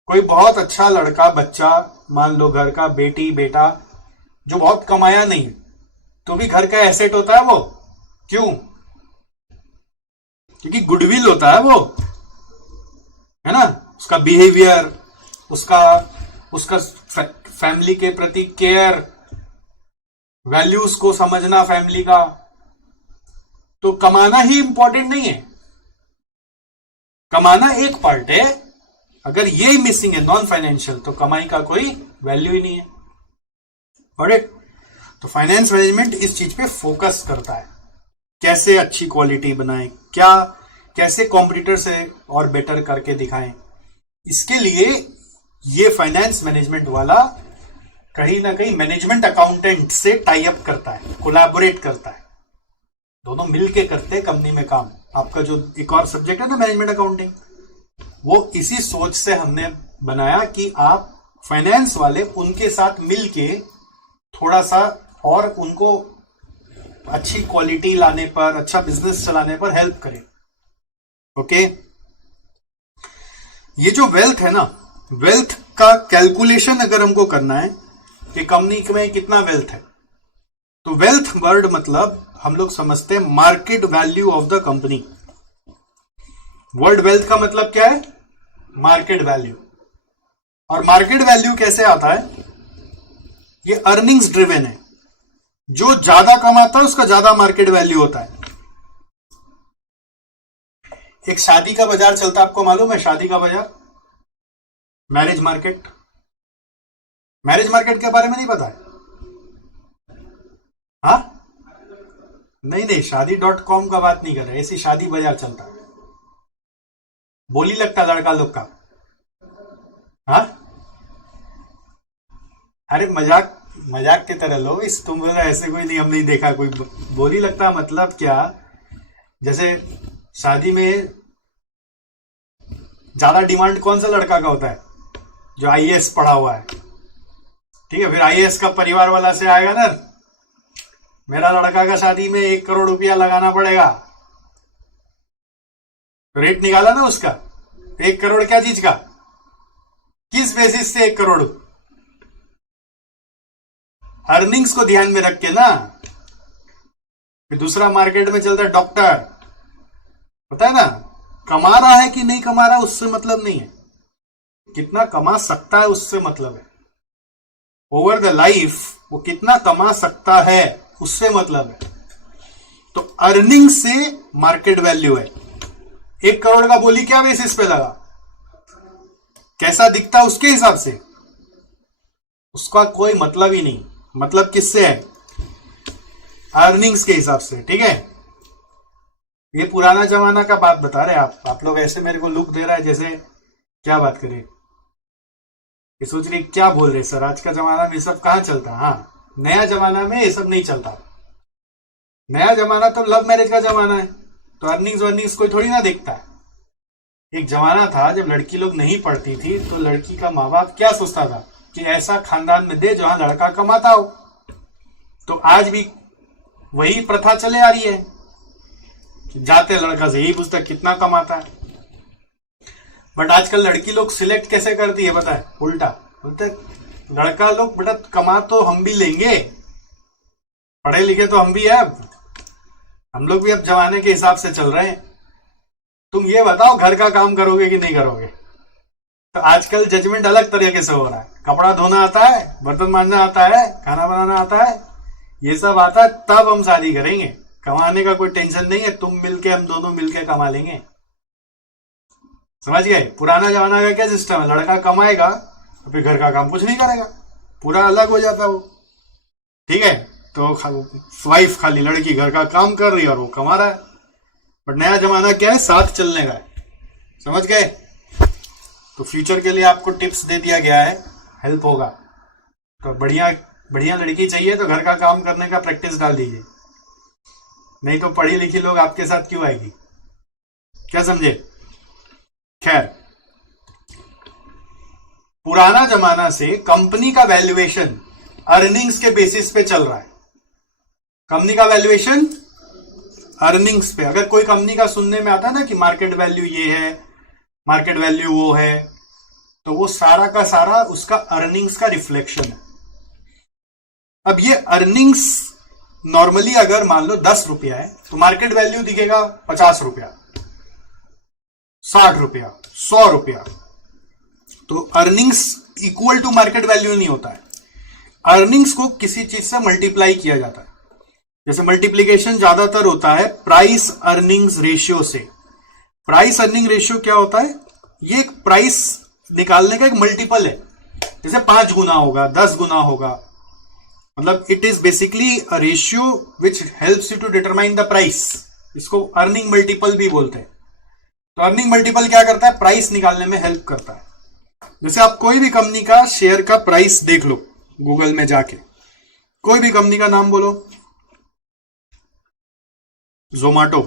कोई बहुत अच्छा लड़का, बच्चा, मान लो घर का बेटी बेटा जो बहुत कमाया नहीं, तो भी घर का एसेट होता है वो। क्यों? क्योंकि गुडविल होता है वो, है ना। उसका बिहेवियर, उसका फैमिली के प्रति केयर, वैल्यूज को समझना फैमिली का। तो कमाना ही इंपॉर्टेंट नहीं है, कमाना एक पार्ट है। अगर ये मिसिंग है नॉन फाइनेंशियल, तो कमाई का कोई वैल्यू ही नहीं है। ऑलराइट, तो फाइनेंस मैनेजमेंट इस चीज पे फोकस करता है, कैसे अच्छी क्वालिटी बनाएं, कैसे कॉम्पिटिटर से और बेटर करके दिखाएं। इसके लिए ये फाइनेंस मैनेजमेंट वाला कहीं ना कहीं मैनेजमेंट अकाउंटेंट से टाई अप करता है, कोलैबोरेट करता है, दोनों मिलके करते हैं कंपनी में काम। आपका जो एक और सब्जेक्ट है ना मैनेजमेंट अकाउंटिंग, वो इसी सोच से हमने बनाया कि आप फाइनेंस वाले उनके साथ मिलके थोड़ा सा और उनको अच्छी क्वालिटी लाने पर, अच्छा बिजनेस चलाने पर हेल्प करें। ओके, ये जो वेल्थ है ना, वेल्थ का कैलकुलेशन अगर हमको करना है कि कंपनी में कितना वेल्थ है, तो वेल्थ वर्ड मतलब हम लोग समझते हैं market value of the company. Word wealth का मतलब क्या है? Market value. और मार्केट वैल्यू कैसे आता है? ये अर्निंग्स ड्रिवेन है। जो ज्यादा कमाता है उसका ज्यादा मार्केट वैल्यू होता है। एक शादी का बाजार चलता है, आपको मालूम है शादी का बाजार? Marriage market. मैरिज मार्केट के बारे में नहीं पता है? हाँ, नहीं, शादी.com का बात नहीं कर रहे, ऐसी शादी बाजार चलता है, बोली लगता लड़का लोग का। हाँ, अरे मजाक की तरह लो इस, तुम ऐसे कोई नहीं, हम नहीं देखा कोई बोली लगता। मतलब क्या, जैसे शादी में ज्यादा डिमांड कौन सा लड़का का होता है? जो आईएएस पढ़ा हुआ है, ठीक है। फिर आईएएस का परिवार वाला से आएगा ना, मेरा लड़का का शादी में 1 करोड़ रुपया लगाना पड़ेगा। रेट निकाला ना उसका, 1 करोड़ क्या चीज का, किस बेसिस से 1 करोड़? अर्निंग्स को ध्यान में रख के ना। फिर दूसरा मार्केट में चलता है डॉक्टर, पता है ना, कमा रहा है कि नहीं कमा रहा उससे मतलब नहीं है, कितना कमा सकता है उससे मतलब है। ओवर द लाइफ वो कितना कमा सकता है उससे मतलब है। तो अर्निंग से मार्केट वैल्यू है। 1 करोड़ का बोली क्या बेसिस पे लगा, कैसा दिखता उसके हिसाब से, उसका कोई मतलब ही नहीं। मतलब किससे है? अर्निंग्स के हिसाब से, ठीक है। ये पुराना जमाना का बात बता रहे आप लोग ऐसे मेरे को लुक दे रहा है जैसे क्या बात करें। ये सोच रही क्या बोल रहे सर, आज का जमाना में ये सब कहाँ चलता। हाँ, नया जमाना में ये सब नहीं चलता। नया जमाना तो लव मैरिज का जमाना है, तो अर्निंग्स वर्निंग्स कोई थोड़ी ना देखता है। एक जमाना था जब लड़की लोग नहीं पढ़ती थी तो लड़की का माँ बाप क्या सोचता था कि ऐसा खानदान में दे जहां लड़का कमाता हो। तो आज भी वही प्रथा चले आ रही है, जाते लड़का से यही पूछता कितना कमाता है। बट आजकल लड़की लोग सिलेक्ट कैसे करती है पता है, उल्टा बोलते लड़का लोग बेटा कमा तो हम भी लेंगे, पढ़े लिखे तो हम भी है, हम लोग भी अब जमाने के हिसाब से चल रहे हैं, तुम ये बताओ घर का काम करोगे कि नहीं करोगे। तो आजकल जजमेंट अलग तरीके से हो रहा है। कपड़ा धोना आता है, बर्तन मांजना आता है, खाना बनाना आता है, ये सब आता है तब हम शादी करेंगे। कमाने का कोई टेंशन नहीं है, तुम मिलके हम दोनों मिलके कमा लेंगे। समझ गए? पुराना जमाना का क्या सिस्टम है, लड़का कमाएगा फिर घर का काम कुछ नहीं करेगा, पूरा अलग हो जाता है वो। ठीक है, तो वाइफ खाली लड़की घर का काम कर रही है और वो कमा रहा है। बट नया जमाना क्या है, साथ चलने का है। समझ गए? तो फ्यूचर के लिए आपको टिप्स दे दिया गया है, हेल्प होगा। तो बढ़िया बढ़िया लड़की चाहिए तो घर का काम करने का प्रैक्टिस डाल दीजिए, नहीं तो पढ़ी लिखी लोग आपके साथ क्यों आएगी। क्या समझे? खैर, पुराना जमाना से कंपनी का वैल्यूएशन अर्निंग्स के बेसिस पे चल रहा है। कंपनी का वैल्यूएशन अर्निंग्स पे। अगर कोई कंपनी का सुनने में आता है ना कि मार्केट वैल्यू ये है, मार्केट वैल्यू वो है, तो वो सारा का सारा उसका अर्निंग्स का रिफ्लेक्शन है। अब ये अर्निंग्स नॉर्मली अगर मान लो 10 रुपया है तो मार्केट वैल्यू दिखेगा 50 रुपया, 60 रुपया, 100 रुपया। तो earnings equal to market value नहीं होता है। अर्निंग्स को किसी चीज से मल्टीप्लाई किया जाता है। जैसे मल्टीप्लीकेशन ज्यादातर होता है प्राइस अर्निंग्स रेशियो से। प्राइस अर्निंग रेशियो क्या होता है? ये एक प्राइस निकालने का एक मल्टीपल है। जैसे 5 गुना होगा, 10 गुना होगा, मतलब it is basically a ratio which helps you to determine the price. इसको अर्निंग मल्टीपल भी बोलते हैं। तो अर्निंग मल्टीपल क्या करता है? प्राइस निकालने में हेल्प करता है। जैसे आप कोई भी कंपनी का शेयर का प्राइस देख लो गूगल में जाके, कोई भी कंपनी का नाम बोलो, जोमैटो,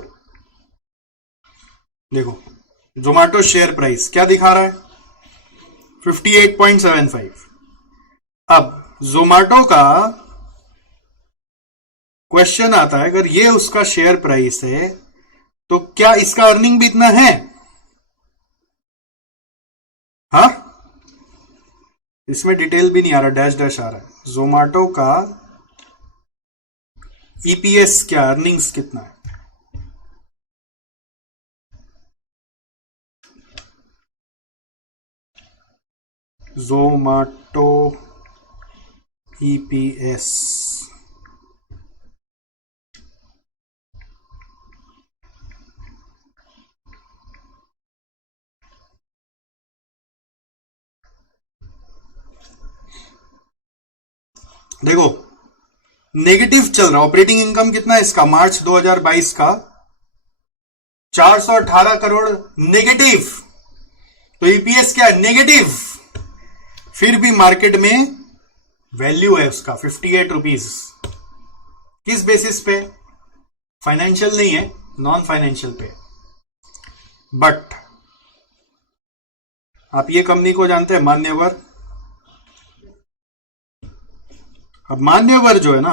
देखो जोमैटो शेयर प्राइस क्या दिखा रहा है? 58.75। अब जोमैटो का क्वेश्चन आता है, अगर ये उसका शेयर प्राइस है तो क्या इसका अर्निंग भी इतना है? हाँ, इसमें डिटेल भी नहीं आ रहा, डैश डैश आ रहा है। जोमैटो का ईपीएस क्या, अर्निंग्स कितना है? जोमैटो ईपीएस देखो नेगेटिव चल रहा। ऑपरेटिंग इनकम कितना है इसका मार्च 2022 का? 418 करोड़ नेगेटिव। तो ईपीएस क्या है? नेगेटिव। फिर भी मार्केट में वैल्यू है उसका 58 रुपीज। किस बेसिस पे? फाइनेंशियल नहीं है, नॉन फाइनेंशियल पे। बट आप ये कंपनी को जानते हैं, मान्यवर? अब मान्यवर जो है ना,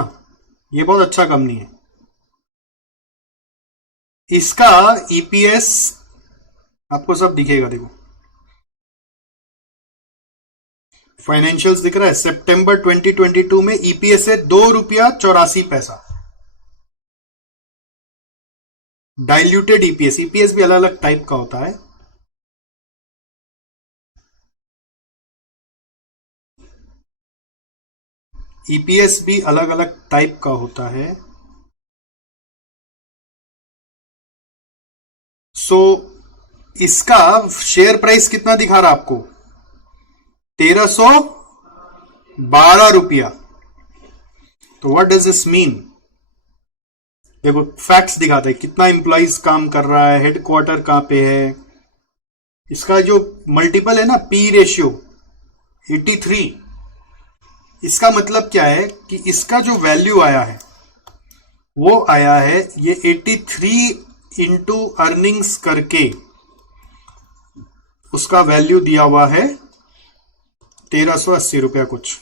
ये बहुत अच्छा कंपनी है। इसका ईपीएस आपको सब दिखेगा, देखो फाइनेंशियल्स दिख रहा है। सितंबर 2022 में ईपीएस है 2.84 रुपया। डाइल्यूटेड ईपीएस, ईपीएस भी अलग अलग टाइप का होता है। ईपीएस भी अलग अलग टाइप का होता है। सो इसका शेयर प्राइस कितना दिखा रहा आपको? 1312 रुपया। तो व्हाट डज दिस मीन? देखो फैक्ट्स दिखाते हैं, कितना एम्प्लॉइज काम कर रहा है, हेडक्वार्टर कहां पे है, इसका जो मल्टीपल है ना पी रेशियो 83, इसका मतलब क्या है कि इसका जो वैल्यू आया है वो आया है ये 83 इंटू अर्निंग्स करके उसका वैल्यू दिया हुआ है 1380 रुपया कुछ।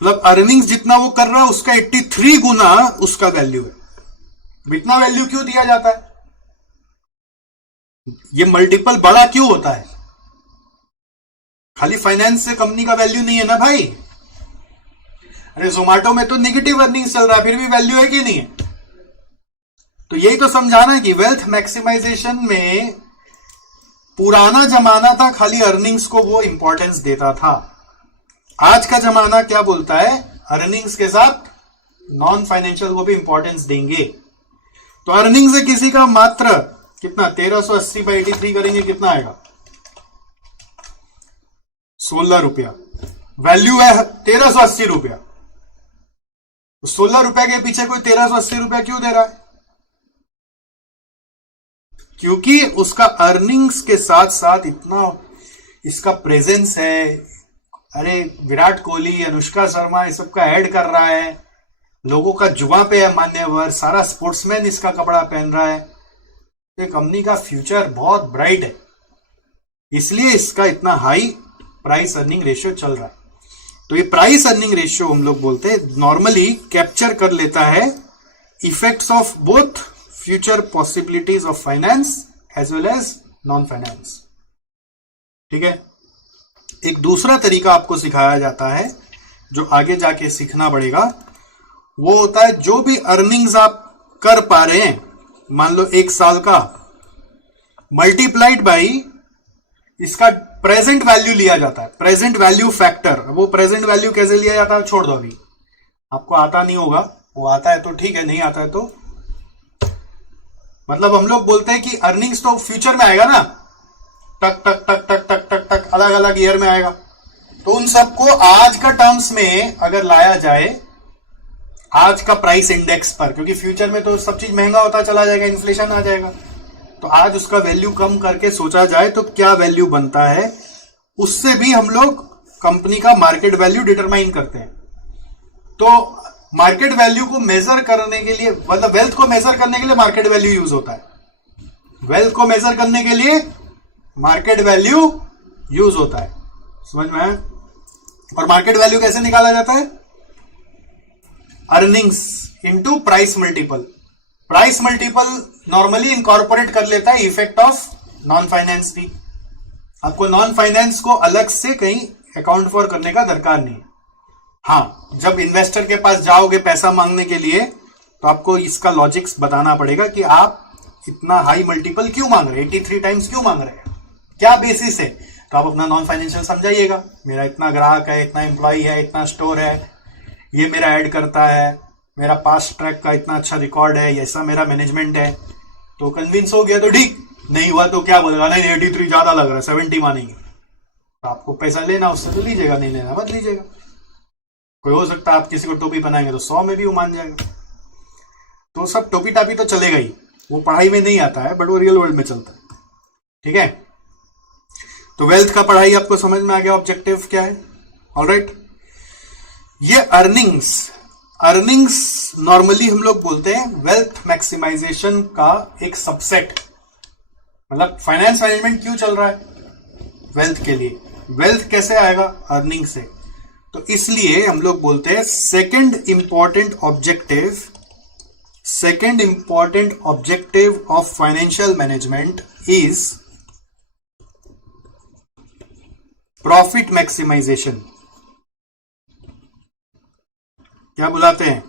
मतलब अर्निंग्स जितना वो कर रहा है उसका 83 गुना उसका वैल्यू है। इतना वैल्यू क्यों दिया जाता है? ये मल्टीपल बड़ा क्यों होता है? खाली फाइनेंस से कंपनी का वैल्यू नहीं है ना भाई। अरे जोमेटो में तो नेगेटिव अर्निंग्स चल रहा है, फिर भी वैल्यू है कि नहीं है? तो यही तो समझाना है कि वेल्थ मैक्सिमाइजेशन में पुराना जमाना था, खाली अर्निंग्स को वो इंपॉर्टेंस देता था। आज का जमाना क्या बोलता है? अर्निंग्स के साथ नॉन फाइनेंशियल को भी इंपॉर्टेंस देंगे। तो अर्निंग से किसी का मात्र कितना 1380 बाई 83 करेंगे, कितना आएगा? 16 रुपया। वैल्यू है 1380 रुपया। 16 रुपए के पीछे कोई 1380 रुपया क्यों दे रहा है? क्योंकि उसका अर्निंग्स के साथ साथ इतना इसका प्रेजेंस है। अरे विराट कोहली, अनुष्का शर्मा, ये सबका ऐड कर रहा है, लोगों का जुआ पे है मान्यवर, सारा स्पोर्ट्समैन इसका कपड़ा पहन रहा है। ये कंपनी का फ्यूचर बहुत ब्राइट है, इसलिए इसका इतना हाई प्राइस अर्निंग रेशियो चल रहा है। तो ये प्राइस अर्निंग रेशियो हम लोग बोलते हैं नॉर्मली कैप्चर कर लेता है effects of both future possibilities of finance as well as non finance. ठीक है। एक दूसरा तरीका आपको सिखाया जाता है जो आगे जाके सीखना पड़ेगा, वो होता है जो भी अर्निंग्स आप कर पा रहे हैं, मान लो 1 साल का, मल्टीप्लाइड बाई इसका प्रेजेंट वैल्यू लिया जाता है, प्रेजेंट वैल्यू फैक्टर। वो प्रेजेंट वैल्यू कैसे लिया जाता है छोड़ दो, अभी आपको आता नहीं होगा, वो आता है तो ठीक है, नहीं आता है तो मतलब हम लोग बोलते हैं कि अर्निंग्स तो फ्यूचर में आएगा ना, टक टक टक टक टक टक टक अलग अलग ईयर में आएगा। तो उन सबको आज का टर्म्स में अगर लाया जाए, आज का प्राइस इंडेक्स पर, क्योंकि फ्यूचर में तो सब चीज महंगा होता चला जाएगा, इन्फ्लेशन आ जाएगा, तो आज उसका वैल्यू कम करके सोचा जाए तो क्या वैल्यू बनता है, उससे भी हम लोग कंपनी का मार्केट वैल्यू डिटरमाइन करते हैं। तो मार्केट वैल्यू को मेजर करने के लिए, मतलब वेल्थ को मेजर करने के लिए मार्केट वैल्यू यूज होता है। वेल्थ को मेजर करने के लिए मार्केट वैल्यू यूज होता है, समझ में आया? और मार्केट वैल्यू कैसे निकाला जाता है? Earnings into price multiple. Price multiple normally incorporate कर लेता है इफेक्ट ऑफ नॉन फाइनेंस भी। आपको नॉन फाइनेंस को अलग से कहीं अकाउंट फॉर करने का दरकार नहीं है। हाँ, जब इन्वेस्टर के पास जाओगे पैसा मांगने के लिए तो आपको इसका लॉजिक्स बताना पड़ेगा कि आप इतना हाई मल्टीपल क्यों मांग रहे हैं, 83 टाइम्स क्यों मांग रहे हैं, क्या बेसिस है। तो आप अपना नॉन फाइनेंशियल समझाइएगा, मेरा इतना ग्राहक है, इतना एम्प्लॉय है, इतना स्टोर है, ये मेरा ऐड करता है, मेरा पास्ट ट्रैक का इतना अच्छा रिकॉर्ड है, ऐसा मेरा मैनेजमेंट है। तो कन्विंस हो गया तो ठीक, नहीं हुआ तो क्या बोलेगा, नहीं 83 ज्यादा लग रहा है, 70 मानेंगे। तो आपको पैसा लेना उससे तो लीजिएगा, नहीं लेना मत लीजिएगा। कोई हो सकता है आप किसी को टोपी बनाएंगे तो 100 में भी वो मान जाएगा। तो सब टोपी टापी तो चलेगा ही, वो पढ़ाई में नहीं आता है, बट वो रियल वर्ल्ड में चलता है। ठीक है। तो वेल्थ का पढ़ाई आपको समझ में आ गया, ऑब्जेक्टिव क्या है। ऑलराइट। ये अर्निंग्स नॉर्मली हम लोग बोलते हैं वेल्थ मैक्सिमाइजेशन का एक सबसेट। मतलब फाइनेंस मैनेजमेंट क्यों चल रहा है? वेल्थ के लिए। वेल्थ कैसे आएगा? अर्निंग से। तो इसलिए हम लोग बोलते हैं second important objective of financial management is profit maximisation. क्या बुलाते हैं?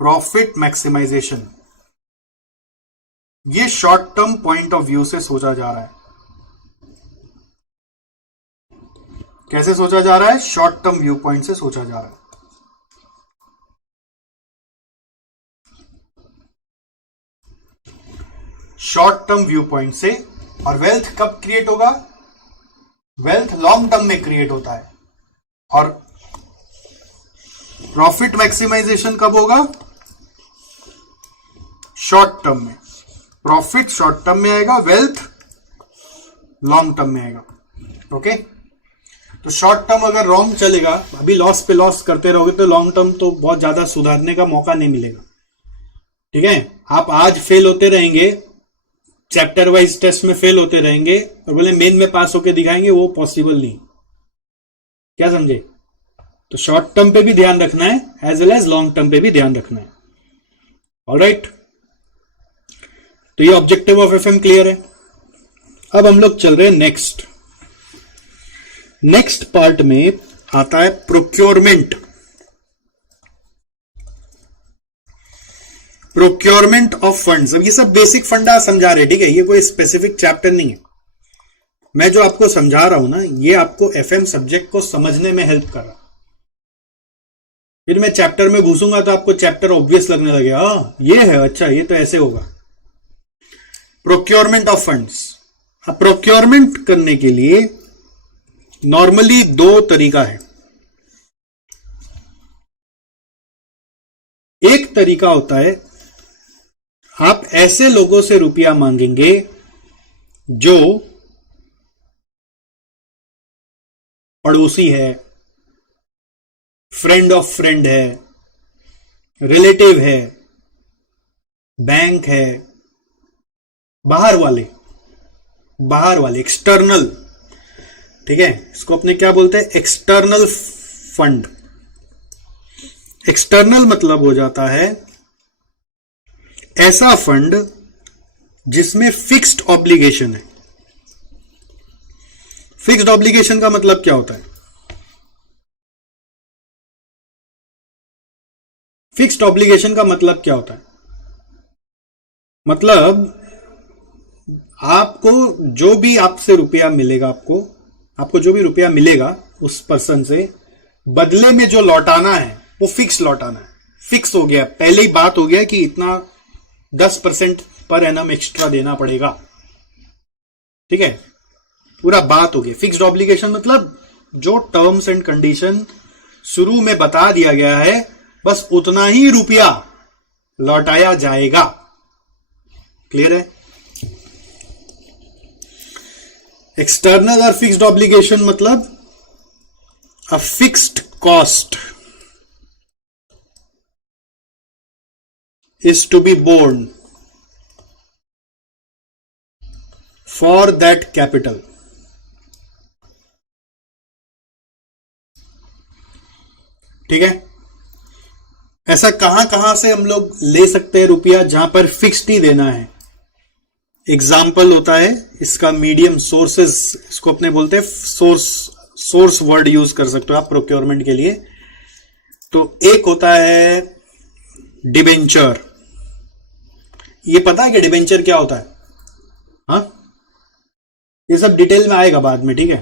Profit maximisation. ये short term point of view से सोचा जा रहा है। कैसे सोचा जा रहा है? शॉर्ट टर्म व्यू पॉइंट से सोचा जा रहा है। शॉर्ट टर्म व्यू पॉइंट से। और वेल्थ कब क्रिएट होगा? वेल्थ लॉन्ग टर्म में क्रिएट होता है। और प्रॉफिट मैक्सिमाइजेशन कब होगा? शॉर्ट टर्म में। प्रॉफिट शॉर्ट टर्म में आएगा, वेल्थ लॉन्ग टर्म में आएगा। ओके, तो शॉर्ट टर्म अगर रॉन्ग चलेगा, अभी लॉस पे लॉस करते रहोगे तो लॉन्ग टर्म तो बहुत ज्यादा सुधारने का मौका नहीं मिलेगा। ठीक है, आप आज फेल होते रहेंगे, चैप्टर वाइज टेस्ट में फेल होते रहेंगे और बोले मेन में पास होके दिखाएंगे, वो पॉसिबल नहीं। क्या समझे? तो शॉर्ट टर्म पे भी ध्यान रखना है as well as long term पे भी ध्यान रखना है। ऑलराइट, तो ये ऑब्जेक्टिव ऑफ एफएम क्लियर है। अब हम लोग चल रहे हैं नेक्स्ट पार्ट में आता है प्रोक्योरमेंट। Procurement of funds. अब ये सब बेसिक फंडा समझा रहे, ठीक है, ये कोई स्पेसिफिक चैप्टर नहीं है। मैं जो आपको समझा रहा हूं ना, ये आपको एफएम सब्जेक्ट को समझने में हेल्प कर रहा। फिर मैं चैप्टर में घुसूंगा तो आपको चैप्टर ऑब्वियस लगने लगेगा, ये है, अच्छा ये तो ऐसे होगा। Procurement of funds. अब प्रोक्योरमेंट करने के लिए नॉर्मली दो तरीका है। एक तरीका होता है, आप ऐसे लोगों से रुपया मांगेंगे जो पड़ोसी है, फ्रेंड ऑफ फ्रेंड है, रिलेटिव है, बैंक है, बाहर वाले एक्सटर्नल। ठीक है, इसको अपने क्या बोलते हैं? External fund. एक्सटर्नल मतलब हो जाता है ऐसा फंड जिसमें फिक्स्ड ऑब्लिगेशन है। फिक्स्ड ऑब्लिगेशन का मतलब क्या होता है? फिक्स्ड ऑब्लिगेशन का मतलब क्या होता है? मतलब आपको जो भी आपसे रुपया मिलेगा, आपको जो भी रुपया मिलेगा उस पर्सन से, बदले में जो लौटाना है वो फिक्स लौटाना है। फिक्स हो गया, पहले ही बात हो गया कि इतना 10% पर एनम एक्स्ट्रा देना पड़ेगा। ठीक है, पूरा बात हो गया। फिक्स्ड ऑब्लिगेशन मतलब जो टर्म्स एंड कंडीशन शुरू में बता दिया गया है, बस उतना ही रुपया लौटाया जाएगा। क्लियर है? एक्सटर्नल और फिक्स्ड ऑब्लिगेशन मतलब a fixed cost is to be borne for that capital. ठीक है, ऐसा कहां से हम लोग ले सकते हैं रुपया जहां पर फिक्स्ड ही देना है? एग्जाम्पल होता है इसका मीडियम सोर्सेस, इसको अपने बोलते हैं सोर्स वर्ड यूज कर सकते हो आप प्रोक्योरमेंट के लिए। तो एक होता है डिबेंचर। ये पता है कि डिबेंचर क्या होता है? हाँ, ये सब डिटेल में आएगा बाद में, ठीक है।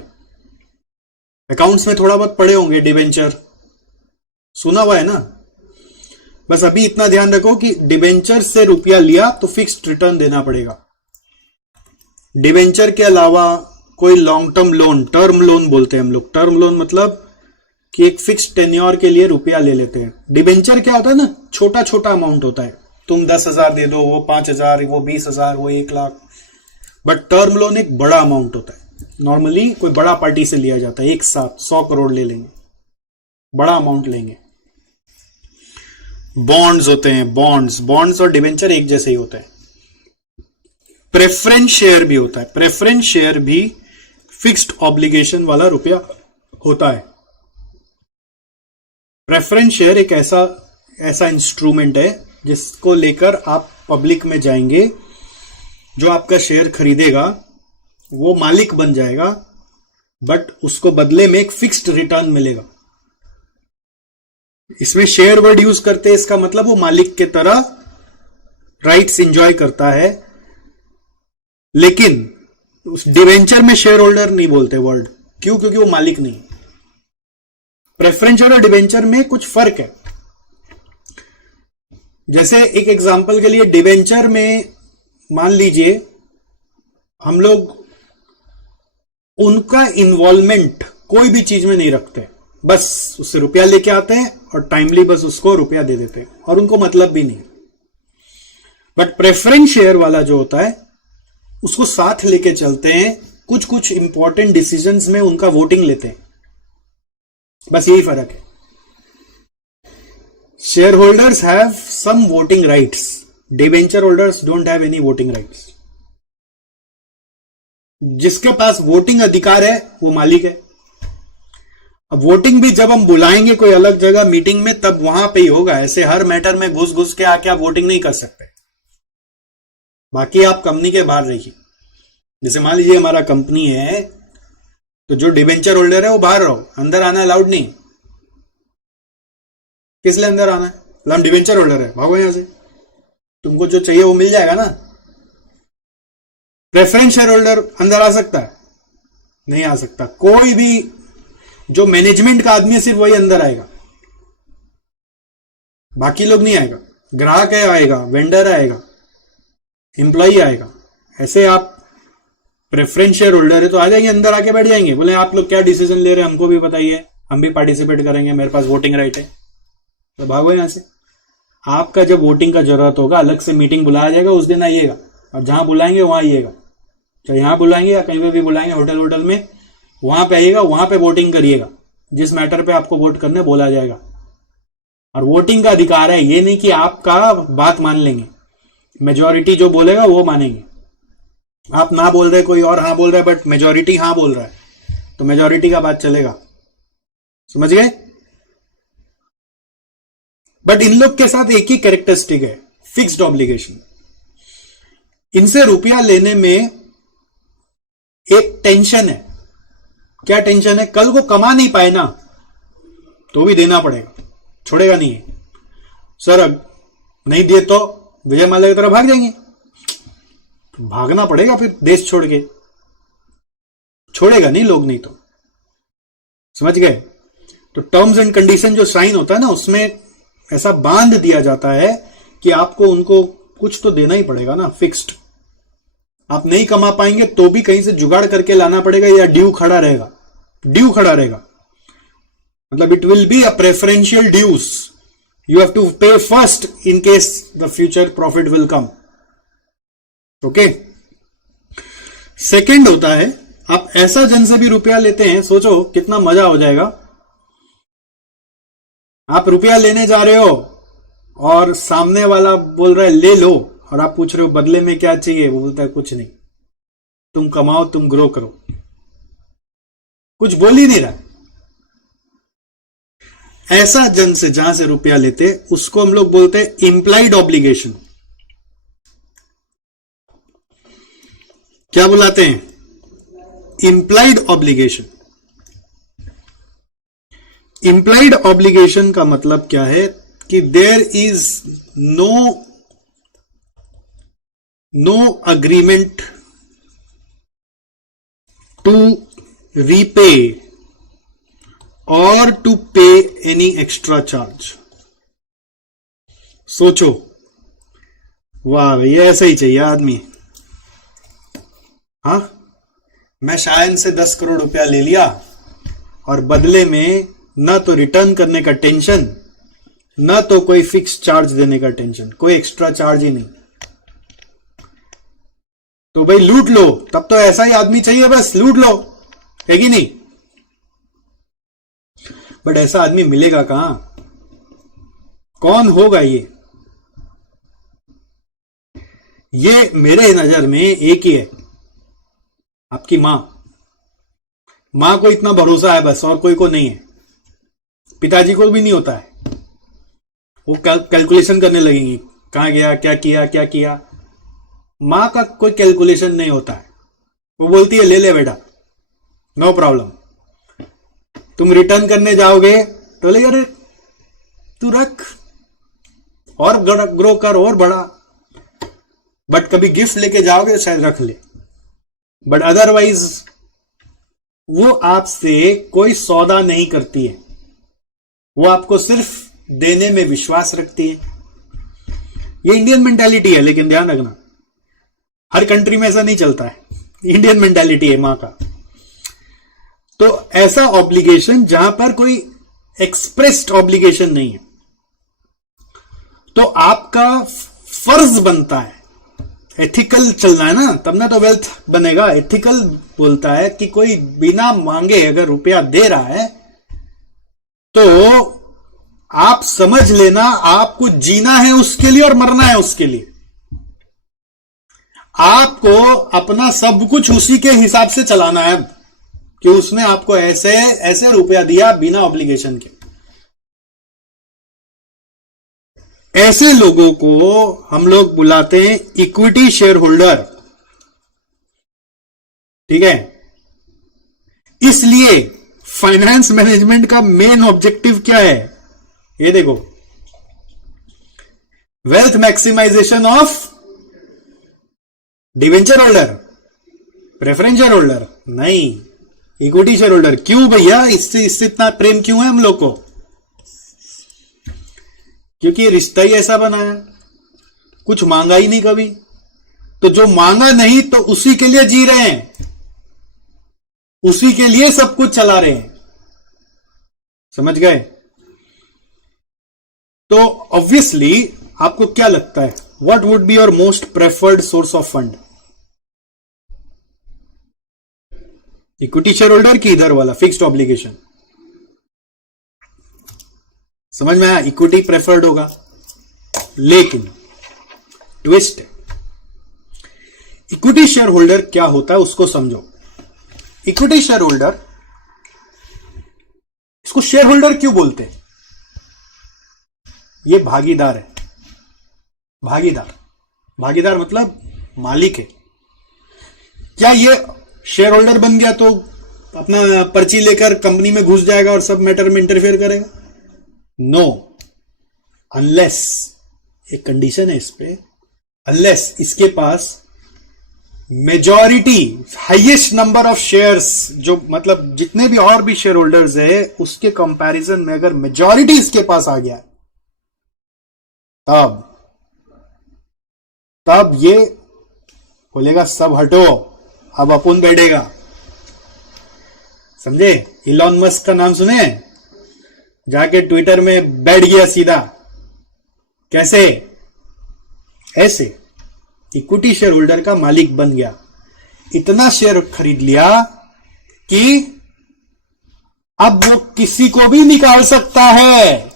अकाउंट्स में थोड़ा बहुत पढ़े होंगे डिबेंचर, सुना हुआ है ना। बस अभी इतना ध्यान रखो कि डिबेंचर से रुपया लिया तो फिक्स्ड रिटर्न देना पड़ेगा। डिबेंचर के अलावा कोई long term loan, term loan बोलते हैं हम लोग। टर्म लोन मतलब कि एक फिक्स टेन्योर के लिए रुपया ले लेते हैं। डिबेंचर क्या होता है ना, छोटा छोटा अमाउंट होता है। तुम 10,000 दे दो, वो 5,000, वो 20,000, वो 1,00,000। बट टर्म लोन एक बड़ा अमाउंट होता है। नॉर्मली कोई बड़ा पार्टी से लिया जाता है, एक साथ 100 करोड़ ले लेंगे, बड़ा अमाउंट लेंगे। बॉन्ड्स होते हैं, बॉन्ड्स और डिबेंचर एक जैसे ही होते हैं। प्रेफरेंस शेयर भी होता है। प्रेफरेंस शेयर भी फिक्स्ड ऑब्लिगेशन वाला रुपया होता है। प्रेफरेंस शेयर एक ऐसा इंस्ट्रूमेंट है जिसको लेकर आप पब्लिक में जाएंगे, जो आपका शेयर खरीदेगा वो मालिक बन जाएगा, बट उसको बदले में एक फिक्स्ड रिटर्न मिलेगा। इसमें शेयर वर्ड यूज करते हैं, इसका मतलब वो मालिक के तरह राइट्स एंजॉय करता है। लेकिन उस डिवेंचर में शेयर होल्डर नहीं बोलते वर्ड, क्यों? क्योंकि वो मालिक नहीं। प्रेफरेंस शेयर और डिवेंचर में कुछ फर्क है। जैसे एक एग्जांपल के लिए, डिवेंचर में मान लीजिए हम लोग उनका इन्वॉल्वमेंट कोई भी चीज में नहीं रखते, बस उससे रुपया लेके आते हैं और टाइमली बस उसको रुपया दे देते हैं और उनको मतलब भी नहीं। बट प्रेफरेंस शेयर वाला जो होता है उसको साथ लेके चलते हैं, कुछ कुछ इंपॉर्टेंट डिसीजंस में उनका वोटिंग लेते हैं, बस यही फर्क है। Shareholders have some voting rights, debenture holders don't have any voting rights. जिसके पास वोटिंग अधिकार है वो मालिक है। अब वोटिंग भी जब हम बुलाएंगे कोई अलग जगह मीटिंग में तब वहां पे ही होगा, ऐसे हर मैटर में घुस घुस के आके आप वोटिंग नहीं कर सकते। बाकी आप कंपनी के बाहर रहिए। जैसे मान लीजिए हमारा कंपनी है तो जो डिबेंचर होल्डर है वो बाहर रहो, अंदर आना अलाउड नहीं। किस लिए अंदर आना है? हम डिबेंचर होल्डर है, भागो यहां से, तुमको जो चाहिए वो मिल जाएगा ना। प्रेफरेंस शेयर होल्डर अंदर आ सकता है? नहीं आ सकता। कोई भी जो मैनेजमेंट का आदमी है सिर्फ वही अंदर आएगा, बाकी लोग नहीं आएगा। ग्राहक है आएगा, वेंडर आएगा, एम्प्लॉई आएगा। ऐसे आप प्रेफरेंस शेयर होल्डर है तो आ जाएंगे, अंदर आके बैठ जाएंगे, बोले आप लोग क्या डिसीजन ले रहे हैं हमको भी बताइए, हम भी पार्टिसिपेट करेंगे, मेरे पास वोटिंग राइट है। तो भागो यहां से। आपका जब वोटिंग का जरूरत होगा अलग से मीटिंग बुलाया जाएगा, उस दिन आइएगा, और जहां बुलाएंगे वहां आइएगा, चाहे यहां बुलाएंगे या कहीं पे भी बुलाएंगे, होटल में, वहां पे आइएगा, वहां पे वोटिंग करिएगा। जिस मैटर पे आपको वोट करने बोला जाएगा। और वोटिंग का अधिकार है, ये नहीं कि आपका बात मान लेंगे, मेजॉरिटी जो बोलेगा वो मानेंगे। आप ना बोल रहे, कोई और हाँ बोल रहा है, बट मेजॉरिटी हाँ बोल रहा है तो मेजॉरिटी का बात चलेगा। समझ गए? बट इन लोग के साथ एक ही कैरेक्टरिस्टिक है, फिक्स्ड ऑब्लिगेशन। इनसे रुपया लेने में एक टेंशन है। क्या टेंशन है? कल को कमा नहीं पाए ना तो भी देना पड़ेगा, छोड़ेगा नहीं है। सर अब नहीं दिए तो विजय माल्या की तरह भाग जाएंगे, भागना पड़ेगा फिर देश छोड़ के, छोड़ेगा नहीं लोग, नहीं तो। समझ गए? तो टर्म्स एंड कंडीशन जो साइन होता है ना, उसमें ऐसा बांध दिया जाता है कि आपको उनको कुछ तो देना ही पड़ेगा ना, फिक्स्ड। आप नहीं कमा पाएंगे तो भी कहीं से जुगाड़ करके लाना पड़ेगा, या ड्यू खड़ा रहेगा। ड्यू खड़ा रहेगा मतलब it will be a preferential dues, you have to pay first in case the future profit will come. Okay. Second होता है, आप ऐसा जन से भी रुपया लेते हैं, सोचो कितना मजा हो जाएगा। आप रुपया लेने जा रहे हो और सामने वाला बोल रहा है ले लो, और आप पूछ रहे हो बदले में क्या चाहिए, वो बोलता है कुछ नहीं, तुम कमाओ, तुम ग्रो करो। कुछ बोल ही नहीं रहा। ऐसा जन से जहां से रुपया लेते उसको हम लोग बोलते हैं इंप्लाइड ऑब्लिगेशन। क्या बुलाते हैं? Implied obligation. इंप्लाइड ऑब्लिगेशन का मतलब क्या है कि there is no agreement to repay और to pay any extra charge. सोचो, वाह भैया ऐसा ही चाहिए आदमी। हाँ, मैं शायन से 10 करोड़ रुपया ले लिया और बदले में न तो रिटर्न करने का टेंशन, न तो कोई फिक्स चार्ज देने का टेंशन, कोई एक्स्ट्रा चार्ज ही नहीं। तो भाई लूट लो, तब तो ऐसा ही आदमी चाहिए, बस लूट लो, है कि नहीं? बट ऐसा आदमी मिलेगा कहां? कौन होगा ये मेरे नजर में एक ही है, आपकी मां। मां को इतना भरोसा है बस, और कोई को नहीं है। पिताजी को भी नहीं होता है। वो कैलकुलेशन करने लगेंगी, कहां गया, क्या किया, क्या किया। मां का कोई कैलकुलेशन नहीं होता है। वो बोलती है ले ले बेटा, नो प्रॉब्लम। तुम रिटर्न करने जाओगे तो ले, अरे तू रख और ग्रो कर और बड़ा। बट कभी गिफ्ट लेके जाओगे शायद रख ले, बट अदरवाइज वो आपसे कोई सौदा नहीं करती है। वो आपको सिर्फ देने में विश्वास रखती है। ये इंडियन मेंटालिटी है, लेकिन ध्यान रखना हर कंट्री में ऐसा नहीं चलता है। इंडियन मेंटालिटी है मां का। तो ऐसा ऑब्लिगेशन जहां पर कोई एक्सप्रेस्ड ऑब्लिगेशन नहीं है। तो आपका फर्ज बनता है, एथिकल चलना है ना, तब ना तो वेल्थ बनेगा। एथिकल बोलता है कि कोई बिना मांगे अगर रुपया दे रहा है तो आप समझ लेना आपको जीना है उसके लिए और मरना है उसके लिए। आपको अपना सब कुछ उसी के हिसाब से चलाना है कि उसने आपको ऐसे ऐसे रुपया दिया बिना ऑब्लिगेशन के। ऐसे लोगों को हम लोग बुलाते हैं इक्विटी शेयर होल्डर, ठीक है। इसलिए फाइनेंस मैनेजमेंट का मेन ऑब्जेक्टिव क्या है, ये देखो, wealth maximization of debenture holder, preference shareholder नहीं, इक्विटी शेयर होल्डर। क्यों भैया, इससे इतना प्रेम क्यों है हम लोग को? क्योंकि रिश्ता ही ऐसा बना है, कुछ मांगा ही नहीं कभी। तो जो मांगा नहीं तो उसी के लिए जी रहे हैं, उसी के लिए सब कुछ चला रहे हैं, समझ गए? तो ऑब्वियसली आपको क्या लगता है, what would be your most preferred source of fund? Equity share holder की इधर वाला फिक्स्ड ऑब्लिगेशन? समझ में आया, इक्विटी प्रेफर्ड होगा। लेकिन ट्विस्ट है, इक्विटी शेयर होल्डर क्या होता है उसको समझो। इक्विटी शेयर होल्डर, इसको शेयर होल्डर क्यों बोलते हैं? ये भागीदार है, भागीदार मतलब मालिक है। क्या ये शेयर होल्डर बन गया तो अपना पर्ची लेकर कंपनी में घुस जाएगा और सब मैटर में इंटरफेयर करेगा? नो, अनलेस, एक कंडीशन है इस पे, अनलेस इसके पास majority, highest number of shares, जो मतलब जितने भी और भी शेयर होल्डर्स है उसके कंपैरिजन में अगर मेजॉरिटी इसके पास आ गया तब ये बोलेगा सब हटो, अब अपन बैठेगा। समझे? इलॉन मस्क का नाम सुने? जाके ट्विटर में बैठ गया सीधा। कैसे? ऐसे इक्विटी शेयर होल्डर का मालिक बन गया, इतना शेयर खरीद लिया कि अब वो किसी को भी निकाल सकता है।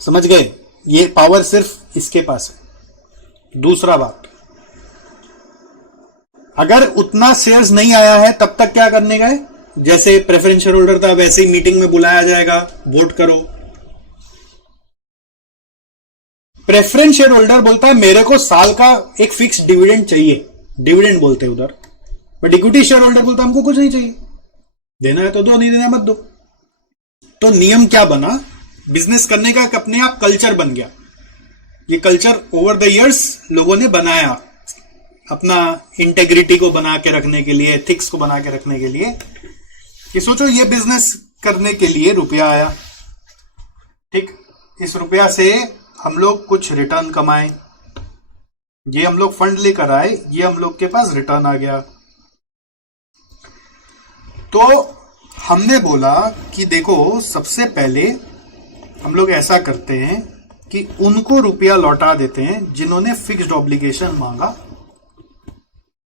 समझ गए? ये पावर सिर्फ इसके पास है। दूसरा बात, अगर उतना शेयर्स नहीं आया है तब तक क्या करने गए? जैसे प्रेफरेंस शेयर होल्डर था वैसे ही मीटिंग में बुलाया जाएगा, वोट करो। प्रेफरेंस शेयर होल्डर बोलता है मेरे को साल का एक फिक्स डिविडेंड चाहिए, डिविडेंड बोलते हैं उधर। बट इक्विटी शेयर होल्डर बोलता है हमको कुछ नहीं चाहिए, देना है तो दो, नहीं देना है मत दो। तो नियम क्या बना? बिजनेस करने का एक अपने आप कल्चर बन गया। ये कल्चर ओवर द इयर्स लोगों ने बनाया अपना इंटेग्रिटी को बना के रखने के लिए, एथिक्स को बना के रखने के लिए, कि सोचो ये बिजनेस करने के लिए रुपया आया, ठीक, इस रुपया से हम लोग कुछ रिटर्न कमाए, ये हम लोग फंड लेकर आए, ये हम लोग के पास रिटर्न आ गया। तो हमने बोला कि देखो सबसे पहले हम लोग ऐसा करते हैं कि उनको रुपया लौटा देते हैं जिन्होंने फिक्स्ड ऑब्लिगेशन मांगा,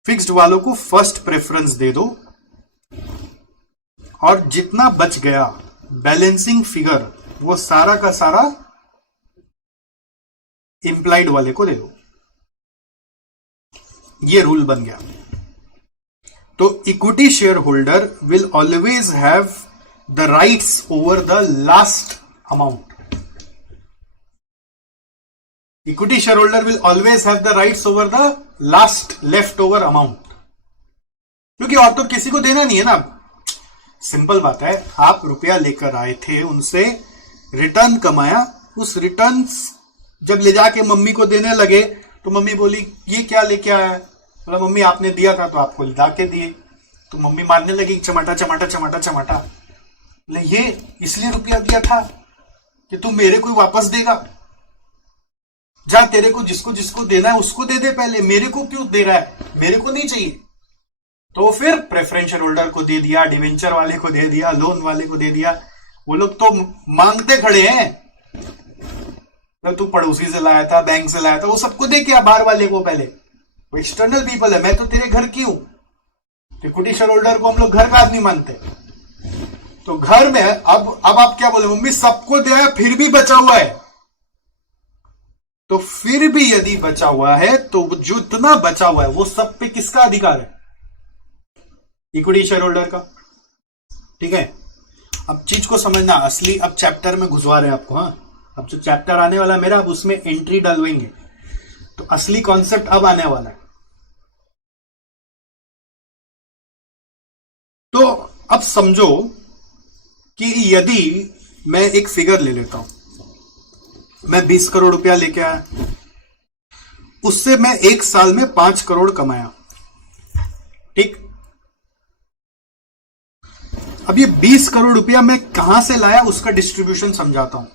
फिक्स्ड वालों को फर्स्ट प्रेफरेंस दे दो, और जितना बच गया बैलेंसिंग फिगर वो सारा का सारा इंप्लाइड वाले को दे दो। ये रूल बन गया। तो equity share holder will always have the rights over the last amount. Equity share holder will always have the rights over the last left over amount, क्योंकि और तो किसी को देना नहीं है ना। सिंपल बात है, आप रुपया लेकर आए थे, उनसे रिटर्न कमाया, उस रिटर्न जब ले जाके मम्मी को देने लगे तो मम्मी बोली ये क्या लेके आया? बोला मम्मी आपने दिया था तो आपको ला के दिए। तो मम्मी मारने लगी चमाटा चमाटा चमाटा चमाटा। ये इसलिए रुपया दिया था कि तुम मेरे को वापस देगा, जा तेरे को जिसको जिसको देना है उसको दे दे, पहले मेरे को क्यों दे रहा है? मेरे को नहीं चाहिए। तो फिर प्रेफरेंशियल होल्डर को दे दिया, डिवेंचर वाले को दे दिया, लोन वाले को दे दिया, वो लोग तो मांगते खड़े हैं। तो तू पड़ोसी से लाया था, बैंक से लाया था, वो सबको दे क्या, बाहर वाले को पहले, वो एक्सटर्नल पीपल है, मैं तो तेरे घर की हूं। इक्विटी शेयर होल्डर को हम लोग घर का आदमी मानते। तो घर में अब आप क्या बोले, मम्मी सबको दिया फिर भी बचा हुआ है, तो फिर भी यदि बचा हुआ है तो जो इतना बचा हुआ है वो सब पे किसका अधिकार है, इक्विटी शेयर होल्डर का। ठीक है, अब चीज को समझना, असली अब चैप्टर में घुसवा रहे हैं आपको। हाँ, अब जो चैप्टर आने वाला है मेरा, अब उसमें एंट्री डलवाएंगे, तो असली कॉन्सेप्ट अब आने वाला है। तो अब समझो कि यदि मैं एक फिगर ले लेता हूं, मैं 20 करोड़ रुपया लेके आया, उससे मैं एक साल में 5 करोड़ कमाया। ठीक, अब ये 20 करोड़ रुपया मैं कहां से लाया उसका डिस्ट्रीब्यूशन समझाता हूं।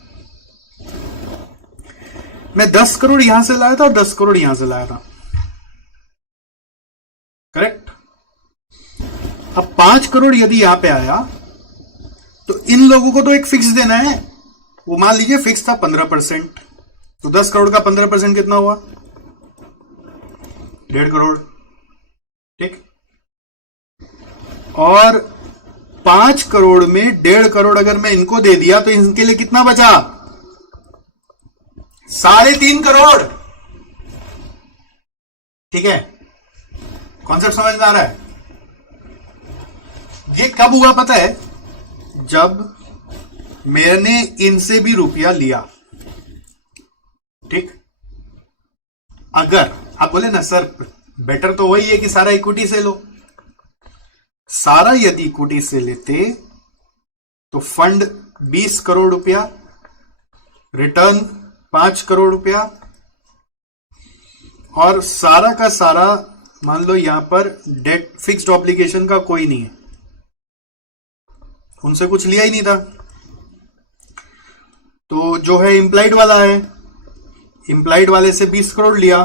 मैं 10 करोड़ यहां से लाया था और 10 करोड़ यहां से लाया था, करेक्ट। अब 5 करोड़ यदि यहां पे आया तो इन लोगों को तो एक फिक्स देना है, वो मान लीजिए फिक्स था 15%, तो 10 करोड़ का 15% कितना हुआ, 1.5 करोड़। ठीक, और 5 करोड़ में 1.5 करोड़ अगर मैं इनको दे दिया तो इनके लिए कितना बचा, 3.5 करोड़। ठीक है, कॉन्सेप्ट समझ में आ रहा है। ये कब हुआ पता है, जब मैंने इनसे भी रुपया लिया। ठीक, अगर आप बोले ना सर बेटर तो वही है कि सारा इक्विटी से लो, सारा यदि इक्विटी से लेते तो फंड 20 करोड़ रुपया, रिटर्न 5 करोड़ रुपया, और सारा का सारा मान लो यहां पर डेट फिक्स्ड ऑब्लिगेशन का कोई नहीं है, उनसे कुछ लिया ही नहीं था, तो जो है इंप्लाइड वाला है, इंप्लाइड वाले से 20 करोड़ लिया,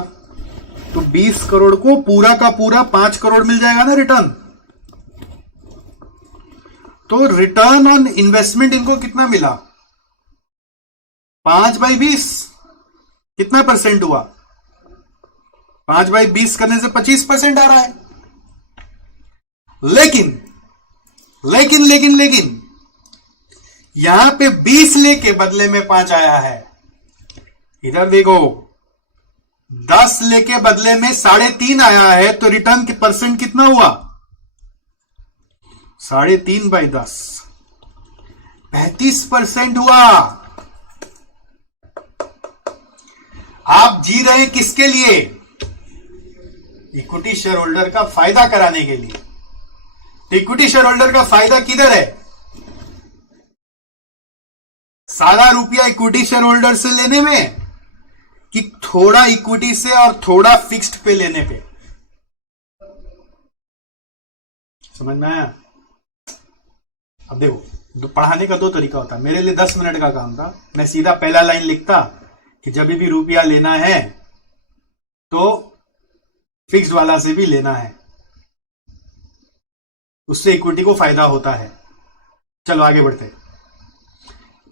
तो 20 करोड़ को पूरा का पूरा 5 करोड़ मिल जाएगा ना रिटर्न। तो रिटर्न ऑन इन्वेस्टमेंट इनको कितना मिला, 5/20, कितना परसेंट हुआ, 5/20 करने से 25% आ रहा है। लेकिन लेकिन लेकिन लेकिन यहां पे 20 लेके बदले में 5 आया है, इधर देखो 10 लेके बदले में 3.5 आया है, तो रिटर्न की परसेंट कितना हुआ, 3.5/10, 35% हुआ। आप जी रहे हैं किसके लिए, इक्विटी शेयर होल्डर का फायदा कराने के लिए। इक्विटी शेयर होल्डर का फायदा किधर है, सारा रुपया इक्विटी शेयर होल्डर से लेने में कि थोड़ा इक्विटी से और थोड़ा फिक्स्ड पे लेने पे, समझ में आया। अब देखो पढ़ाने का 2 तरीका होता है, मेरे लिए 10 मिनट का काम था, मैं सीधा पहला लाइन लिखता कि जब भी रुपया लेना है तो फिक्स्ड वाला से भी लेना है, उससे इक्विटी को फायदा होता है। चलो आगे बढ़ते हैं।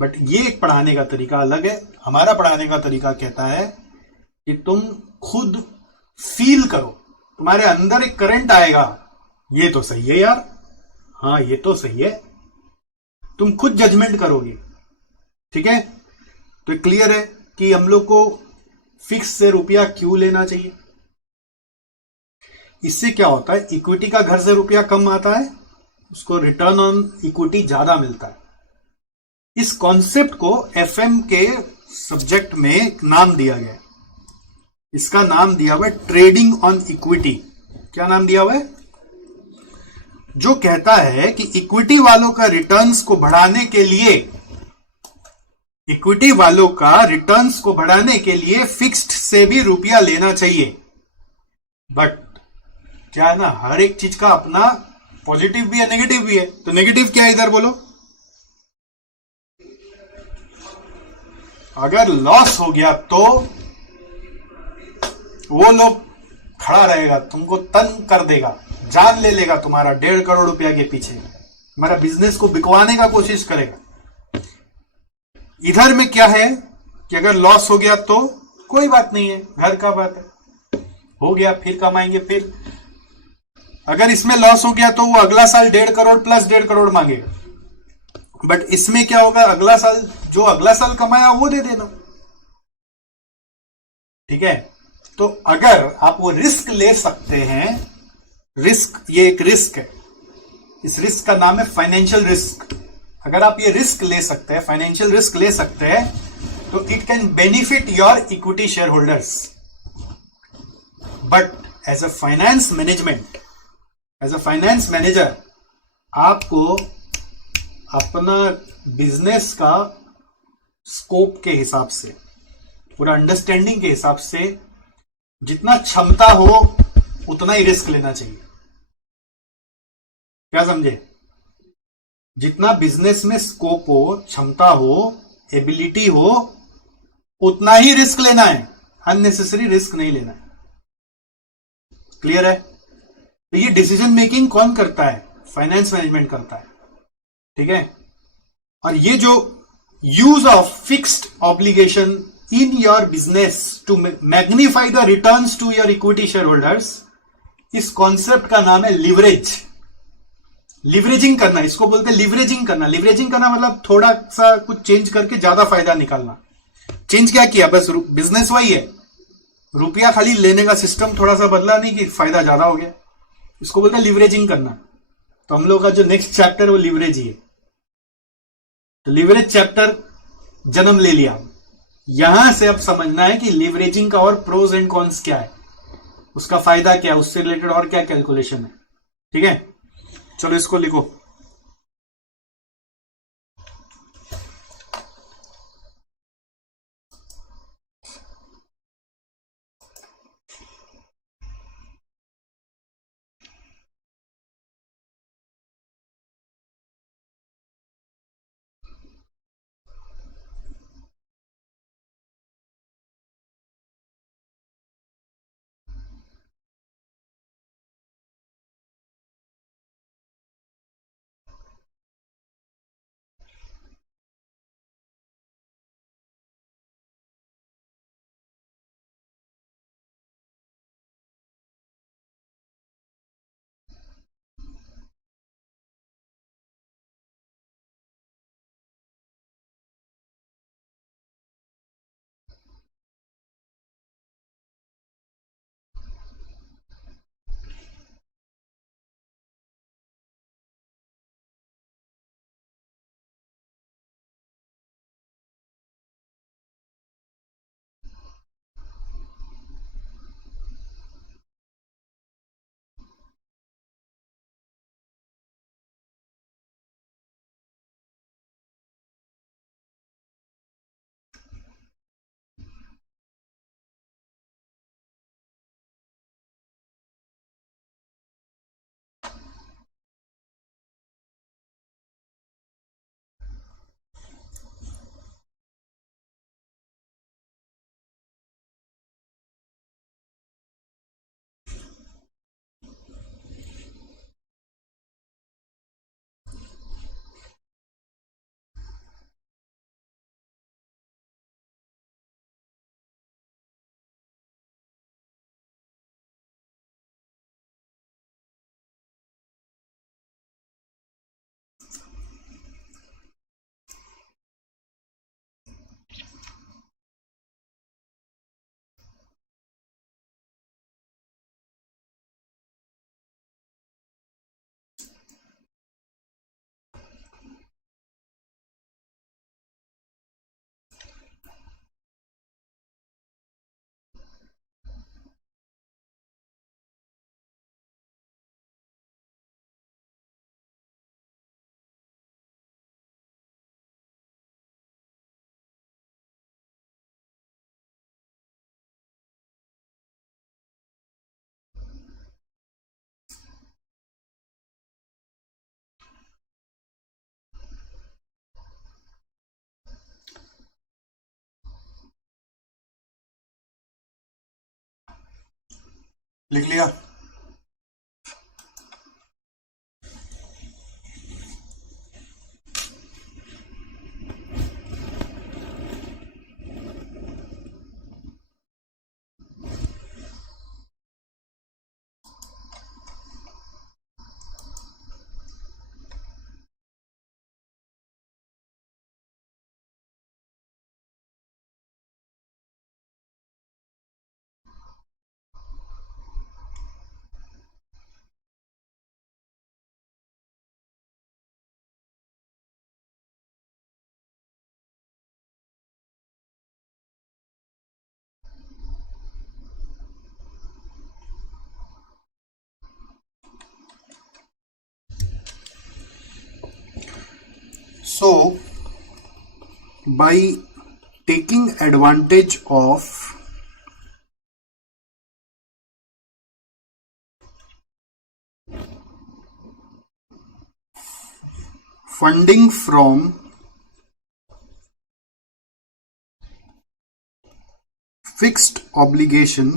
बट ये एक पढ़ाने का तरीका अलग है, हमारा पढ़ाने का तरीका कहता है कि तुम खुद फील करो, तुम्हारे अंदर एक करंट आएगा, ये तो सही है यार, हाँ ये तो सही है, तुम खुद जजमेंट करोगे। ठीक है, तो क्लियर है कि हम लोग को फिक्स से रुपया क्यों लेना चाहिए। इससे क्या होता है, इक्विटी का घर से रुपया कम आता है, उसको रिटर्न ऑन इक्विटी ज्यादा मिलता है। इस कॉन्सेप्ट को एफएम के सब्जेक्ट में एक नाम दिया गया है, इसका नाम दिया हुआ है ट्रेडिंग ऑन इक्विटी। क्या नाम दिया हुआ है, जो कहता है कि इक्विटी वालों का रिटर्न्स को बढ़ाने के लिए, इक्विटी वालों का रिटर्न्स को बढ़ाने के लिए फिक्स्ड से भी रुपया लेना चाहिए। बट क्या है ना, हर एक चीज का अपना पॉजिटिव भी है नेगेटिव भी है, तो नेगेटिव क्या है इधर बोलो, अगर लॉस हो गया तो वो लोग खड़ा रहेगा, तुमको तंग कर देगा, जान ले लेगा तुम्हारा 1.5 करोड़ के पीछे, तुम्हारा बिजनेस को बिकवाने का कोशिश करेगा। इधर में क्या है कि अगर लॉस हो गया तो कोई बात नहीं है, घर का बात है, हो गया फिर कमाएंगे। फिर अगर इसमें लॉस हो गया तो वो अगला साल 1.5 करोड़ प्लस 1.5 करोड़ मांगेगा। बट इसमें क्या होगा, अगला साल जो अगला साल कमाया वो दे देना। ठीक है, तो अगर आप वो रिस्क ले सकते हैं, रिस्क, ये एक रिस्क है, इस रिस्क का नाम है फाइनेंशियल रिस्क। अगर आप ये रिस्क ले सकते हैं, फाइनेंशियल रिस्क ले सकते हैं, तो it can benefit your equity share holders. But as a finance management, as a finance manager, आपको अपना बिजनेस का स्कोप के हिसाब से, पूरा अंडरस्टैंडिंग के हिसाब से, जितना क्षमता हो उतना ही रिस्क लेना चाहिए। क्या समझे? जितना बिजनेस में स्कोप हो, क्षमता हो, एबिलिटी हो, उतना ही रिस्क लेना है, अननेसेसरी रिस्क नहीं लेना है। क्लियर है? तो ये डिसीजन मेकिंग कौन करता है? फाइनेंस मैनेजमेंट करता है। ठीक है, और ये जो use of fixed obligation in your business to magnify the returns to your equity share holders, इस कॉन्सेप्ट का नाम है लिवरेज। लिवरेजिंग करना, इसको बोलते हैं लिवरेजिंग करना। लिवरेजिंग करना मतलब थोड़ा सा कुछ चेंज करके ज्यादा फायदा निकालना। चेंज क्या किया? बस बिजनेस वही है, रुपया खाली लेने का सिस्टम थोड़ा सा बदला, नहीं कि फायदा ज्यादा हो गया। इसको बोलते हैं लिवरेजिंग करना। तो हम लोग का जो नेक्स्ट चैप्टर है वो लिवरेज ही है। तो लिवरेज चैप्टर जन्म ले लिया। यहां से अब समझना है कि लिवरेजिंग का और प्रोज एंड कॉन्स क्या है, उसका फायदा क्या है, उससे रिलेटेड और क्या कैलकुलेशन है। ठीक है, चलो इसको लिखो। लिख लिया? So by taking advantage of funding from fixed obligation,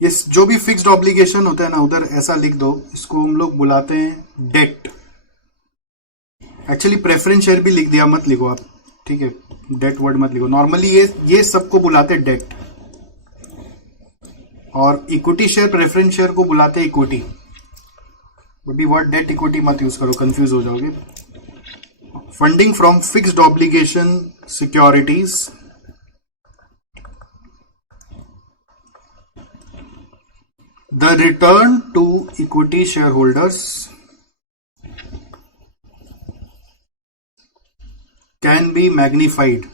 ये जो भी फिक्स्ड ऑब्लिगेशन होता है ना, उधर ऐसा लिख दो, इसको हम लोग बुलाते हैं डेट। एक्चुअली प्रेफरेंस शेयर भी लिख दिया, मत लिखो आप, ठीक है, डेट वर्ड मत लिखो। नॉर्मली ये सबको बुलाते हैं डेट, और इक्विटी शेयर प्रेफरेंस शेयर को बुलाते हैं इक्विटी। अभी वर्ड डेट इक्विटी मत यूज करो, कंफ्यूज हो जाओगे। Funding from fixed obligation securities, the return to equity shareholders can be magnified,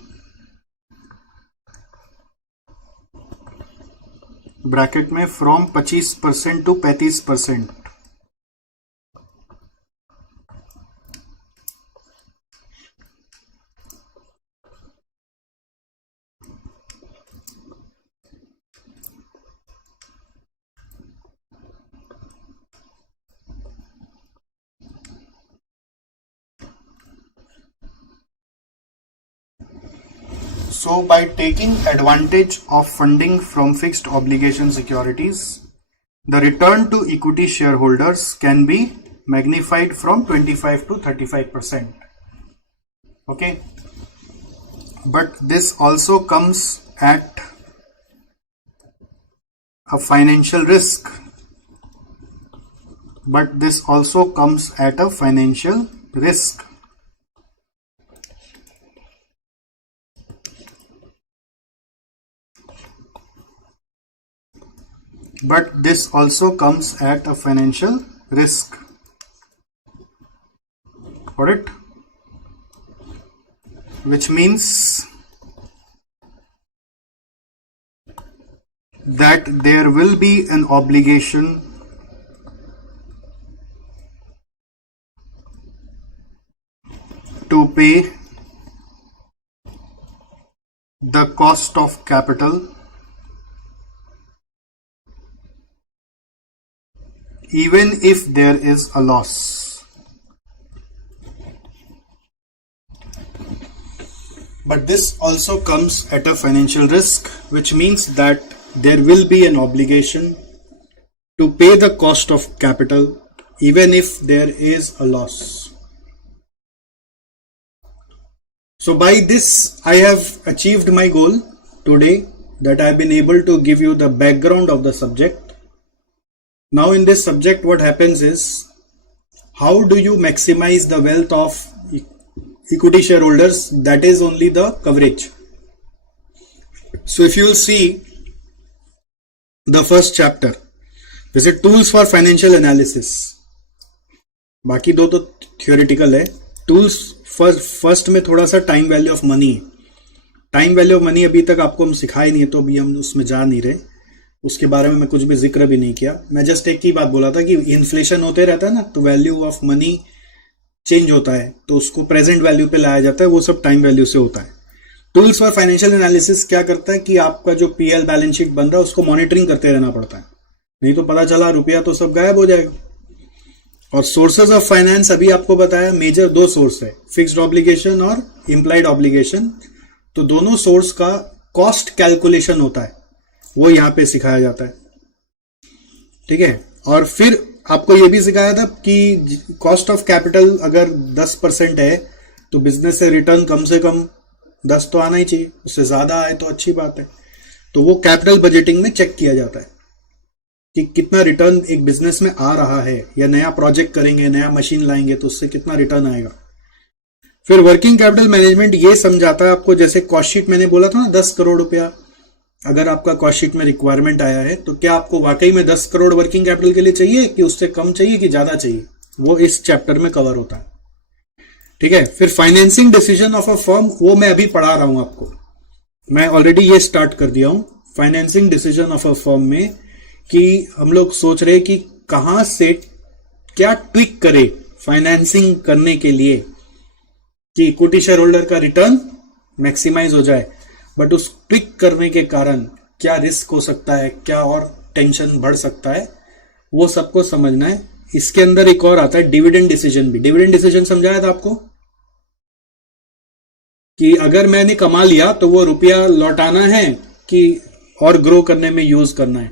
bracket में from 25% to 35%। So by taking advantage of funding from fixed obligation securities, the return to equity shareholders can be magnified from 25 to 35%. Okay, but this also comes at a financial risk. But this also comes at a financial risk. But this also comes at a financial risk. Got it? Which means that there will be an obligation to pay the cost of capital even if there is a loss. But this also comes at a financial risk, which means that there will be an obligation to pay the cost of capital even if there is a loss. So by this I have achieved my goal today, that I have been able to give you the background of the subject. Now in this subject what happens is, how do you maximize the wealth of equity shareholders? That is only the coverage. So if you will see the first chapter, this is tools for financial analysis. बाकी दो तो theoretical है। Tools first में थोड़ा सा time value of money है। Time value of money अभी तक आपको हम सिखाए नहीं है, तो अभी हम उसमें जा नहीं रहे, उसके बारे में मैं कुछ भी जिक्र भी नहीं किया। मैं जस्ट एक ही बात बोला था कि इन्फ्लेशन होते रहता है ना, तो वैल्यू ऑफ मनी चेंज होता है, तो उसको प्रेजेंट वैल्यू पे लाया जाता है, वो सब टाइम वैल्यू से होता है। टूल्स फॉर फाइनेंशियल एनालिसिस क्या करता है कि आपका जो पीएल बैलेंस शीट बन रहा है उसको मॉनिटरिंग करते रहना पड़ता है, नहीं तो पता चला रुपया तो सब गायब हो जाएगा। और सोर्सेज ऑफ फाइनेंस अभी आपको बताया, मेजर दो सोर्स है, फिक्स्ड ऑब्लिगेशन और इम्प्लाइड ऑब्लिगेशन। तो दोनों सोर्स का कॉस्ट कैलकुलेशन होता है, वो यहां पे सिखाया जाता है, ठीक है। और फिर आपको यह भी सिखाया था कि कॉस्ट ऑफ कैपिटल अगर 10% है तो बिजनेस से रिटर्न कम से कम 10 तो आना ही चाहिए, उससे ज्यादा आए तो अच्छी बात है। तो वो कैपिटल बजटिंग में चेक किया जाता है कि कितना रिटर्न एक बिजनेस में आ रहा है, या नया प्रोजेक्ट करेंगे, नया मशीन लाएंगे तो उससे कितना रिटर्न आएगा। फिर वर्किंग कैपिटल मैनेजमेंट ये समझाता है आपको, जैसे कॉस्ट शीट मैंने बोला था ना, 10 करोड़ रुपया अगर आपका कॉस्ट शीट में रिक्वायरमेंट आया है, तो क्या आपको वाकई में 10 करोड़ वर्किंग कैपिटल के लिए चाहिए, कि उससे कम चाहिए, कि ज्यादा चाहिए, वो इस चैप्टर में कवर होता है, ठीक है। फिर financing decision of a firm, वो मैं अभी पढ़ा रहा हूं आपको, मैं ऑलरेडी ये स्टार्ट कर दिया हूं। Financing decision of a firm में कि हम लोग सोच रहे कि कहां से क्या ट्विक करे फाइनेंसिंग करने के लिए कि इक्विटी शेयर होल्डर का रिटर्न मैक्सिमाइज हो जाए, बट उस ट्विक करने के कारण क्या रिस्क हो सकता है, क्या और टेंशन बढ़ सकता है, वो सबको समझना है। इसके अंदर एक और आता है डिविडेंड डिसीजन भी। डिविडेंड डिसीजन समझाया था आपको कि अगर मैंने कमा लिया तो वो रुपया लौटाना है कि और ग्रो करने में यूज करना है।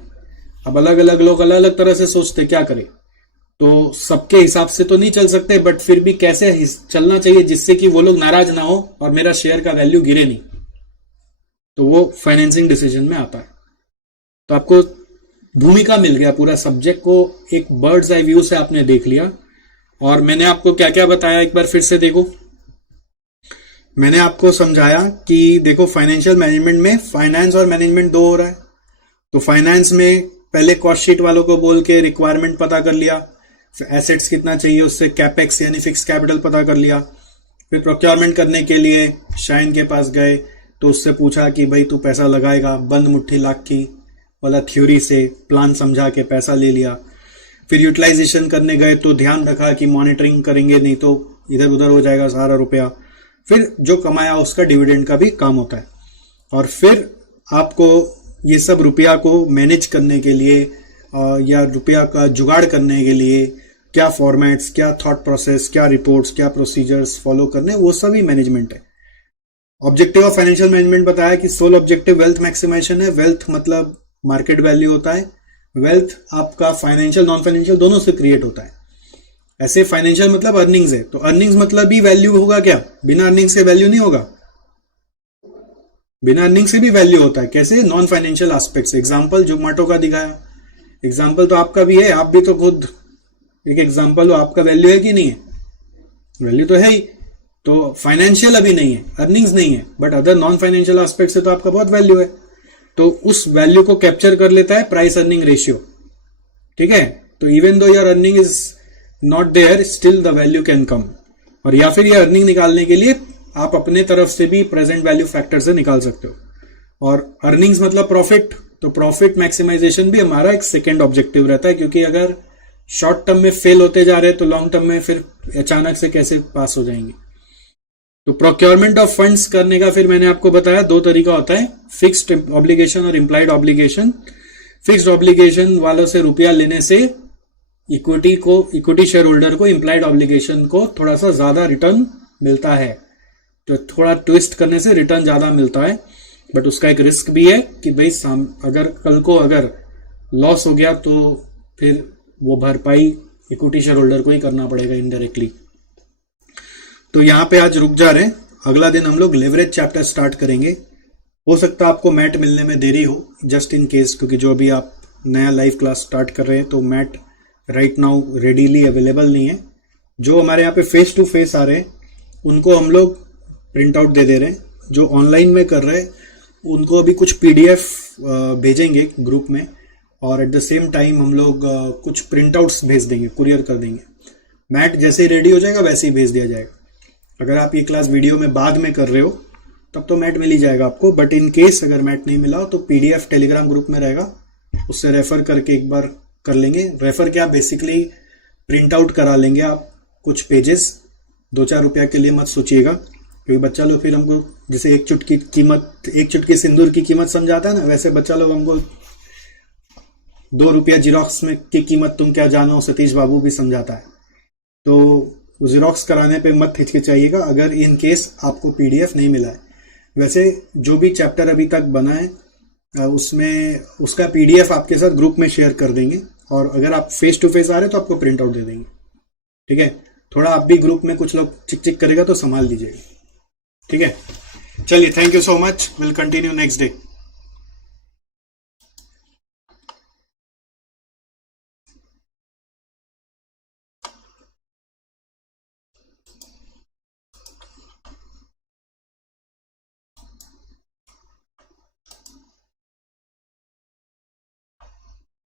अब अलग अलग लोग अलग अलग तरह से सोचते क्या करें, तो सबके हिसाब से तो नहीं चल सकते, बट फिर भी कैसे चलना चाहिए जिससे कि वो लोग नाराज ना हो और मेरा शेयर का वैल्यू गिरे नहीं, तो वो फाइनेंसिंग डिसीजन में आता है। तो आपको भूमिका मिल गया, पूरा सब्जेक्ट को एक बर्ड्स आई व्यू से आपने देख लिया। और मैंने आपको क्या क्या बताया एक बार फिर से देखो। मैंने आपको समझाया कि देखो फाइनेंशियल मैनेजमेंट में फाइनेंस और मैनेजमेंट दो हो रहा है। तो फाइनेंस में पहले कॉस्ट शीट वालों को बोल के रिक्वायरमेंट पता कर लिया, एसेट्स कितना चाहिए उससे कैपेक्स यानी फिक्स कैपिटल पता कर लिया। फिर प्रोक्योरमेंट करने के लिए शाइन के पास गए तो उससे पूछा कि भाई तू पैसा लगाएगा, बंद मुट्ठी लाख की वाला थ्योरी से प्लान समझा के पैसा ले लिया। फिर यूटिलाइजेशन करने गए तो ध्यान रखा कि मॉनिटरिंग करेंगे नहीं तो इधर उधर हो जाएगा सारा रुपया। फिर जो कमाया उसका डिविडेंड का भी काम होता है। और फिर आपको ये सब रुपया को मैनेज करने के लिए या रुपया का जुगाड़ करने के लिए क्या फॉर्मेट्स, क्या थॉट प्रोसेस, क्या रिपोर्ट्स, क्या प्रोसीजर्स फॉलो करने, वो सभी मैनेजमेंट है। ऑब्जेक्टिव ऑफ फाइनेंशियल मैनेजमेंट बताया कि सोल ऑब्जेक्टिव वेल्थ मैक्सिमाइजेशन है। वेल्थ मतलब मार्केट वैल्यू होता है, वेल्थ आपका फाइनेंशियल नॉन फाइनेंशियल दोनों से क्रिएट होता है। ऐसे फाइनेंशियल मतलब अर्निंग्स है, तो अर्निंग्स मतलब भी वैल्यू होगा क्या, बिना अर्निंग्स के वैल्यू नहीं होगा, बिना अर्निंग से भी वैल्यू होता है। कैसे, नॉन फाइनेंशियल एस्पेक्ट से। एग्जांपल जोमेटो का दिखाया, एग्जांपल तो आपका भी है, आप भी तो खुद एक एग्जांपल हो, आपका वैल्यू है कि नहीं है, वैल्यू तो है ही। तो फाइनेंशियल अभी नहीं है, अर्निंग्स नहीं है, but other non financial aspect से तो आपका बहुत वैल्यू है। तो उस वैल्यू को कैप्चर कर लेता है प्राइस अर्निंग रेशियो, ठीक है। तो even though your earning is not there, still the value can come. और या फिर ये अर्निंग निकालने के लिए आप अपने तरफ से भी प्रेजेंट वैल्यू फैक्टर से निकाल सकते हो। और अर्निंग्स मतलब प्रॉफिट, तो प्रॉफिट मैक्सिमाइजेशन भी हमारा एक सेकेंड ऑब्जेक्टिव रहता है, क्योंकि अगर शॉर्ट टर्म में फेल होते जा रहे हैं तो लॉन्ग टर्म में फिर अचानक से कैसे पास हो जाएंगे। तो प्रोक्योरमेंट ऑफ फंड्स करने का फिर मैंने आपको बताया दो तरीका होता है, फिक्स्ड ऑब्लिगेशन और इम्प्लाइड ऑब्लिगेशन। फिक्स्ड ऑब्लिगेशन वालों से रुपया लेने से इक्विटी शेयर होल्डर को इम्प्लाइड ऑब्लिगेशन को थोड़ा सा ज्यादा रिटर्न मिलता है। तो थोड़ा ट्विस्ट करने से रिटर्न ज्यादा मिलता है, बट उसका एक रिस्क भी है कि भाई अगर कल को अगर लॉस हो गया तो फिर वो भरपाई इक्विटी शेयर होल्डर को ही करना पड़ेगा इनडायरेक्टली। तो यहां पे आज रुक जा रहे हैं, अगला दिन हम लोग लेवरेज चैप्टर स्टार्ट करेंगे। हो सकता है आपको मैट मिलने में देरी हो, जस्ट इन केस, क्योंकि जो अभी आप नया लाइव क्लास स्टार्ट कर रहे हैं तो mat right now readily available नहीं है। जो हमारे यहाँ पे फेस टू फेस आ रहे हैं उनको हम लोग प्रिंट आउट दे रहे हैं, जो ऑनलाइन में कर रहे हैं उनको अभी कुछ PDF भेजेंगे ग्रुप में, और एट द सेम टाइम हम लोग कुछ प्रिंट आउट्स भेज देंगे, कुरियर कर देंगे। मैट जैसे ही रेडी हो जाएगा वैसे ही भेज दिया जाएगा। अगर आप ये क्लास वीडियो में बाद में कर रहे हो तब तो मैट मिल ही जाएगा आपको, बट इन केस अगर मैट नहीं मिला हो तो PDF टेलीग्राम ग्रुप में रहेगा, उससे रेफर करके एक बार कर लेंगे। रेफर क्या, बेसिकली प्रिंट आउट करा लेंगे आप कुछ पेजेस, 2-4 रुपया के लिए मत सोचिएगा, क्योंकि बच्चा लोग फिर हमको जैसे एक चुटकी सिंदूर की कीमत समझाता है ना, वैसे बच्चा लोग हमको 2 रुपया जिरोक्स में की कीमत तुम क्या जानो सतीश बाबू भी समझाता है। तो जिरोक्स कराने पे मत हिचकिचाइएगा अगर इन केस आपको PDF नहीं मिला है। वैसे जो भी चैप्टर अभी तक बना है उसमें उसका PDF आपके साथ ग्रुप में शेयर कर देंगे, और अगर आप फेस टू फेस आ रहे हैं तो आपको प्रिंट आउट दे देंगे, ठीक है। थोड़ा आप भी ग्रुप में कुछ लोग चिक चिक करेगा तो संभाल लीजिएगा, ठीक है। चलिए, thank you so much, will continue next day.